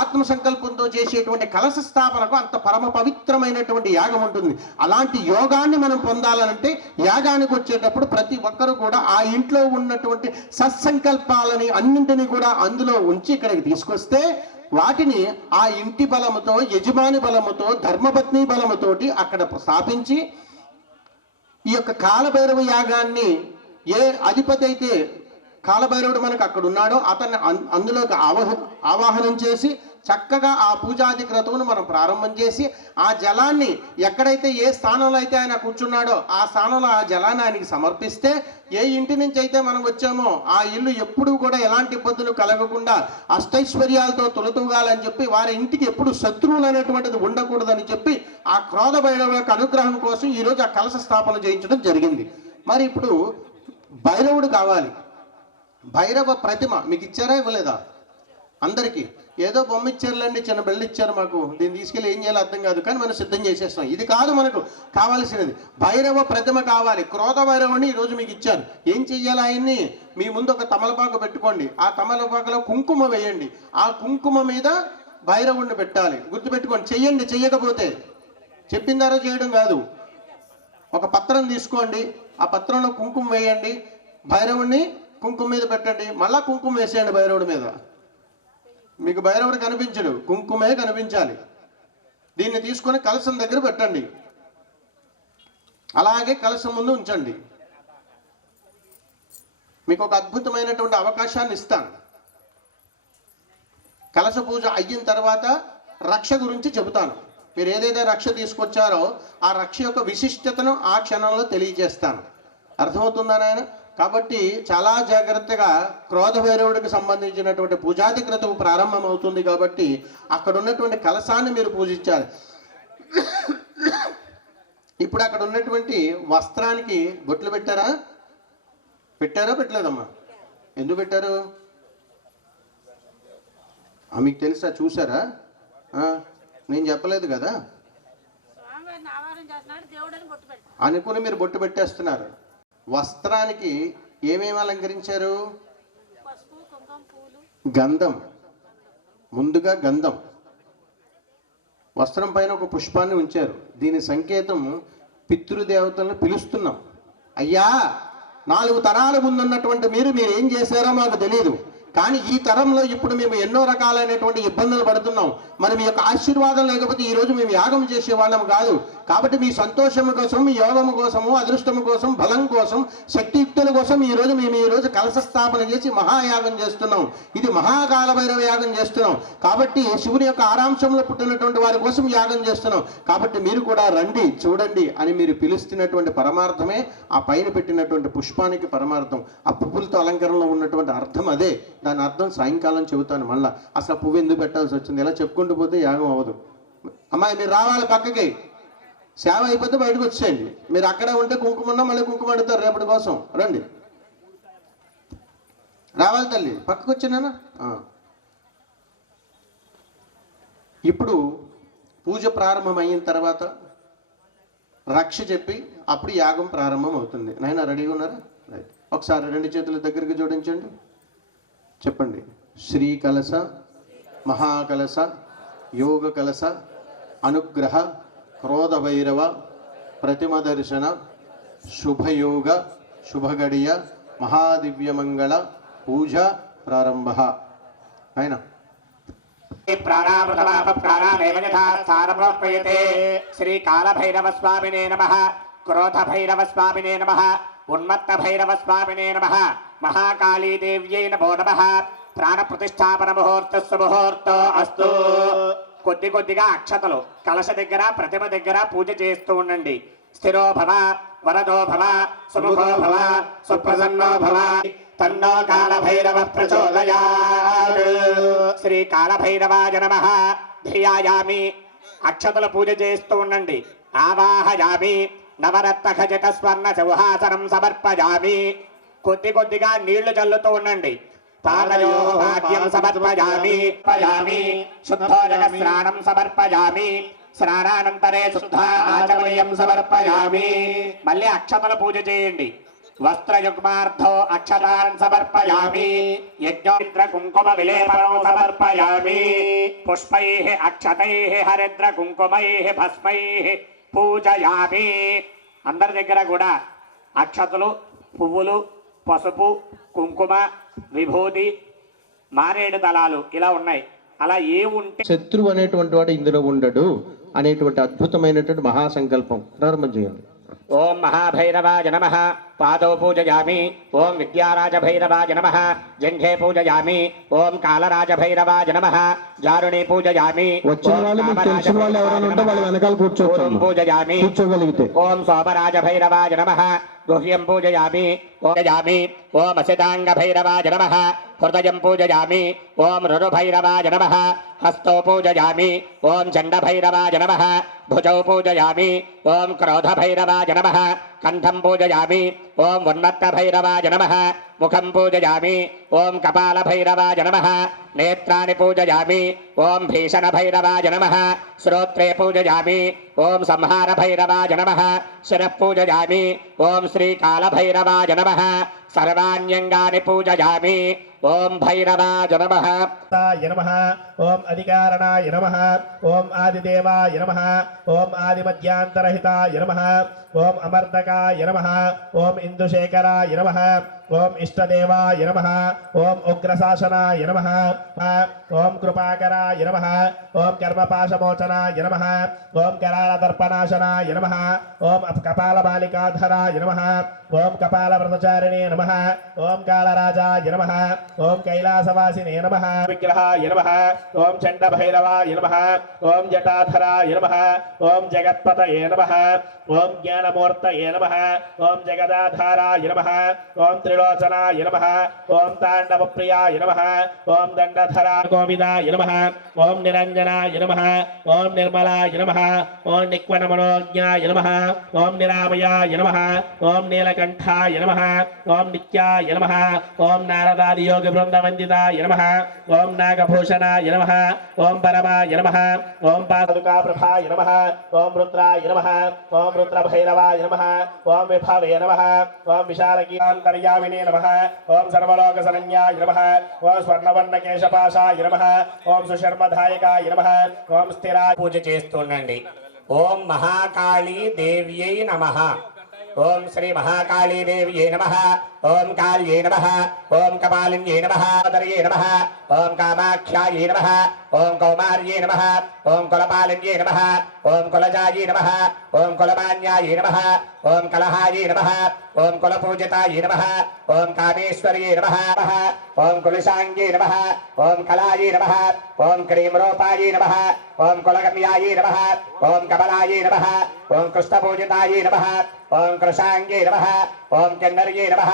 ఆత్మ సంకల్పంతో చేసేటువంటి కలశ స్థాపనకు అంత పరమ పవిత్రమైనటువంటి యాగం ఉంటుంది. అలాంటి యోగాన్ని మనం పొందాలనంటే యాగానికి వచ్చేటప్పుడు ప్రతి ఒక్కరు కూడా ఆ ఇంట్లో ఉన్నటువంటి సత్సంకల్పాలని అన్నింటినీ కూడా అందులో ఉంచి ఇక్కడికి తీసుకొస్తే వాటిని ఆ ఇంటి బలముతో, యజమాని బలముతో, ధర్మపత్ని బలముతోటి అక్కడ స్థాపించి ఈ యొక్క కాలభైరవ యాగాన్ని ఏ అధిపతి అయితే కాలభైరవుడు మనకు అక్కడ ఉన్నాడో అతన్ని అందులోకి ఆవాహనం చేసి చక్కగా ఆ పూజాది క్రతువును మనం ప్రారంభం చేసి ఆ జలాన్ని ఎక్కడైతే ఏ స్థానంలో అయితే ఆయన కూర్చున్నాడో ఆ స్థానంలో ఆ జలాన్ని ఆయనకి సమర్పిస్తే ఏ ఇంటి నుంచి అయితే మనం వచ్చామో ఆ ఇల్లు ఎప్పుడు కూడా ఎలాంటి ఇబ్బందులు కలగకుండా అష్టైశ్వర్యాలతో తొలతూగాలని చెప్పి వారి ఇంటికి ఎప్పుడు శత్రువులు అనేటువంటిది ఉండకూడదని చెప్పి ఆ క్రోధ భైరవ యొక్క అనుగ్రహం కోసం ఈరోజు ఆ కలశ స్థాపన చేయించడం జరిగింది. మరి ఇప్పుడు భైరవుడు కావాలి. భైరవ ప్రతిమ మీకు ఇచ్చారా ఇవ్వలేదా? అందరికీ ఏదో బొమ్మ ఇచ్చారులేండి, చిన్న బెల్లు ఇచ్చారు మాకు, దీన్ని తీసుకెళ్ళి ఏం చేయాలో అర్థం కాదు, కానీ మనం సిద్ధం చేసేస్తాం. ఇది కాదు మనకు కావాల్సినది, భైరవ ప్రతిమ కావాలి. క్రోధ భైరవుని ఈరోజు మీకు ఇచ్చాను. ఏం చెయ్యాలి? ఆయన్ని మీ ముందు ఒక తమలపాకు పెట్టుకోండి, ఆ తమలపాకులో కుంకుమ వేయండి, ఆ కుంకుమ మీద భైరవుడిని పెట్టాలి. గుర్తుపెట్టుకోండి, చెయ్యండి. చెయ్యకపోతే చెప్పిందారో చేయడం కాదు. ఒక పత్రం తీసుకోండి, ఆ పత్రంలో కుంకుమ వేయండి, భైరవుడిని కుంకుమ మీద పెట్టండి, మళ్ళా కుంకుమ వేసేయండి భైరవుడి మీద. మీకు భైరవుడు కనిపించడు, కుంకుమే కనిపించాలి. దీన్ని తీసుకొని కలశం దగ్గర పెట్టండి, అలాగే కలశం ముందు ఉంచండి. మీకు ఒక అద్భుతమైనటువంటి అవకాశాన్ని ఇస్తాను. కలశ పూజ అయిన తర్వాత రక్ష గురించి చెబుతాను. మీరు ఏదైతే రక్ష తీసుకొచ్చారో ఆ రక్ష యొక్క విశిష్టతను ఆ క్షణంలో తెలియజేస్తాను. అర్థమవుతుందా నాయన? కాబట్టి చాలా జాగ్రత్తగా క్రోధ భైరవుడికి సంబంధించినటువంటి పూజాది క్రతువు ప్రారంభం అవుతుంది. కాబట్టి అక్కడ ఉన్నటువంటి కలశాన్ని మీరు పూజించాలి. ఇప్పుడు అక్కడ ఉన్నటువంటి వస్త్రానికి బొట్లు పెట్టారా? పెట్టలేదమ్మా? ఎందుకు పెట్టారు? మీకు తెలుసా? చూసారా? నేను చెప్పలేదు కదా అనుకుని మీరు బొట్టు పెట్టేస్తున్నారు. వస్త్రానికి ఏమేమి అలంకరించారు? గంధం. ముందుగా గంధం, వస్త్రం పైన ఒక పుష్పాన్ని ఉంచారు. దీని సంకేతం పితృదేవతలను పిలుస్తున్నాం. అయ్యా, 4 తరాల ముందున్నటువంటి మీరు ఏం చేశారో మాకు తెలియదు, కానీ ఈ తరంలో ఇప్పుడు మేము ఎన్నో రకాలైనటువంటి ఇబ్బందులు పడుతున్నాం. మరి మీ యొక్క ఆశీర్వాదం లేకపోతే ఈరోజు మేము యాగం చేసేవాళ్ళం కాదు. కాబట్టి మీ సంతోషము కోసం, మీ యోగము కోసము, అదృష్టము కోసం, బలం కోసం, శక్తియుక్తుల కోసం మేము ఈరోజు కలశ స్థాపన చేసి మహాయాగం చేస్తున్నాం. ఇది మహాకాల భైరవ యాగం చేస్తున్నాం. కాబట్టి శివుని యొక్క ఆరాంశంలో పుట్టినటువంటి వారి కోసం యాగం చేస్తున్నాం. కాబట్టి మీరు కూడా రండి, చూడండి అని మీరు పిలుస్తున్నటువంటి పరమార్థమే ఆ పైన పెట్టినటువంటి పుష్పానికి పరమార్థం. ఆ పువ్వులతో అలంకరణలో ఉన్నటువంటి అర్థం అదే. దాని అర్థం సాయంకాలం చెబుతాను. మళ్ళీ అసలు పువ్వు ఎందుకు పెట్టాల్సి వచ్చింది, ఇలా చెప్పుకుంటూ పోతే యాగం అవ్వదు. అమ్మాయి మీరు రావాలి పక్కకి, సేవ అయిపోతే బయటకు వచ్చేయండి. మీరు అక్కడే ఉంటే కుంకుమన్నా మళ్ళీ కుంకుమ అడుగుతారు రేపటి కోసం. రండి, రావాలి తల్లి, పక్కకు వచ్చానా? ఇప్పుడు పూజ ప్రారంభమైన తర్వాత రక్ష చెప్పి అప్పుడు యాగం ప్రారంభం అవుతుంది. నాయన రెడీగా ఉన్నారా? రైట్. ఒకసారి 2 చేతుల దగ్గరికి జోడించండి, చెప్పండి. శ్రీ కలశ, మహాకలశ, యోగ కలశ, అనుగ్రహ, క్రోధ భైరవ, ప్రతిమ దర్శన, శుభయోగ, శుభగడియ, మహాదివ్యమంగళ పూజ ప్రారంభ. ఆయన శ్రీ కాళభైరవ స్వామినే నమః, క్రోధ భైరవ స్వామినే నమః, ఉన్మత్త భైరవ స్వామినే నమః, మహాకాళీ దేవ్యై నమో నమః. ప్రాణ ప్రతిష్టాపన ముహూర్తో అస్తు. కొద్దిగా అక్షతలు కలశ దగ్గర, ప్రతిమ దగ్గర పూజ చేస్తూ ఉండండి. స్థిరో భవ, వరదో భవ, సుముఖో భవ, సుప్రసన్నో భవ. తన్నో కాళభైరవ ప్రచోదయాత్. శ్రీ కాళభైరవాయ నమః. ధ్యాయామి. అక్షతలు పూజ చేస్తూ ఉండండి. ఆవాహయామి. నవరత్న ఖచిత స్వర్ణ చౌహాసనం సమర్పయామి. కొద్దిగా నీళ్లు చల్లుతూ ఉండండి. పాదయోః పాద్యం సమర్పయామి. శుద్ధోదక స్నానం సమర్పయామి. స్నానానంతరే శుద్ధ ఆచమయం సమర్పయామి. మళ్ళీ అక్షతల పూజ చేయండి. వస్త్రయుగ్మార్థో అక్షతాన్ సమర్పయామి. యజ్ఞోమిత్ర కుంకుమ విలేపనం సమర్పయామి. పుష్పైః అక్షతైః హరిద్ర కుంకుమైః భస్మైః పూజయామి. అందరి దగ్గర కూడా అక్షతలు, పువ్వులు, పసుపు, కుంకుమ, విభూతి, మారేడు దళాలు ఇలా ఉన్నాయి. అలా ఏ ఉంటే శత్రువు అనేటువంటి వాడు ఇందులో ఉండడు అనేటువంటి అద్భుతమైనటువంటి మహాసంకల్పం ప్రారంభం చేయండి. ఓం మహాభైరవాయ నమః. పాదౌ పూజయామి. ఓం విద్యారాజభైరవాయ నమః. జంఘే పూజయామి. ఓం కాళరాజభైరవాయ నమః. జారుణి పూజయామి. వచ్చిన వాళ్ళు మీకు తెలిసిన వాళ్ళు ఎవరైనా ఉంటే వాళ్ళ వెనకాల కూర్చోవచ్చు, పూజయామి. కూర్చోగలిగితే. ఓం సోమరాజభైరవాయ నమః. గుహ్యం పూజయామి. ఓం అసితాంగభైరవాయ నమః. హృదయం పూజయామి. ఓం రురుభైరవాయ నమః. హస్తౌ పూజయామి. ఓం చండభైరవాయ నమః. భుజౌ పూజయామి. ఓం క్రోధభైరవాయ నమః. కంఠం పూజయామి. ఓం ఉన్మత్తభైరవాయ నమః. ముఖం పూజయామి. ఓం కపాలభైరవాయ నమః. నేత్రాన్ని పూజయామి. ఓం భీషణభైరవాయ నమః. శ్రోత్రే పూజయామి. ఓం సంహారభైరవాయ నమః. శిరః పూజయామి. ఓం శ్రీకాళభైరవాయ నమః. సర్వాణ్యంగాని పూజయామి. ఓం భైరవాయ నమః. నమః. ఓం అధికారణాయ నమః. ఓం ఆదిదేవాయ నమః. ఓం ఆదిమధ్యాంతరహితాయ నమః. ఓం అమర్దకాయ నమః. ఓం ఇందుశేఖరాయ నమః. ఓం ఇష్టదేవాయ నమః ఓం ఉగ్రశాసనాయ నమః ఓం కృపాకరాయ నమః ఓం కర్మపాశమోచనాయ నమః ఓం కరాళదర్పనాశనాయ నమః ఓం కపాలమాలికాధరాయ నమః ఓం కపాలవ్రతచారిణే నమః ఓం కాళరాజాయ నమః ఓం కైలాసవాసినే నమః విగ్రహాయ నమః ఓం చండభైరవాయ నమః ఓం జటాధరాయ నమః ఓం జగత్పతయే నమః ఓం జ్ఞానమూర్తయే నమః ఓం జగదాధారాయ నమః ఓం త్రిలోచనాయ నమః ఓం తాండవప్రియాయ నమః ఓం దండధరా గోవిదాయ నమః ఓం నిరంజనాయ నమః ఓం నిర్మలాయ నమః ఓం నిక్వనమనోజ్ఞాయ నమః ఓం నిరామయాయ నమః ఓం నీలకంఠాయ నమః ఓం నిత్యాయ నమః ఓం నారదాది యోగ బృందవందితాయ నమః ఓం నాగభూషణాయ నమః ఓం పరమాయ నమః ఓం పాదుకాప్రభాయ నమః ఓం రుద్రాయ నమః ఓం రుద్రభైరవాయ నమః ఓం విభవే నమః ఓం విశాలకీయాంతర్యామినే నమః ఓం సర్వలోకశరణ్యాయ నమః ఓం స్వర్ణవర్ణకేశపాశాయ నమః ఓం సుశర్మధాయకాయ నమః ఓం స్థిరాయ పూజ చేస్తుండండి. ఓం మహాకాళీ దేవ్యై నమః. ఓం శ్రీ మహాకాళీ దేవ్యై నమః. ఓం కాళ్యై నమః. ఓం కపాలిన్యై నమః. దర్యై నమః. ఓం కామాఖ్యాయై నమః. ఓం కౌమార్యై నమః. ఓం కులపాలిన్యై నమః. ఓం కులజాయై నమః. ఓం కులమాన్యాయై నమః. ఓం కలహాయై నమః. ఓం కులపూజితాయై నమః. ఓం కామేశ్వర్యై నమః. ఓం కులశాంగ్యై నమః. ఓం కళాయై నమః. ఓం క్రీమ్రూపాయై నమః. ఓం కులగమ్యాయై నమః. ఓం కమలాయై నమః. ఓం కృష్ణపూజితాయై నమః. ఓం కృషాంగ్యై నమః. ఓం కిన్నర్యై నమః.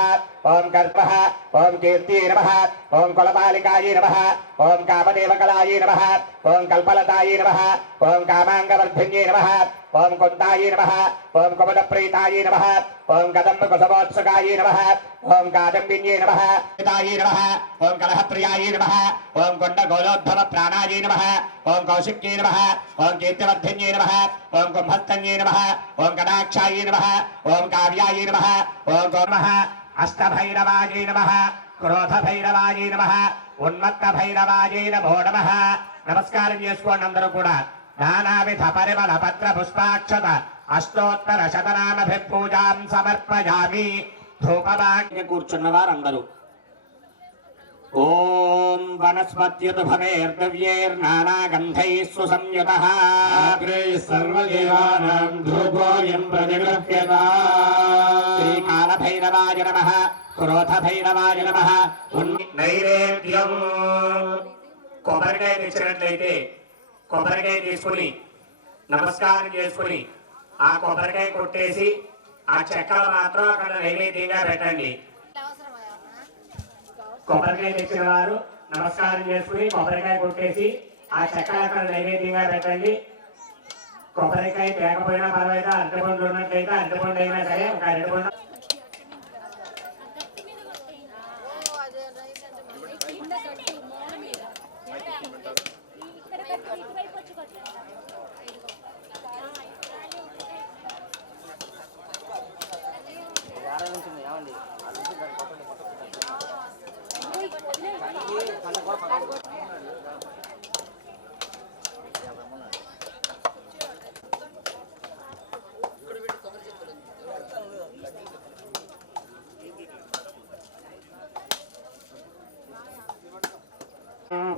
ఓం కర్పః. ఓం కీర్త్యై నమః. ఓం కులపాలికాయై నమః. ఓం కామదేవకళాయై నమః. ఓం కల్పలతాయై నమః. ఓం కామాంగవర్ధిన్యై నమః. ఓం కుంతాయై నమః. ఓం కుముదప్రీతాయై నమః. ఓం కదంబకుశమోత్సుకాయై నమః. ఓం కాదంబిన్యై నమః. పితాయై నమః. ఓం కలహప్రియాయై నమః. ఓం కొండగోలోద్భవ ప్రాణాయై నమః. ఓం కౌశిక్యై నమః. ఓం కీర్తివర్ధిన్యై నమః. ఓం కుంభస్తన్యై నమః. ఓం కటాక్షాయై నమః. ఓం కావ్యాయై నమః. ఓం నమః. అష్టభైరవాయై నమః. క్రోధభైరవాయై నమః. ఉన్మత్తభైరవాయై నమో నమః. నమస్కారం చేసుకోండి అందరూ కూడా. నానావిధ పరిమళ పత్ర పుష్పాక్షత అష్టోత్తర శతనామభి పూజాం సమర్పయామి. ధూపవాక్య కూర్చున్న వారందరూ ఓం వనస్పత్యుద్భవేర్దవ్యేర్నానాగంధైః సుసంయుతః సర్వదేవానాం ధూపోయం ప్రతిగృహ్యతా. శ్రీకాళభైరవాయ నమః. క్రోధభైరవాయ నమః. నైవేద్యం కొబ్బరికాయ తెచ్చినట్లయితే కొబ్బరికాయ తీసుకుని నమస్కారం చేసుకుని ఆ కొబ్బరికాయ కొట్టేసి ఆ చెక్కలు మాత్రం అక్కడ నైవేద్యంగా పెట్టండి. కొబ్బరికాయ తెచ్చిన వారు నమస్కారం చేసుకుని కొబ్బరికాయ కొట్టేసి ఆ చెక్కలు అక్కడ నైవేద్యంగా పెట్టండి. కొబ్బరికాయ తేకపోయినా పర్వాలేదు, అరటిపండు ఉన్నట్లయితే అరటిపండు అయినా సరే ఒక అరటిపండు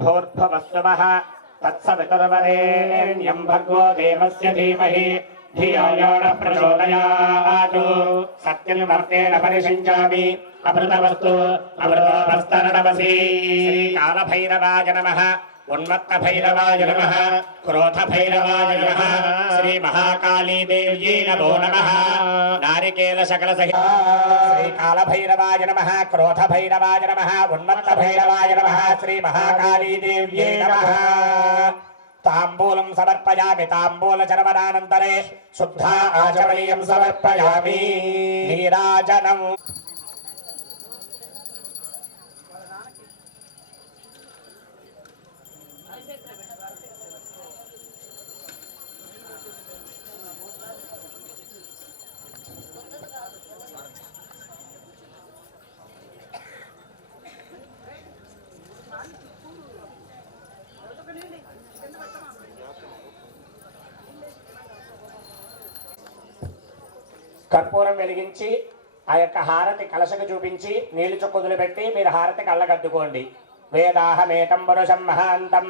భూర్భువస్సువః తత్సవితుర్వరేణ్యం భర్గో దేవస్య ధీమహి ధియో యో నః ప్రచోదయాత్. సత్యం వర్తేన పరిషించామి అమృతవస్తు అమృతోపస్తరణమసి. శ్రీకాళభైరవాయ నమః. ఉన్మత్తభైరవాయ నమః. క్రోధభైరవాయ నమః. శ్రీ మహాకాళీ దేవ్యై నమో నమః. నారికేల సకల సహిత శ్రీకాళభైరవాయ నమః. క్రోధభైరవాయ నమః. ఉన్మత్తభైరవాయ నమః. శ్రీ మహాకాళీ దేవ్యై నమః. తాంబూలం సమర్పయామి. తాంబూల చర్వణానంతరే శుద్ధ ఆచమనీయం సమర్పయామి. నీరాజనం కర్పూరం వెలిగించి ఆ యొక్క హారతి కలశకు చూపించి నీళ్లు చుక్కుదులు పెట్టి మీరు హారతి కళ్ళగద్దుకోండి. వేదాహమేతం పురుషం మహాంతం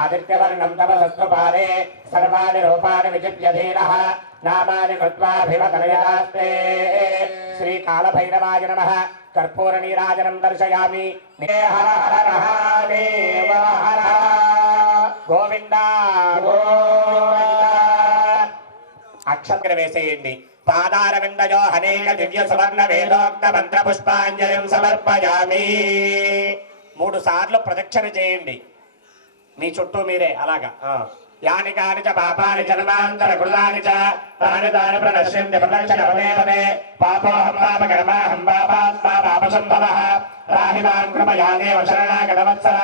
ఆదిత్యవర్ణం తపసత్వపాదే సర్వాణి రూపాణి విజిత్య ధీరః నామాని కృత్వాభివదనయాస్తే. శ్రీకాళభైరవాయ నమః. కర్పూర నీరాజనం దర్శయామి. హర హర మహాదేవ హర గోవింద గోవింద. అక్షర వేసేయండి. పాదారవిందయో అనేక దివ్య సువర్ణ వేదోక్త మంత్ర పుష్పాంజలిం సమర్పయామి. 3 సార్లు ప్రదక్షిణ చేయండి మీ చుట్టూ మీరే అలాగా. యాని కాని చ పాపాని జన్మాంతర కృతాని చ తాని తాని ప్రణశ్యంతి ప్రదక్షిణ పదే పదే. పాపోహం పాపకర్మాహం పాపాత్మా పాపసంభవః రాహి మాం కృపయా దేవ శరణాగతవత్సల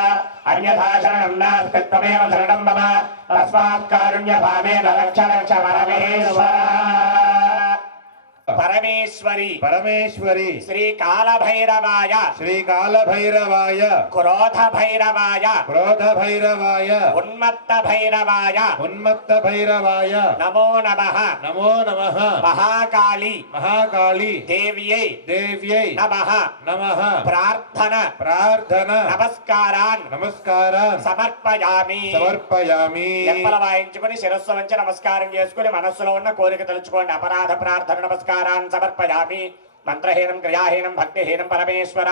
అన్యథా శరణం నాస్తి త్వమేవ శరణం మమ తస్మాత్ కారుణ్యభావేన రక్ష రక్ష పరమేశ్వర. పరమేశ్వరి పరమేశ్వరి శ్రీకాళభైరవాయ శ్రీకాళభైరవాయ క్రోధ భైరవాయ క్రోధ భైరవాయ ఉన్మత్త భైరవాయ ఉన్మత్త భైరవాయ నమో నమః. నమో నమః. మహాకాళి మహాకాళి దేవ్యై దేవ్యై నమః. నమః. ప్రార్థన ప్రార్థన నమస్కారాన్ నమస్కారాన్ సమర్పయామి. సమర్పయామి. ఎప్పల వాయించుకుని శిరస్సు వంచి నమస్కారం చేసుకుని మనస్సులో ఉన్న కోరిక తెలుసుకోండి. అపరాధ ప్రార్థన నమస్కారాన్ సమర్పయామి. మంత్రహీనం క్రియాహీనం భక్తిహీనం పరమేశ్వర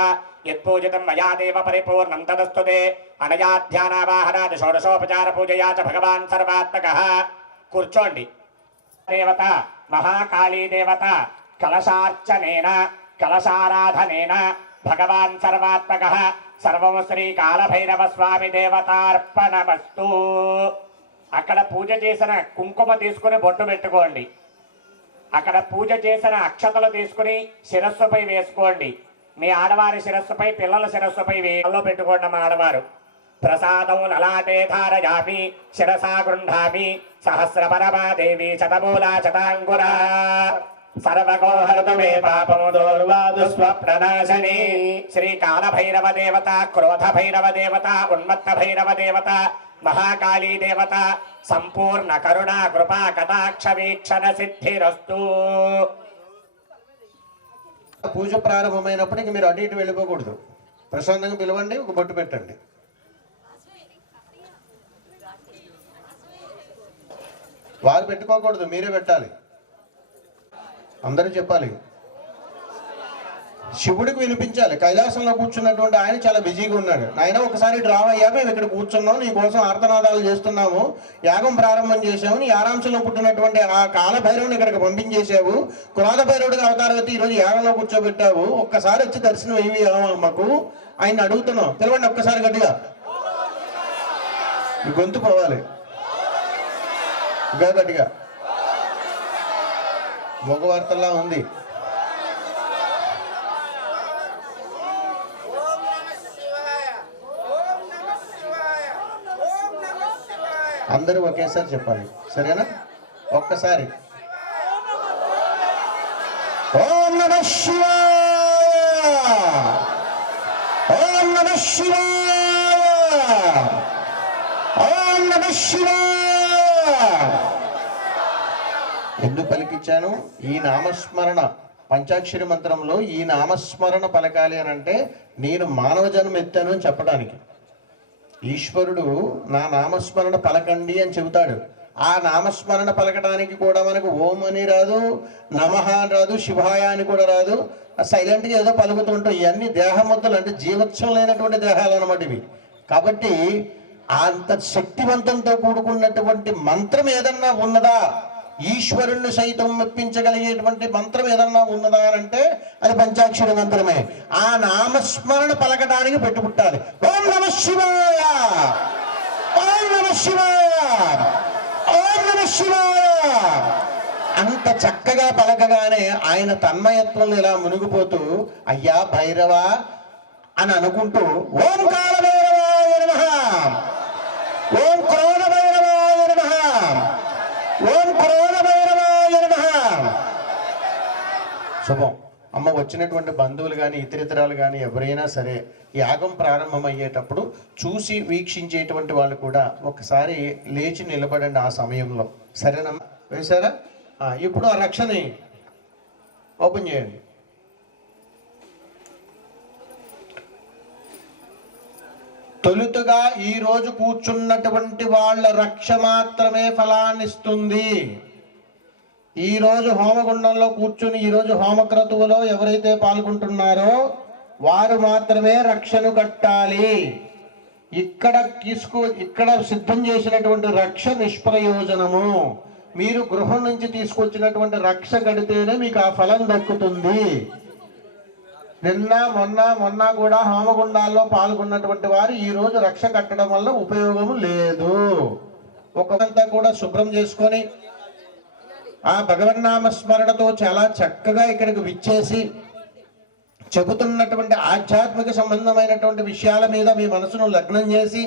యత్పూజితం మయా దేవ పరిపూర్ణం తదస్తుతే. అనయా ధ్యానావాహనాది షోడశోపచార పూజయా చ భగవాన్ సర్వాత్మకః. కూర్చోండి. దేవత మహాకాళీ దేవత కలశార్చనేన కలశారాధనేన భగవాన్ సర్వాత్మకః. సర్వం శ్రీ కాళభైరవ స్వామి దేవతార్పణమస్తు. అక్కడ పూజ చేసిన కుంకుమ తీసుకుని బొట్టు పెట్టుకోండి. అక్కడ పూజ చేసిన అక్షతలు తీసుకుని శిరస్సుపై వేసుకోండి. మీ ఆడవారి శిరస్సుపై పిల్లల శిరస్సుపై వేలో పెట్టుకోండి. మా ఆడవారు ప్రసాదం లలాటే ధారయామి శిరసా గృహామి సహస్రపరమాదేవి శతమూలా శతాంకురా సర్వగోహర్తు మే పాపము దోర్వాదు స్వప్ననాశని. శ్రీకాళభైరవ దేవత క్రోధ భైరవ దేవత ఉన్మత్త భైరవ దేవత మహాకాళీ దేవత సంపూర్ణ కరుణా కృపా కటాక్ష వీక్షణ సిద్ధిరస్తు. పూజ ప్రారంభమైనప్పటికీ మీరు అటు ఇటు వెళ్ళిపోకూడదు. ప్రశాంతంగా పిలవండి, ఒక బొట్టు పెట్టండి. వారు పెట్టుకోకూడదు, మీరే పెట్టాలి. అందరూ చెప్పాలి. శివుడికి వినిపించాలి. కైలాసంలో కూర్చున్నటువంటి ఆయన చాలా బిజీగా ఉన్నాడు. ఆయన ఒకసారి డ్రావ్ అయ్యా, మేము ఇక్కడ కూర్చున్నాం, నీ కోసం ఆర్తనాదాలు చేస్తున్నాము, యాగం ప్రారంభం చేసాము, నీ ఆరాంశంలో పుట్టినటువంటి ఆ కాళభైరవుని ఇక్కడికి పంపించేసావు, క్రోధ భైరవుడికి అవతారం అయితే ఈరోజు యాగంలో కూర్చోబెట్టావు, ఒక్కసారి వచ్చి దర్శనం ఇవి మాకు ఆయన అడుగుతున్నాం. పిలవండి ఒక్కసారి గట్టిగా. ఈ గొంతు పోవాలి ఇంకా గట్టిగా. మగవార్తల్లా ఉంది. అందరూ ఒకేసారి చెప్పాలి, సరేనా? ఒక్కసారి ఓం నమః శివాయ, ఓం నమః శివాయ, ఓం నమః శివాయ. ఎందుకు పలికిచ్చాను? ఈ నామస్మరణ పంచాక్షరి మంత్రంలో ఈ నామస్మరణ పలకాలి అని అంటే నేను మానవ జన్మ ఎత్తాను అని చెప్పడానికి. ఈశ్వరుడు నా నామస్మరణ పలకండి అని చెబుతాడు. ఆ నామస్మరణ పలకడానికి కూడా మనకు ఓం అని రాదు, నమః అని రాదు, శివాయ అని కూడా రాదు. సైలెంట్గా ఏదో పలుకుతుంటాం. ఇవన్నీ దేహమత్తులు, అంటే జీవత్సం లేనటువంటి దేహాలు అన్నమాట ఇవి. కాబట్టి అంత శక్తివంతంతో కూడుకున్నటువంటి మంత్రం ఏదన్నా ఉన్నదా, ఈశ్వరుణ్ణి సైతం మెప్పించగలిగేటువంటి మంత్రం ఏదన్నా ఉన్నదా అని అంటే అది పంచాక్షరి మంత్రమే. ఆ నామస్మరణ పలకడానికి పెట్టుకుంటాలి. ఓం నమః శివాయ, ఓం నమః శివాయ, ఓం నమః శివాయ. అంత చక్కగా పలకగానే ఆయన తన్మయత్వంలో ఇలా మునిగిపోతూ అయ్యా భైరవ అని అనుకుంటూ ఓం కాళభైరవాయ నమః, ఓం క్రోధ భైరవాయ నమః, ఓం క్రోధ భైరవాయ నమః. శుభం. అమ్మ వచ్చినటువంటి బంధువులు కానీ ఇతరితరాలు కానీ ఎవరైనా సరే యాగం ప్రారంభమయ్యేటప్పుడు చూసి వీక్షించేటువంటి వాళ్ళు కూడా ఒకసారి లేచి నిలబడండి ఆ సమయంలో, సరేనమ్మా? వేశారా? ఇప్పుడు ఆ రక్షని ఓపెన్ చేయండి. తొలుతగా ఈ రోజు కూర్చున్నటువంటి వాళ్ళ రక్ష మాత్రమే ఫలాన్నిస్తుంది. ఈ రోజు హోమగుండంలో కూర్చుని ఈ రోజు హోమక్రతువులో ఎవరైతే పాల్గొంటున్నారో వారు మాత్రమే రక్షను కట్టాలి. ఇక్కడ సిద్ధం చేసినటువంటి రక్ష నిష్ప్రయోజనము. మీరు గృహం నుంచి తీసుకొచ్చినటువంటి రక్ష కడితేనే మీకు ఆ ఫలం దక్కుతుంది. మొన్న కూడా హోమగుండాల్లో పాల్గొన్నటువంటి వారు ఈ రోజు రక్ష కట్టడం వల్ల ఉపయోగం లేదు. ఒకంతా కూడా శుభ్రం చేసుకొని ఆ భగవన్నామ స్మరణతో చాలా చక్కగా ఇక్కడికి విచ్చేసి చెబుతున్నటువంటి ఆధ్యాత్మిక సంబంధమైనటువంటి విషయాల మీద మీ మనసును లగ్నం చేసి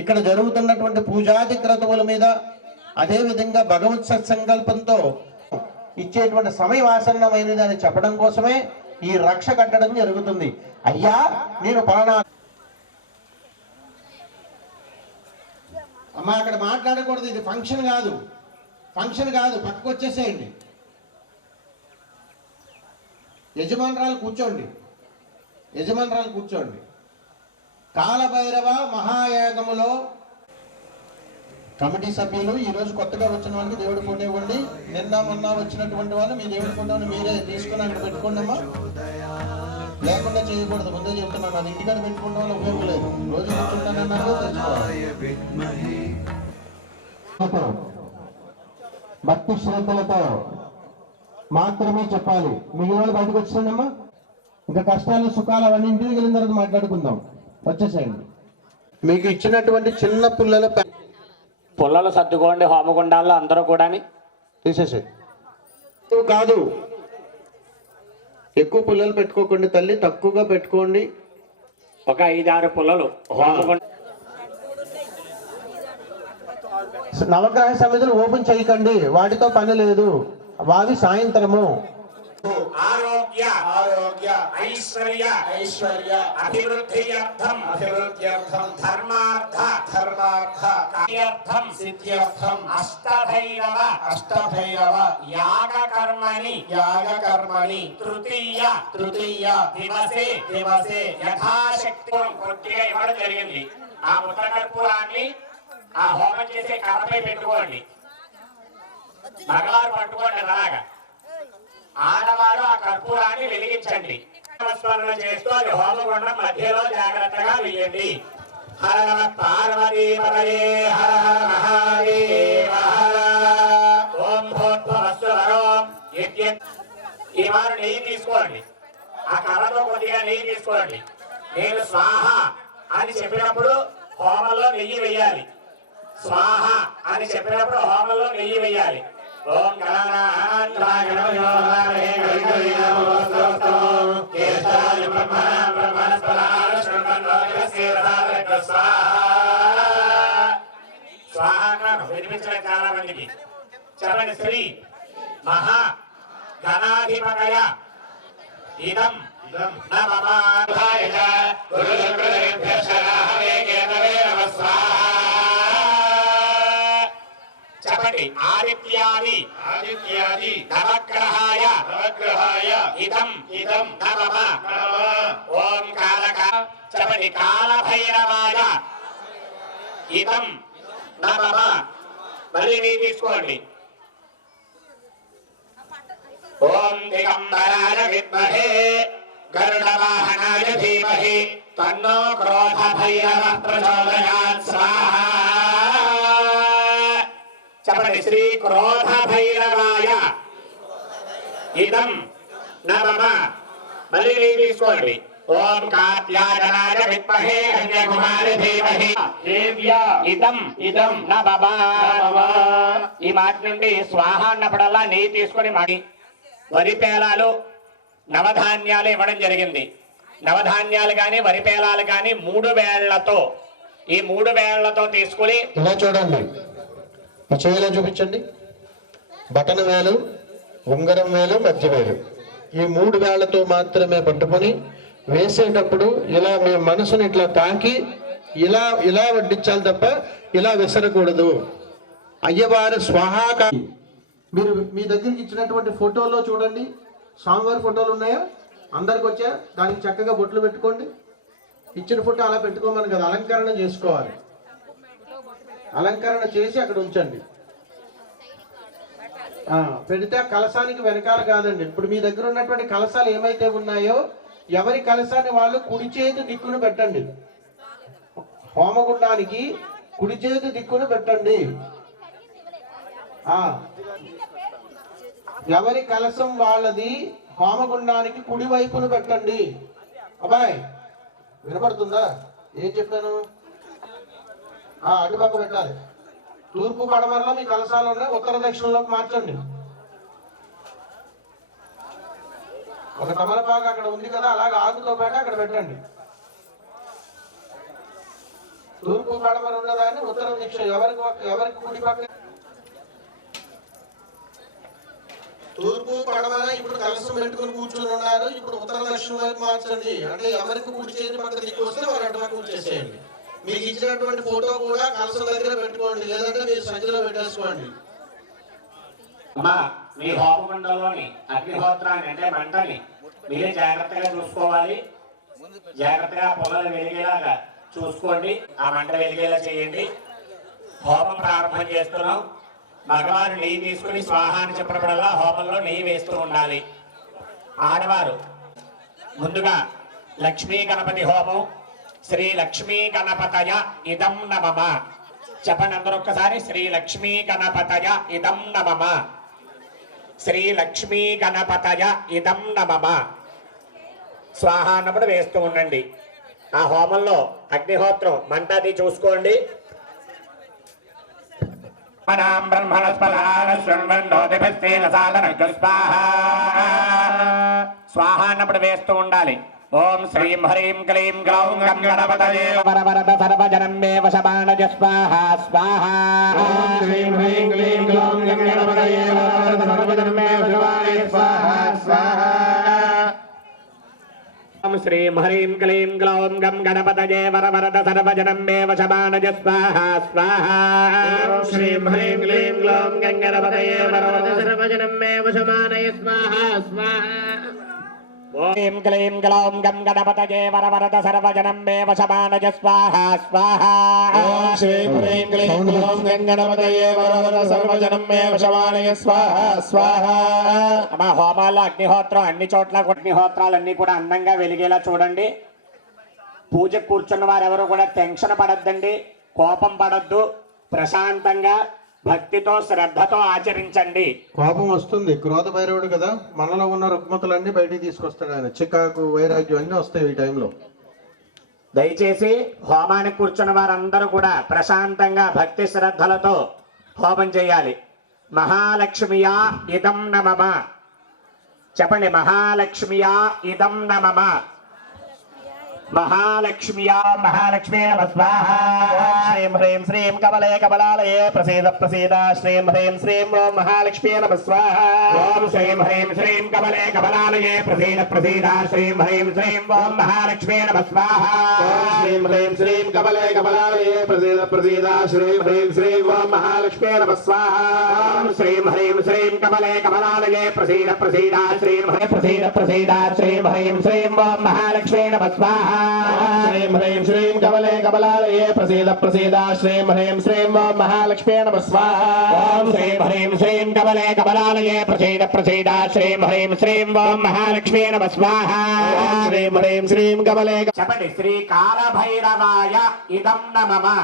ఇక్కడ జరుగుతున్నటువంటి పూజాది క్రతువుల మీద అదేవిధంగా భగవత్ సత్సంకల్పంతో ఇచ్చేటువంటి సమయవాసన్నమైనది అని చెప్పడం కోసమే ఈ రక్ష కట్టడం జరుగుతుంది. అయ్యా నేను పలానా అమ్మా అక్కడ మాట్లాడకూడదు, ఇది ఫంక్షన్ కాదు పక్కకు వచ్చేసేయండి. యజమానురాలు కూర్చోండి. కాలభైరవ మహాయాగములో కమిటీ సభ్యులు ఈ రోజు కొత్తగా వచ్చిన వాళ్ళకి దేవుడి ఫోటో ఇవ్వండి. మొన్న వచ్చినటువంటి వాళ్ళు మీ దేవుడి ఫోటోని మీరే తీసుకుని అక్కడ పెట్టుకోండి అమ్మా. లేకుండా చేయకూడదు, ముందే చెప్తున్నాను. అది ఇంటికాడ పెట్టుకోవడం వల్ల ఉపయోగం లేదు. రోజు కూర్చుంటానన్నారు భక్తి శ్రద్ధలతో మాత్రమే చెప్పాలి. మిగిలిన వాళ్ళు బయటకు వచ్చేయండమ్మా. ఇంకా కష్టాలు సుఖాలు అవన్నీ ఇంటికి వెళ్ళిన తర్వాత మాట్లాడుకుందాం. వచ్చేసేయండి. మీకు ఇచ్చినటువంటి చిన్న పుల్లలు సర్దుకోండి హోమగుండాల్లో అందరూ కూడా తీసేసే కాదు. ఎక్కువ పుల్లలు పెట్టుకోకండి తల్లి, తక్కువగా పెట్టుకోండి. ఒక 5-6 పుల్లలు హోమగుండ. నవగ్రహ సమితులు ఓపెన్ చేయకండి, వాటితో పని లేదు. వావి సాయంత్రము. ఆరోగ్య ఐశ్వర్య అభివృద్ధ్యర్థం ధర్మార్థ సిద్ధ్యర్థం అష్టభైరవ యాగ కర్మణి తృతీయ దివసే యథాశక్తి కొద్దిగా ఇవ్వడం జరిగింది. ఆ ఉత్తరకర్పూరాన్ని ఆ హోమం చేసే కర్రపై పెట్టుకోండి. మగవారు పట్టుకోండి అలాగా. ఆడవారు ఆ కర్పూరాన్ని వెలిగించండి. స్మరణ చేస్తూ అది హోమగుండం మధ్యలో జాగ్రత్తగా వేయండి. హర నమ పార్వతీపతయే హర హర మహాదేవ ఓం భూత్వస్వరం. ఈ వారు నెయ్యి తీసుకోండి. ఆ కర్రతో కొద్దిగా నెయ్యి తీసుకోండి. నేను స్వాహ అని చెప్పినప్పుడు హోమంలో నెయ్యి వేయాలి. స్వాహ అని చెప్పినప్పుడు హోమంలో నెయ్యి వేయాలి. ఓం స్వాహ వినిపించలేదు చాలా మందికి. చెప్పండి. శ్రీ మహా గణాధిపతయ ఇదం చెప్పండి. ఆదిత్యాది నవగ్రహాయ ఇదం నమః. ఓం కాలక. చెప్పండి. కాలభైరవాయ ఇదం నమః. మళ్ళీ మీరు తీసుకోండి. ఓం దిగంబరాయ విద్మహే గరుడవాహనాయ ధీమహి తన్నో క్రోధ భైరవ ప్రచోదయాత్. స్వాహా. చెప్పండి. శ్రీ క్రోధ భైరవాయ ఇదం నమః. మళ్ళీ మీరు తీసుకోండి. ఓం కాత్యాయనాయ విద్మహే కన్యాకుమారి ధీమహి ఇదం నమః. ఈ మాట నుండి స్వాహ అన్నప్పుడల్లా నెయ్యి తీసుకొని మాడి వరి పేలాలు నవధాన్యాలు ఇవ్వడం జరిగింది. నవధాన్యాలు కానీ వరి పేలాలు కానీ 3 వేళ్లతో ఈ 3 వేళ్లతో తీసుకుని ఇలా చూడండి. ఈ చేయిలో చూపించండి. బటన్ వేలు, ఉంగరం వేలు, మధ్య వేలు, ఈ 3 వేళ్లతో మాత్రమే పట్టుకొని వేసేటప్పుడు ఇలా మీ మనసుని ఇట్లా తాకి ఇలా వడ్డించాలి తప్ప ఇలా విసరకూడదు. అయ్యవారు స్వాహాక. మీరు మీ దగ్గరికి ఇచ్చినటువంటి ఫోటోలో చూడండి, స్వామివారి ఫోటోలు ఉన్నాయా? అందరికి వచ్చా? దానికి చక్కగా బొట్లు పెట్టుకోండి. ఇచ్చిన ఫోటో అలా పెట్టుకోమని కదా, అలంకరణ చేసుకోవాలి. అలంకరణ చేసి అక్కడ ఉంచండి. పెడితే కలశానికి వెనకాల కాదండి. ఇప్పుడు మీ దగ్గర ఉన్నటువంటి కలశాలు ఏమైతే ఉన్నాయో ఎవరి కలశాన్ని వాళ్ళు కుడి చేతి దిక్కును పెట్టండి. హోమగుండానికి కుడి చేతి దిక్కును పెట్టండి. ఎవరి కలశం వాళ్ళది హోమగుండానికి కుడి వైపును పెట్టండి. అబ్బాయి వినపడుతుందా? ఏం చెప్పాను? అటుపక్క పెట్టాలి. తూర్పు పడమరలో మీ కలశాలు ఉన్నాయి, ఉత్తర దక్షిణంలోకి మార్చండి. ఒక తమలపాకు అక్కడ ఉంది కదా, అలాగే ఆకుతో పాటు అక్కడ పెట్టండి. తూర్పు పడమర ఉన్నదాన్ని ఉత్తర దీక్ష ఎవరికి కుడి పక్క. తూర్పు పడమర ఇప్పుడు కలశం పెట్టుకుని కూర్చొని ఉన్నారు. ఇప్పుడు ఉత్తర దక్షిణ వైపు మార్చండి. అంటే ఎవరికి కుడి చేతి పక్క దిక్కు వస్తే వారు అటుపక్క ఉంచేసేయండి. మీకు ఇచ్చినటువంటి ఫోటో కూడా కలశం దగ్గర పెట్టుకోండి, లేదంటే మీరు సంచిలో పెట్టేసుకోండి. అమ్మా, మీ హోమగుండంలోని అగ్నిహోత్రాన్ని అంటే మంటని మీరే జాగ్రత్తగా చూసుకోవాలి. జాగ్రత్తగా పొగలు వెలిగేలాగా చూసుకోండి. ఆ మంట వెలిగేలా చేయండి. హోమం ప్రారంభం చేస్తున్నాం. మగవారు నెయ్యి తీసుకుని స్వాహాన్ని చెప్పడల్లా హోమంలో నెయ్యి వేస్తూ ఉండాలి. ఆడవారు ముందుగా లక్ష్మీ గణపతి హోమం. శ్రీ లక్ష్మీ గణపతయ ఇదం నమః చెప్పండి అందరూ ఒక్కసారి. శ్రీ లక్ష్మీ గణపతయ ఇదం నమః. శ్రీ లక్ష్మీ గణపతయ ఇదం నమః. స్వాహ అన్నప్పుడు వేస్తూ ఉండండి. ఆ హోమంలో అగ్నిహోత్రం మంట అది చూసుకోండి. స్వాహ అన్నప్పుడు వేస్తూ ఉండాలి. ఓం శ్రీం హ్రీం క్లీం గ్లౌం గం గణపతయే వరవరద సర్వజనం మే వశమానజ స్వాహ స్వాహ. ఓం శ్రీం హ్రీం క్లీం గ్లౌం గం గణపతయే వరవరద సర్వజనం మే వశమానజ స్వాహ స్వాహ. ఓం శ్రీం హ్రీం క్లీం గ్లౌం గం గణపతయే వరవరద సర్వజనం మే వశమానజ స్వాహ స్వాహ. ఓం శ్రీం హ్రీం క్లీం గ్లౌం గం గణపతయే వరవరద సర్వజనం మే వశమానజ స్వాహ స్వాహ. ఓం క్లీం గ్లౌం గం గణపతయే వరవరద సర్వజనం మే వశమానజ స్వాహ స్వాహ. ఓం శ్రీం హ్రీం క్లీం గ్లౌం గం గణపతయే వరవరద సర్వజనం మే వశమానజ స్వాహ స్వాహ. మా హోమాల్లో అగ్నిహోత్రం అన్ని చోట్ల అగ్నిహోత్రాలన్నీ కూడా అందంగా వెలిగేలా చూడండి. పూజ కూర్చున్న వారెవరు కూడా టెన్షన్ పడద్దండి, కోపం పడద్దు. ప్రశాంతంగా భక్తితో శ్రద్ధతో ఆచరించండి. కోపం వస్తుంది, క్రోధ భైరవుడు కదా, మనలో ఉన్న రుగ్మతలన్నీ బయటికి తీసుకొస్తాడు ఆయన. చికాకు వైరాగ్యం అన్నీ వస్తాయి ఈ టైంలో. దయచేసి హోమానికి కూర్చున్న వారందరూ కూడా ప్రశాంతంగా భక్తి శ్రద్ధలతో హోమం చేయాలి. మహాలక్ష్మియా ఇదం నమః చెప్పండి. మహాలక్ష్మియా ఇదం నమః. మహాలక్ష్మియా మహాలక్ష్మీ నమః స్వాహ. శ్రీం హ్రీం శ్రీం కమలే కమలాలయే ప్రసీద ప్రసీద. శ్రీం హ్రీం శ్రీం ఓం మహాలక్ష్మీ నమః స్వాహ. ఓం శ్రీం హ్రీం శ్రీం కమలే కమలాలయే ప్రసీద ప్రసీద. శ్రీం హ్రీం శ్రీం ఓం మహాలక్ష్మీ నమః స్వాహ. శ్రీం హ్రీం శ్రీం కమలే కమలాలయే ప్రసీద ప్రసీద. శ్రీం హ్రీం శ్రీం ఓం మహాలక్ష్మీ నమః స్వాహ. శ్రీం హ్రీం శ్రీం కమలే కమలాలయే ప్రసీద ప్రసీద. శ్రీం హ్రీం ప్రసీద ప్రసీద. శ్రీం హ్రీం శ్రీం ఓం మహాలక్ష్మీ నమః స్వాహ. శ్రీం హ్రీం శ్రీం కమలే కమలాలయే ప్రసీద ప్రసీద. శ్రీం హ్రీం శ్రీం ఓం మహాలక్ష్మీ నమః స్వాహ. ఓం శ్రీం హ్రీం శ్రీం కమలే కమలాలయే ప్రసీద ప్రసీద. శ్రీం హ్రీం శ్రీం ఓం మహాలక్ష్మీ నమః స్వాహ. శ్రీం హ్రీం శ్రీం కమలే చెప్పండి. శ్రీ కాలభైరవాయ ఇదం నమః.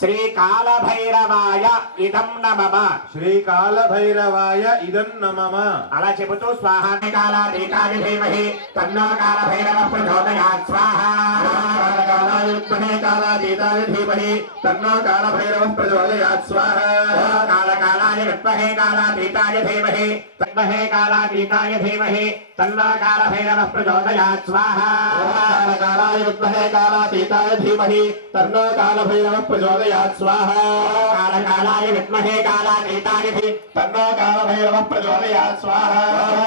శ్రీ కాలభైరవాయ ఇదం నమః. శ్రీ కాలభైరవాయ ఇదం నమః. అలా చెబుతూ స్వాహాని కాలాతీతాయ ధీమహి తన్నో కాలభైరవః ప్రచోదయాత్ స్వాహ. కాలకాలాయ విద్మహే కాలాతీతాయ ధీమహి తన్నో కాలభైరవః ప్రచోదయాత్ స్వాహ. కాలకాలాయ విద్మహే కాలాతీతాయ ధీమహి తన్మహే కాలాతీతాయ ధీమహి తన్నో కాలభైరవః ప్రచోదయాత్ స్వాహ. కాలకాలాయ విద్మహే కాలాతీతాయ ధీమహి తన్నో కాలభైరవః ప్రచోదయాత్ స్వాహ. కాలకాలాయ విద్మహే కాలాతీతాయ ధీమహి తన్నో కాలభైరవః ప్రచోదయాత్ స్వాహ.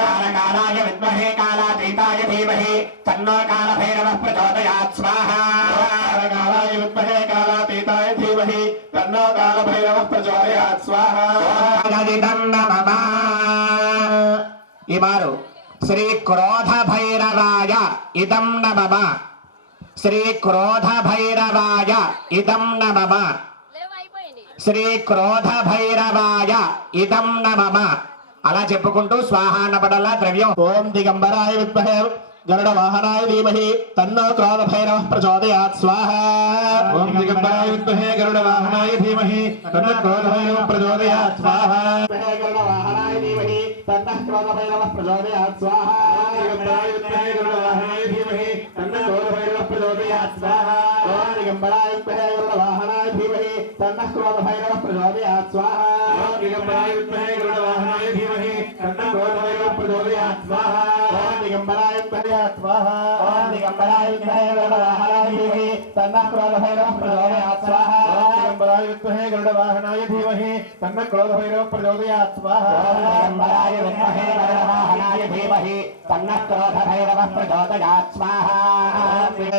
కాలకాలాయ విద్మహే కాలాతీతాయ ధీమహి తన్నో కాలభైరవః ప్రచోదయాత్ స్వాహ. కాలకాలాయ విద్మహే కాలాతీతాయ ధీమహి తన్నో కాలభైరవః ప్రచోదయాత్ స్వాహ. ఈ మారు శ్రీ క్రోధ భైరవాయ ఇదం నమః. శ్రీ క్రోధ భైరవాయ ఇదం నమః శ్రీ క్రోధ భైరవాయ ఇదం నమః అలా చెప్పుకుంటూ స్వాహ అన్నబడల్లా ద్రవ్యం. ఓం దిగంబరాయ విద్మహే గరుడ వాహనాయ ధీమహి తన్నో క్రోధ భైరవ ప్రచోదయాత్ స్వాహ. ఓం దిగంబరాయ విద్మహే గరుడ వాహనాయ ధీమహి తన్నో క్రోధ భైరవ ప్రచోదయాత్ స్వాహ. గరుడ వాహనాయ ధీమహి తన్నః క్రోధ భైరవ ప్రచోదయాత్ స్వాహ. దిగంబరాయ విద్మహే గరుడ వాహనాయ ధీమహి తన్నో క్రోధ భైరవ ప్రచోదయాత్ స్వాహ. ఓం దిగంబరాయ విద్మహే గరుడ వాహనాయ ధీమహి తన్నః క్రోధ భైరవ ప్రచోదయాత్ స్వాహ. ఓం దిగంబరాయ విద్మహే గరుడ వాహనాయ ధీమహి తన్నో క్రోధ భైరవ ప్రచోదయాత్ స్వాహ. ఓం దిగంబరాయ విద్మహే స్వాహ. ఓం దిగంబరాయ విద్మహే గరుడ వాహనాయ ధీమహి తన్నః క్రోధ భైరవ ప్రచోదయాత్ స్వాహ. దిగంబరాయ విద్మహే గరుడ వాహనాయ ధీమహి తన్నో క్రోధ భైరవ ప్రచోదయాత్ స్వాహ. దిగంబరాయ విద్మహే గరుడ వాహనాయ ధీమహి తన్నః క్రోధ భైరవ ప్రచోదయాత్ స్వాహ.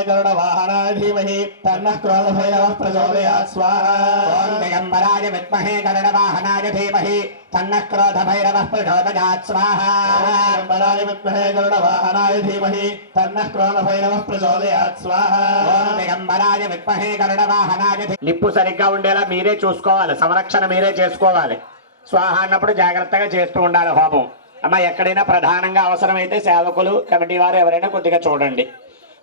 గరుడ వాహనాయ ధీమహి తన్నః క్రోధ భైరవ ప్రచోదయాత్ స్వాహ. ఓం దిగంబరాయ విద్మహే గరుడ వాహనాయ ధీమహి తన్నః క్రోధ భైరవ ప్రచోదయాత్ స్వాహ. దిగంబరాయ విద్మహే గరుడ వాహనాయ ధీమహి తన్నః క్రోధ భైరవ ప్రచోదయాత్ స్వాహ. ఓం దిగంబరాయ విద్మహే గరుడ వాహనాయ లిప్పు సరిగ్గా ఉండేలా మీరే చూసుకోవాలి, సంరక్షణ మీరే చేసుకోవాలి. స్వాహ అన్నప్పుడు జాగ్రత్తగా చేస్తూ ఉండాలి హోమం. అమ్మ ఎక్కడైనా ప్రధానంగా అవసరమైతే సేవకులు కమిటీ వారు ఎవరైనా కొద్దిగా చూడండి.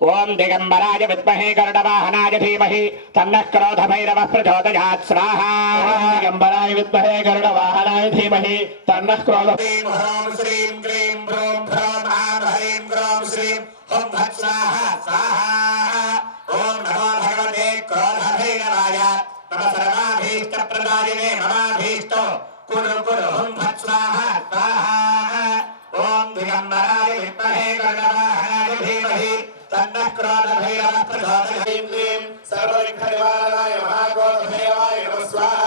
ఓం దిగంబరాయ విద్మహే గరుడ వాహనాయ ధీమహి తన్నః క్రోధ భైరవ ప్రచోదయాత్ స్వాహ. దిగంబరాయ విద్మహే గరుడ వాహనాయ ధీమహి తన్నః క్రోధ శ్రీం హ్రౌం శ్రీం క్లీం బ్రూం భ్రౌం ఆం హ్రీం గ్రౌం శ్రీం హుం ఫట్ స్వాహ స్వాహ. ఓం నమో భగవతే క్రోధ భైరవాయ మమ సర్వాభీష్ట ప్రదాయినే మమాభీష్టో కురు కురు హుం ఫట్ స్వాహ స్వాహ. ఓం దిగంబరాయ విద్మహే గరుడ వాహనాయ ధీమహి తన్నః క్రోధ భైరవ ప్రచోదయాత్ సర్వవిఘ్ననివారణాయ మహాక్రోధ భైరవాయ నమః స్వాహ.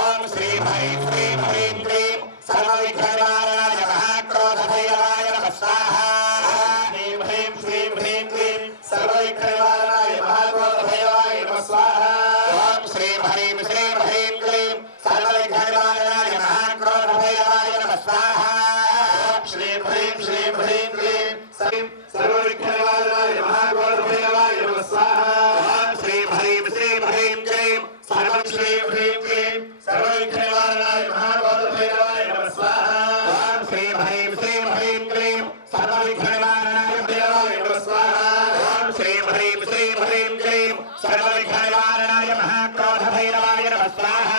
ఓం శ్రీం హ్రీం శ్రీం హ్రీం క్లీం సర్వవిఘ్ననివారణాయ మహాక్రోధ భైరవాయ నమః స్వాహ. హ్రీం హ్రీం శ్రీం హ్రీం క్లీం సర్వవిఘ్ననివారణాయ మహాక్రోధ భైరవాయ నమః స్వాహ. ఓం శ్రీం హ్రీం శ్రీం హ్రీం క్లీం సర్వవిఘ్ననివారణాయ మహాక్రోధ భైరవాయ నమః స్వాహ. శ్రీం హ్రీం శ్రీం హ్రీం క్లీం సర్వవిఘ్ననివారణాయ మహాక్రోధ భైరవాయ నమః స్వాహ. ఓం శ్రీం హ్రీం శ్రీం హ్రీం క్లీం శ్రీం హ్రీం క్లీం సర్వవిఘ్ననివారణాయ మహాక్రోధ భైరవాయ నమః స్వాహ. ఓం శ్రీం హ్రీం శ్రీం హ్రీం క్లీం సర్వవిఘ్ననివారణాయ భైరవాయ నమః స్వాహ. ఓం శ్రీం హ్రీం శ్రీం హ్రీం క్లీం సర్వవిఘ్ననివారణాయ మహాక్రోధ భైరవాయ నమః స్వాహ.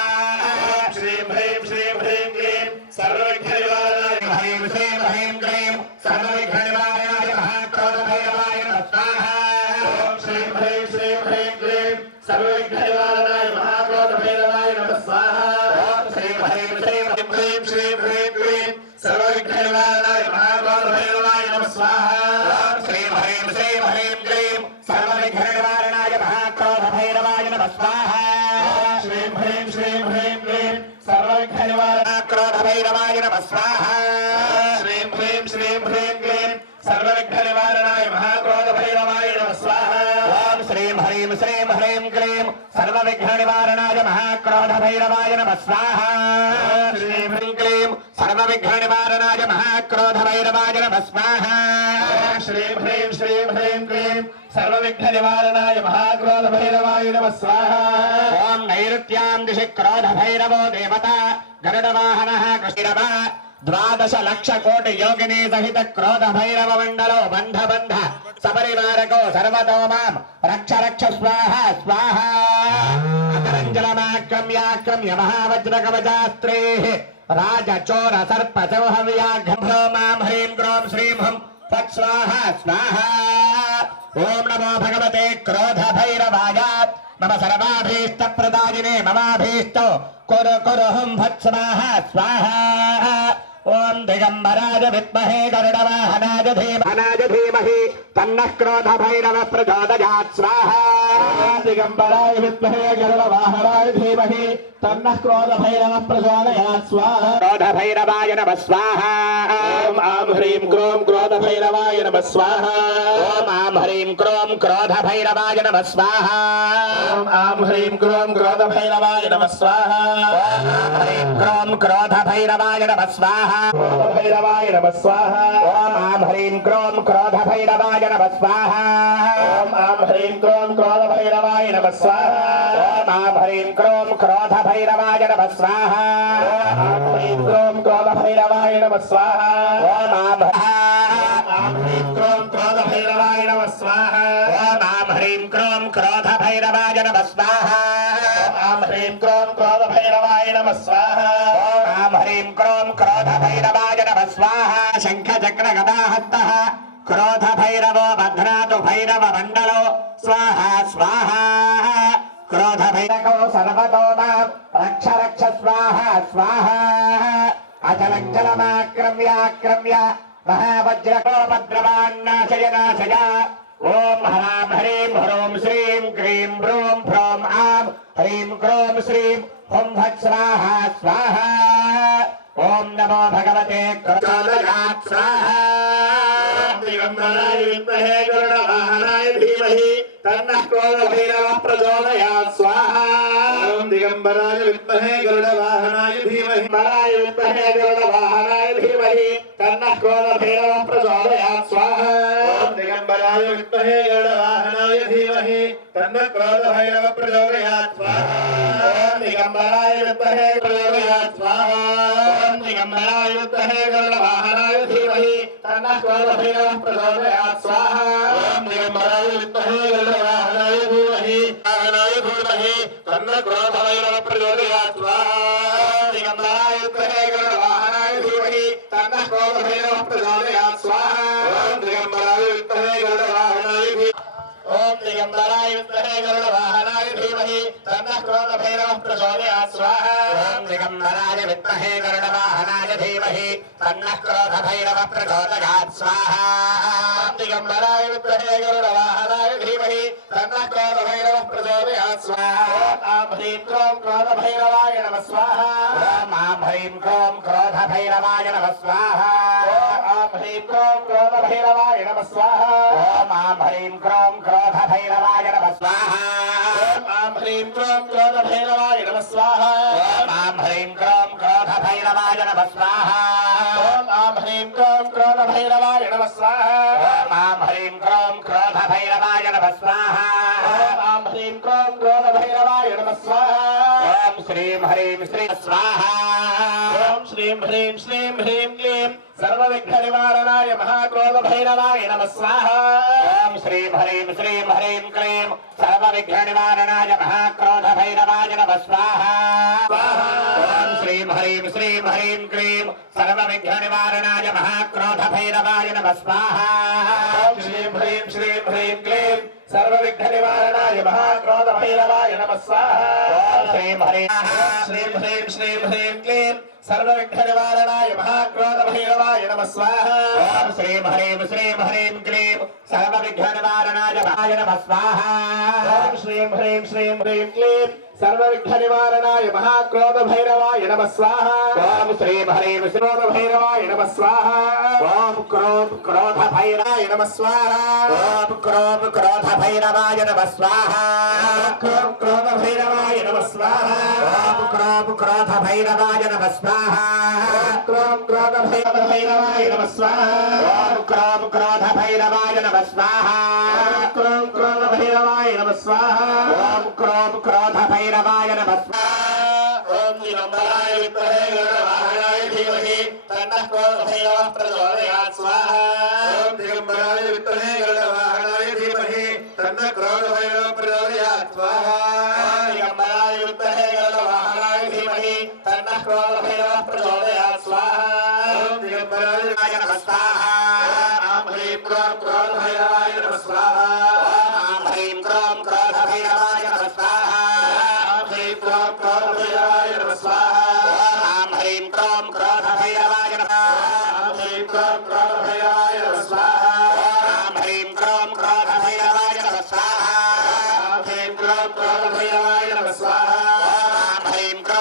శ్రీం హ్రీం శ్రీం హ్రీం క్లీం సర్వవిఘ్ననివారణాయ హ్రీం శ్రీం హ్రీం క్లీం సర్వవిఘ్ననివారణాయ మహాక్రోధ భైరవాయ నమః స్వాహ. శ్రీం హ్రీం శ్రీం హ్రీం క్లీం సర్వవిఘ్ననివారణాయ మహాక్రోధ భైరవాయ నమః స్వాహ. ఓం శ్రీం హ్రీం శ్రీం హ్రీం శ్రీం హ్రీం క్లీం సర్వవిఘ్ననివారణాయ మహాక్రోధ భైరవాయ నమః స్వాహ. ఓం శ్రీం హ్రీం శ్రీం హ్రీం క్లీం సర్వవిఘ్ననివారణాయ మహాక్రోధ భైరవాయ నమః స్వాహ. శ్రీం హ్రీం శ్రీం హ్రీం క్లీం సర్వవిఘ్ననివారణాయ క్రోధ భైరవాయ నమః స్వాహ. శ్రీం హ్రీం శ్రీం హ్రీం క్లీం సర్వవిఘ్ననివారణాయ మహాక్రోధ భైరవాయ నమః స్వాహ. ఓం శ్రీం హ్రీం శ్రీం హ్రీం క్లీం సర్వవిఘ్ననివారణాయ మహాక్రోధ భైరవాయ నమః స్వాహ. శ్రీం హ్రీం క్లీం సర్వవిఘ్ననివారణాయ మహాక్రోధ భైరవాయ నమః స్వాహ. శ్రీం హ్రీం శ్రీం హ్రీం క్లీం సర్వవిఘ్ననివారణాయ మహాక్రోధ భైరవాయ నమః స్వాహ. ఓం నైరుత్యాం దిశి క్రోధ భైరవో దేవత గరుడవాహనః కృష్ణవ 12,00,000,000 యోగిని సహిత క్రోధ భైరవ మండలో బంధ బంధ సపరివారకో సర్వతో మాం రక్ష రక్ష స్వాహ స్వాహ. అకరంజలమాక్రమ్యాక్రమ్య మహావజ్ర కవచాస్త్రే రాజచోర సర్ప సంహ వ్యాఘ్రో మాం హ్రీం గ్రోం శ్రీం హుం ఫట్ స్వాహ స్వాహ. ఓం నమో భగవతే క్రోధ భైరవాయ మమ సర్వాభీష్ట ప్రదాయినే మమాభీష్టో కురు కురు హుం ఫట్ స్వాహ స్వాహ. ఓం దిగంబరాయ విద్మహే గరుడ వాహనాయ ధీమహి తన్నః క్రోధ భైరవ ప్రచోదయాత్ స్వాహ. దిగంబరాయ విద్మహే గరుడ వాహనాయ ధీమహి तन्नः क्रोधभैरवः प्रचोदयात् स्वाहा क्रोधभैरवाय नमः स्वाहा ॐ आं ह्रीं क्रों क्रोधभैरवाय नमः स्वाहा ॐ आं ह्रीं क्रों क्रोधभैरवाय नमः स्वाहा ॐ आं ह्रीं क्रों क्रोधभैरवाय नमः स्वाहा ह्रीं क्रों क्रोधभैरवाय नमः स्वाहा भैरवाय नमः स्वाहा ॐ आं ह्रीं क्रों क्रोधभैरवाय नमः स्वाहा ॐ आं ह्रीं क्रों क्रोधभैरवाय नमः स्वाहा ॐ आं ह्रीं क्रों क्रोधभैरवाय नमः स्वाहा ॐ ह्रीं क्रों क्रोधभैरवाय नमः स्वाहा ॐ ॐ ह्रीं क्रों क्रोधभैरवाय नमः स्वाहा आं ह्रीं क्रों क्रोधभैरवाय नमः स्वाहा ॐ ह्रीं क्रों क्रोधभैरवाय नमः स्वाहा आं ह्रीं क्रों क्रोधभैरवाय नमः स्वाहा शङ्खचक्रगदाहस्तः क्रोधभैरवो बध्नातु भैरवमण्डलो स्वाहा स्वाहा क्रोधभैरवो सर्वतो मां रक्ष रक्ष स्वाहा स्वाहा अचलञ्चलमाक्रम्याक्रम्य महावज्रकोपद्रवान्नाशय नाशय ॐ ह्रां ह्रीं ह्रूं श्रीं क्रीं ब्रूं फ्रों आं ह्रीं क्रों श्रीं हुं फट् स्वाहा स्वाहा ॐ नमो भगवते क्रोधयात् स्वाहा दिगम्बराय विद्महे गरुडवाहनाय धीमहि तन्नः क्रोधभैरवः प्रचोदयात् स्वाहा ॐ दिगम्बराय विद्महे गरुडवाहनाय धीमहि दिगम्बराय विद्महे गरुडवाहनाय धीमहि तन्नः क्रोधभैरवः प्रचोदयात् स्वाहा ॐ दिगम्बराय विद्महे गरुडवाहनाय धीमहि तन्नः क्रोधभैरवः प्रचोदयात् स्वाहा ॐ दिगम्बराय विद्महे प्रचोदयात् स्वाहा ॐ दिगम्बराय विद्महे गरुडवाहनाय धीमहि तन्नः क्रोधभैरवः प्रचोदयात् स्वाहा ॐ दिगम्बराय विद्महे गरुडवाहनाय धीमहि वाहनाय धीमहि तन्नः क्रोधभैरवः प्रचोदयात् स्वाहा दिगम्बराय विद्महे गरुडवाहनाय धीमहि तन्नः क्रोधभैरवः प्रचोदयात् स्वाहा दिगम्बराय विद्महे गरुडवाहनाय धीमहि ॐ दिगम्बराय विद्महे गरुडवाहनाय धीमहि तन्नः क्रोधभैरवः प्रचोदयात् स्वाहा ॐ दिगम्बराय विद्महे गरुडवाहनाय धीमहि तन्नः क्रोधभैरवः प्रचोदयात् स्वाहा दिगम्बराय विद्महे गरुडवाहनाय धीमहि तन्नः क्रोधभैरवः प्रचोदयात् स्वाहा आं ह्रीं क्रों क्रोधभैरवाय नमः स्वाहा ॐ आं ह्रीं क्रों क्रोधभैरवाय नमः स्वाहा आं ह्रीं क्रों क्रोधभैरवाय नमः स्वाहा ॐ आं ह्रीं क्रों क्रोधभैरवाय नमः स्वाहा आं ह्रीं क्रों क्रोधभैरवाय नमः स्वाहा ॐ आं ह्रीं क्रों क्रोधभैरवाय नमः स्वाहा आं ह्रीं क्रों क्रोधभैरवाय नमः स्वाहा ॐ आं ह्रीं क्रों क्रोधभैरवाय नमः स्वाहा आं ह्रीं क्रों क्रोधभैरवाय नमः स्वाहा ॐ श्रीं ह्रीं श्री स्वाहा ॐ श्रीं ह्रीं श्रीं ह्रीं क्लीं सर्वविघ्ननिवारणाय महाक्रोधभैरवाय नमः स्वाहा ॐ श्रीं ह्रीं श्रीं ह्रीं क्लीं सर्वविघ्ननिवारणाय महाक्रोधभैरवाय नमः स्वाहा ॐ श्रीं ह्रीं श्रीं ह्रीं क्लीं सर्वविघ्ननिवारणाय महाक्रोधभैरवाय नमः स्वाहा ॐ श्रीं ह्रीं श्रीं ह्रीं क्लीं सर्वविघ्ननिवारणाय महाक्रोधभैरवाय नमः स्वाहा ॐ श्रीं ह्रीं श्रीं ह्रीं श्रीं ह्रीं क्लीं सर्वविघ्ननिवारणाय महाक्रोधभैरवाय नमः स्वाहा ॐ श्रीं ह्रीं श्रीं ह्रीं क्लीं सर्वविघ्ननिवारणाय महाय नमः स्वाहा ॐ श्रीं ह्रीं श्रीं ह्रीं क्लीं सर्वविघ्ननिवारणाय महाक्रोधभैरवाय नमः स्वाहा ॐ श्रीं ह्रीं क्रोधभैरवाय नमः स्वाहा ॐ क्रों क्रोधभैरवाय नमः स्वाहा ॐ क्रों क्रोधभैरवाय नमः स्वाहा क्रों क्रोधभैरवाय नमः स्वाहा ॐ क्रों क्रोधभैरवाय नमः स्वाहा क्रों क्रोधभैरवाय नमः स्वाहा ॐ क्रों क्रोधभैरवाय नमः स्वाहा क्रों क्रोधभैरवाय नमः स्वाहा ॐ क्रों क्रोधभैरवाय नमः स्वाहा ॐ दिगम्बराय विद्महे गरुडवाहनाय धीमहि तन्नः क्रोधभैरवः प्रचोदयात् स्वाहा ॐ दिगम्बराय विद्महे गरुडवाहनाय धीमहि तन्नः क्रोधभैरवः प्रचोदयात् स्वाहा दिगम्बराय विद्महे गरुडवाहनाय धीमहि तन्नः क्रोधभैरवः प्रचोदयात् स्वाहा ॐ दिगम्बराय नमः स्वाहा आं ह्रीं क्रों क्रोधभैरवाय नमः स्वाहा ॐ ह्रीं क्रों क्रोधभैरवाय नमः स्वाहा आं ह्रीं क्रों क्रोधभैरवाय नमः स्वाहा ॐ ह्रीं क्रों क्रोधभैरवाय नमः आं ह्रीं क्रों क्रोधभैरवाय नमः स्वाहा ॐ ह्रीं क्रों क्रोधभैरवाय नमः स्वाहा आं ह्रीं क्रों क्रोधभैरवाय नमः स्वाहा ॐ ह्रीं क्रों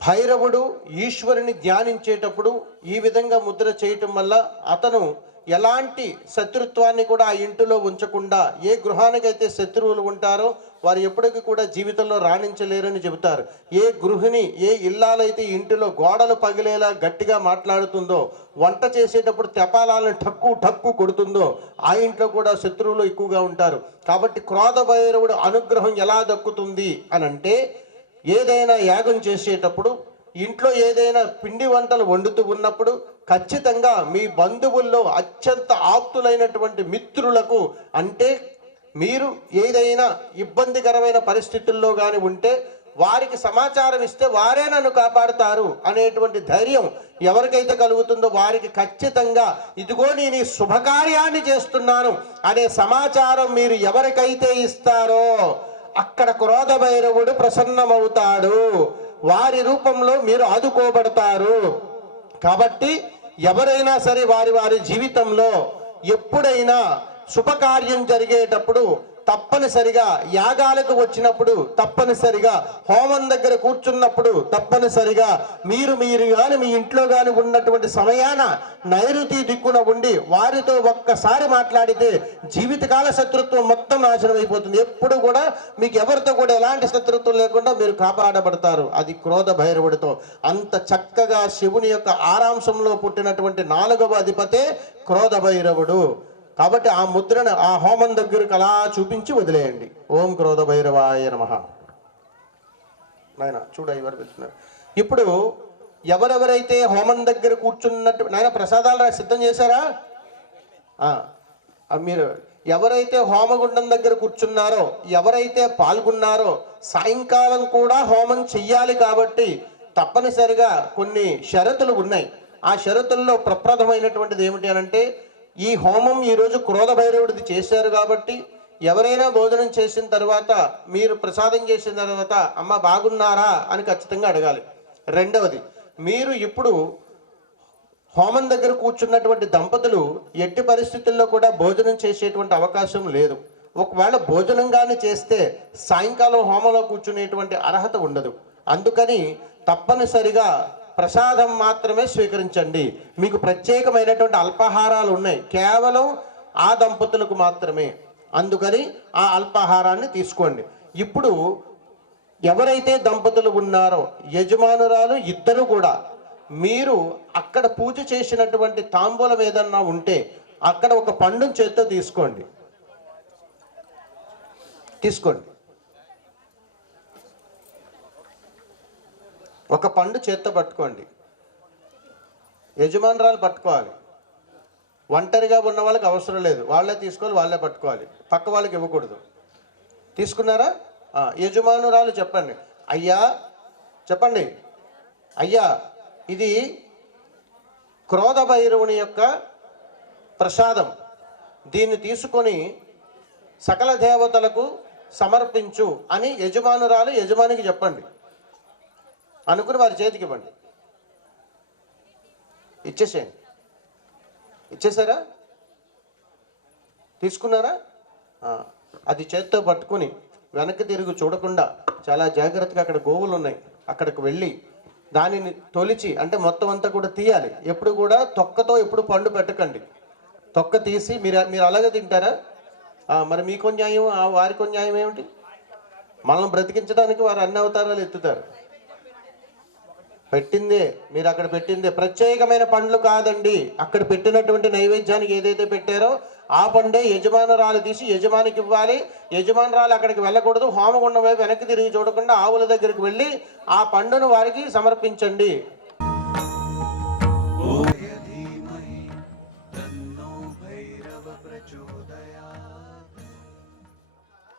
భైరవుడు ఈశ్వరుని ధ్యానించేటప్పుడు ఈ విధంగా ముద్ర చేయటం వల్ల అతను ఎలాంటి శత్రుత్వాన్ని కూడా ఆ ఇంటిలో ఉంచకుండా, ఏ గృహానికైతే శత్రువులు ఉంటారో వారు ఎప్పటికీ కూడా జీవితంలో రాణించలేరని చెబుతారు. ఏ గృహిణి, ఏ ఇల్లాలైతే ఇంటిలో గోడలు పగిలేలా గట్టిగా మాట్లాడుతుందో, వంట చేసేటప్పుడు తెపాలను ఠక్కు ఠక్కు కొడుతుందో ఆ ఇంట్లో కూడా శత్రువులు ఎక్కువగా ఉంటారు. కాబట్టి క్రోధ భైరవుడు అనుగ్రహం ఎలా దక్కుతుంది అని అంటే, ఏదైనా యాగం చేసేటప్పుడు, ఇంట్లో ఏదైనా పిండి వంటలు వండుతూ ఉన్నప్పుడు ఖచ్చితంగా మీ బంధువుల్లో అత్యంత ఆప్తులైనటువంటి మిత్రులకు, అంటే మీరు ఏదైనా ఇబ్బందికరమైన పరిస్థితుల్లో కానీ ఉంటే వారికి సమాచారం ఇస్తే వారే నన్ను కాపాడుతారు అనేటువంటి ధైర్యం ఎవరికైతే కలుగుతుందో వారికి ఖచ్చితంగా ఇదిగో నేను ఈ శుభకార్యాన్ని చేస్తున్నాను అనే సమాచారం మీరు ఎవరికైతే ఇస్తారో అక్కడ క్రోధ భైరవుడు ప్రసన్నమవుతాడు. వారి రూపంలో మీరు ఆదుకోబడతారు. కాబట్టి ఎవరైనా సరే వారి వారి జీవితంలో ఎప్పుడైనా శుభకార్యం జరిగేటప్పుడు, తప్పనిసరిగా యాగాలకు వచ్చినప్పుడు, తప్పనిసరిగా హోమం దగ్గర కూర్చున్నప్పుడు, తప్పనిసరిగా మీరు కానీ మీ ఇంట్లో కానీ ఉన్నటువంటి సమయాన నైరుతి దిక్కున ఉండి వారితో ఒక్కసారి మాట్లాడితే జీవితకాల శత్రుత్వం మొత్తం నాశనం అయిపోతుంది. ఎప్పుడు కూడా మీకు ఎవరితో కూడా ఎలాంటి శత్రుత్వం లేకుండా మీరు కాపాడబడతారు. అది క్రోధ భైరవుడితో. అంత చక్కగా శివుని యొక్క ఆరాంశంలో పుట్టినటువంటి 4వ అధిపతే క్రోధ భైరవుడు. కాబట్టి ఆ ముద్రను ఆ హోమం దగ్గరకు అలా చూపించి వదిలేయండి. ఓం క్రోధ భైరవాయ నమః. నాయన చూడ ఎవరు పెడుతున్నారు. ఇప్పుడు ఎవరెవరైతే హోమం దగ్గర కూర్చున్నట్టు, నాయన ప్రసాదాలు సిద్ధం చేశారా? మీరు ఎవరైతే హోమగుండం దగ్గర కూర్చున్నారో, ఎవరైతే పాల్గొన్నారో, సాయంకాలం కూడా హోమం చెయ్యాలి. కాబట్టి తప్పనిసరిగా కొన్ని షరతులు ఉన్నాయి. ఆ షరతుల్లో ప్రప్రథమైనటువంటిది ఏమిటి అనంటే, ఈ హోమం ఈరోజు క్రోధ భైరవుడిది చేశారు కాబట్టి ఎవరైనా భోజనం చేసిన తర్వాత, మీరు ప్రసాదం చేసిన తర్వాత అమ్మ బాగున్నారా అని ఖచ్చితంగా అడగాలి. రెండవది, మీరు ఇప్పుడు హోమం దగ్గర కూర్చున్నటువంటి దంపతులు ఎట్టి పరిస్థితుల్లో కూడా భోజనం చేసేటువంటి అవకాశం లేదు. ఒకవేళ భోజనం కానీ చేస్తే సాయంకాలం హోమంలో కూర్చునేటువంటి అర్హత ఉండదు. అందుకని తప్పనిసరిగా ప్రసాదం మాత్రమే స్వీకరించండి. మీకు ప్రత్యేకమైనటువంటి అల్పాహారాలు ఉన్నాయి, కేవలం ఆ దంపతులకు మాత్రమే. అందుకని ఆ అల్పాహారాన్ని తీసుకోండి. ఇప్పుడు ఎవరైతే దంపతులు ఉన్నారో, యజమానురాలు ఇద్దరు కూడా, మీరు అక్కడ పూజ చేసినటువంటి తాంబూలం ఏదన్నా ఉంటే అక్కడ ఒక పండుని చేత్తో తీసుకోండి. ఒక పండు చేత్తో పట్టుకోండి. యజమానురాలు పట్టుకోవాలి. ఒంటరిగా ఉన్న వాళ్ళకి అవసరం లేదు, వాళ్ళే తీసుకోవాలి, వాళ్ళే పట్టుకోవాలి, పక్క వాళ్ళకి ఇవ్వకూడదు. తీసుకున్నారా? యజమానురాలు చెప్పండి, అయ్యా చెప్పండి, అయ్యా ఇది క్రోధ భైరవుని యొక్క ప్రసాదం, దీన్ని తీసుకొని సకల దేవతలకు సమర్పించు అని యజమానురాలు యజమానికి చెప్పండి. అనుకుని వారి చేతికి ఇవ్వండి. ఇచ్చేసేయండి. ఇచ్చేసారా? తీసుకున్నారా? అది చేత్తో పట్టుకుని వెనక్కి తిరిగి చూడకుండా చాలా జాగ్రత్తగా, అక్కడ గోవులు ఉన్నాయి, అక్కడికి వెళ్ళి దానిని తొలిచి, అంటే మొత్తం అంతా కూడా తీయాలి. ఎప్పుడు కూడా తొక్కతో ఎప్పుడు పండు పెట్టకండి. తొక్క తీసి మీరు అలాగే తింటారా? మరి మీకో న్యాయం, వారికో న్యాయం ఏమిటి? మనల్ని బ్రతికించడానికి వారు అన్ని అవతారాలు ఎత్తుతారు. పెట్టిందే, మీరు అక్కడ పెట్టిందే, ప్రత్యేకమైన పండ్లు కాదండి. అక్కడ పెట్టినటువంటి నైవేద్యానికి ఏదైతే పెట్టారో ఆ పండే యజమానురాలు తీసి యజమానికి ఇవ్వాలి. యజమానురాలు అక్కడికి వెళ్ళకూడదు. హోమగుండం వైపు వెనక్కి తిరిగి చూడకుండా ఆవుల దగ్గరికి వెళ్ళి ఆ పండును వారికి సమర్పించండి.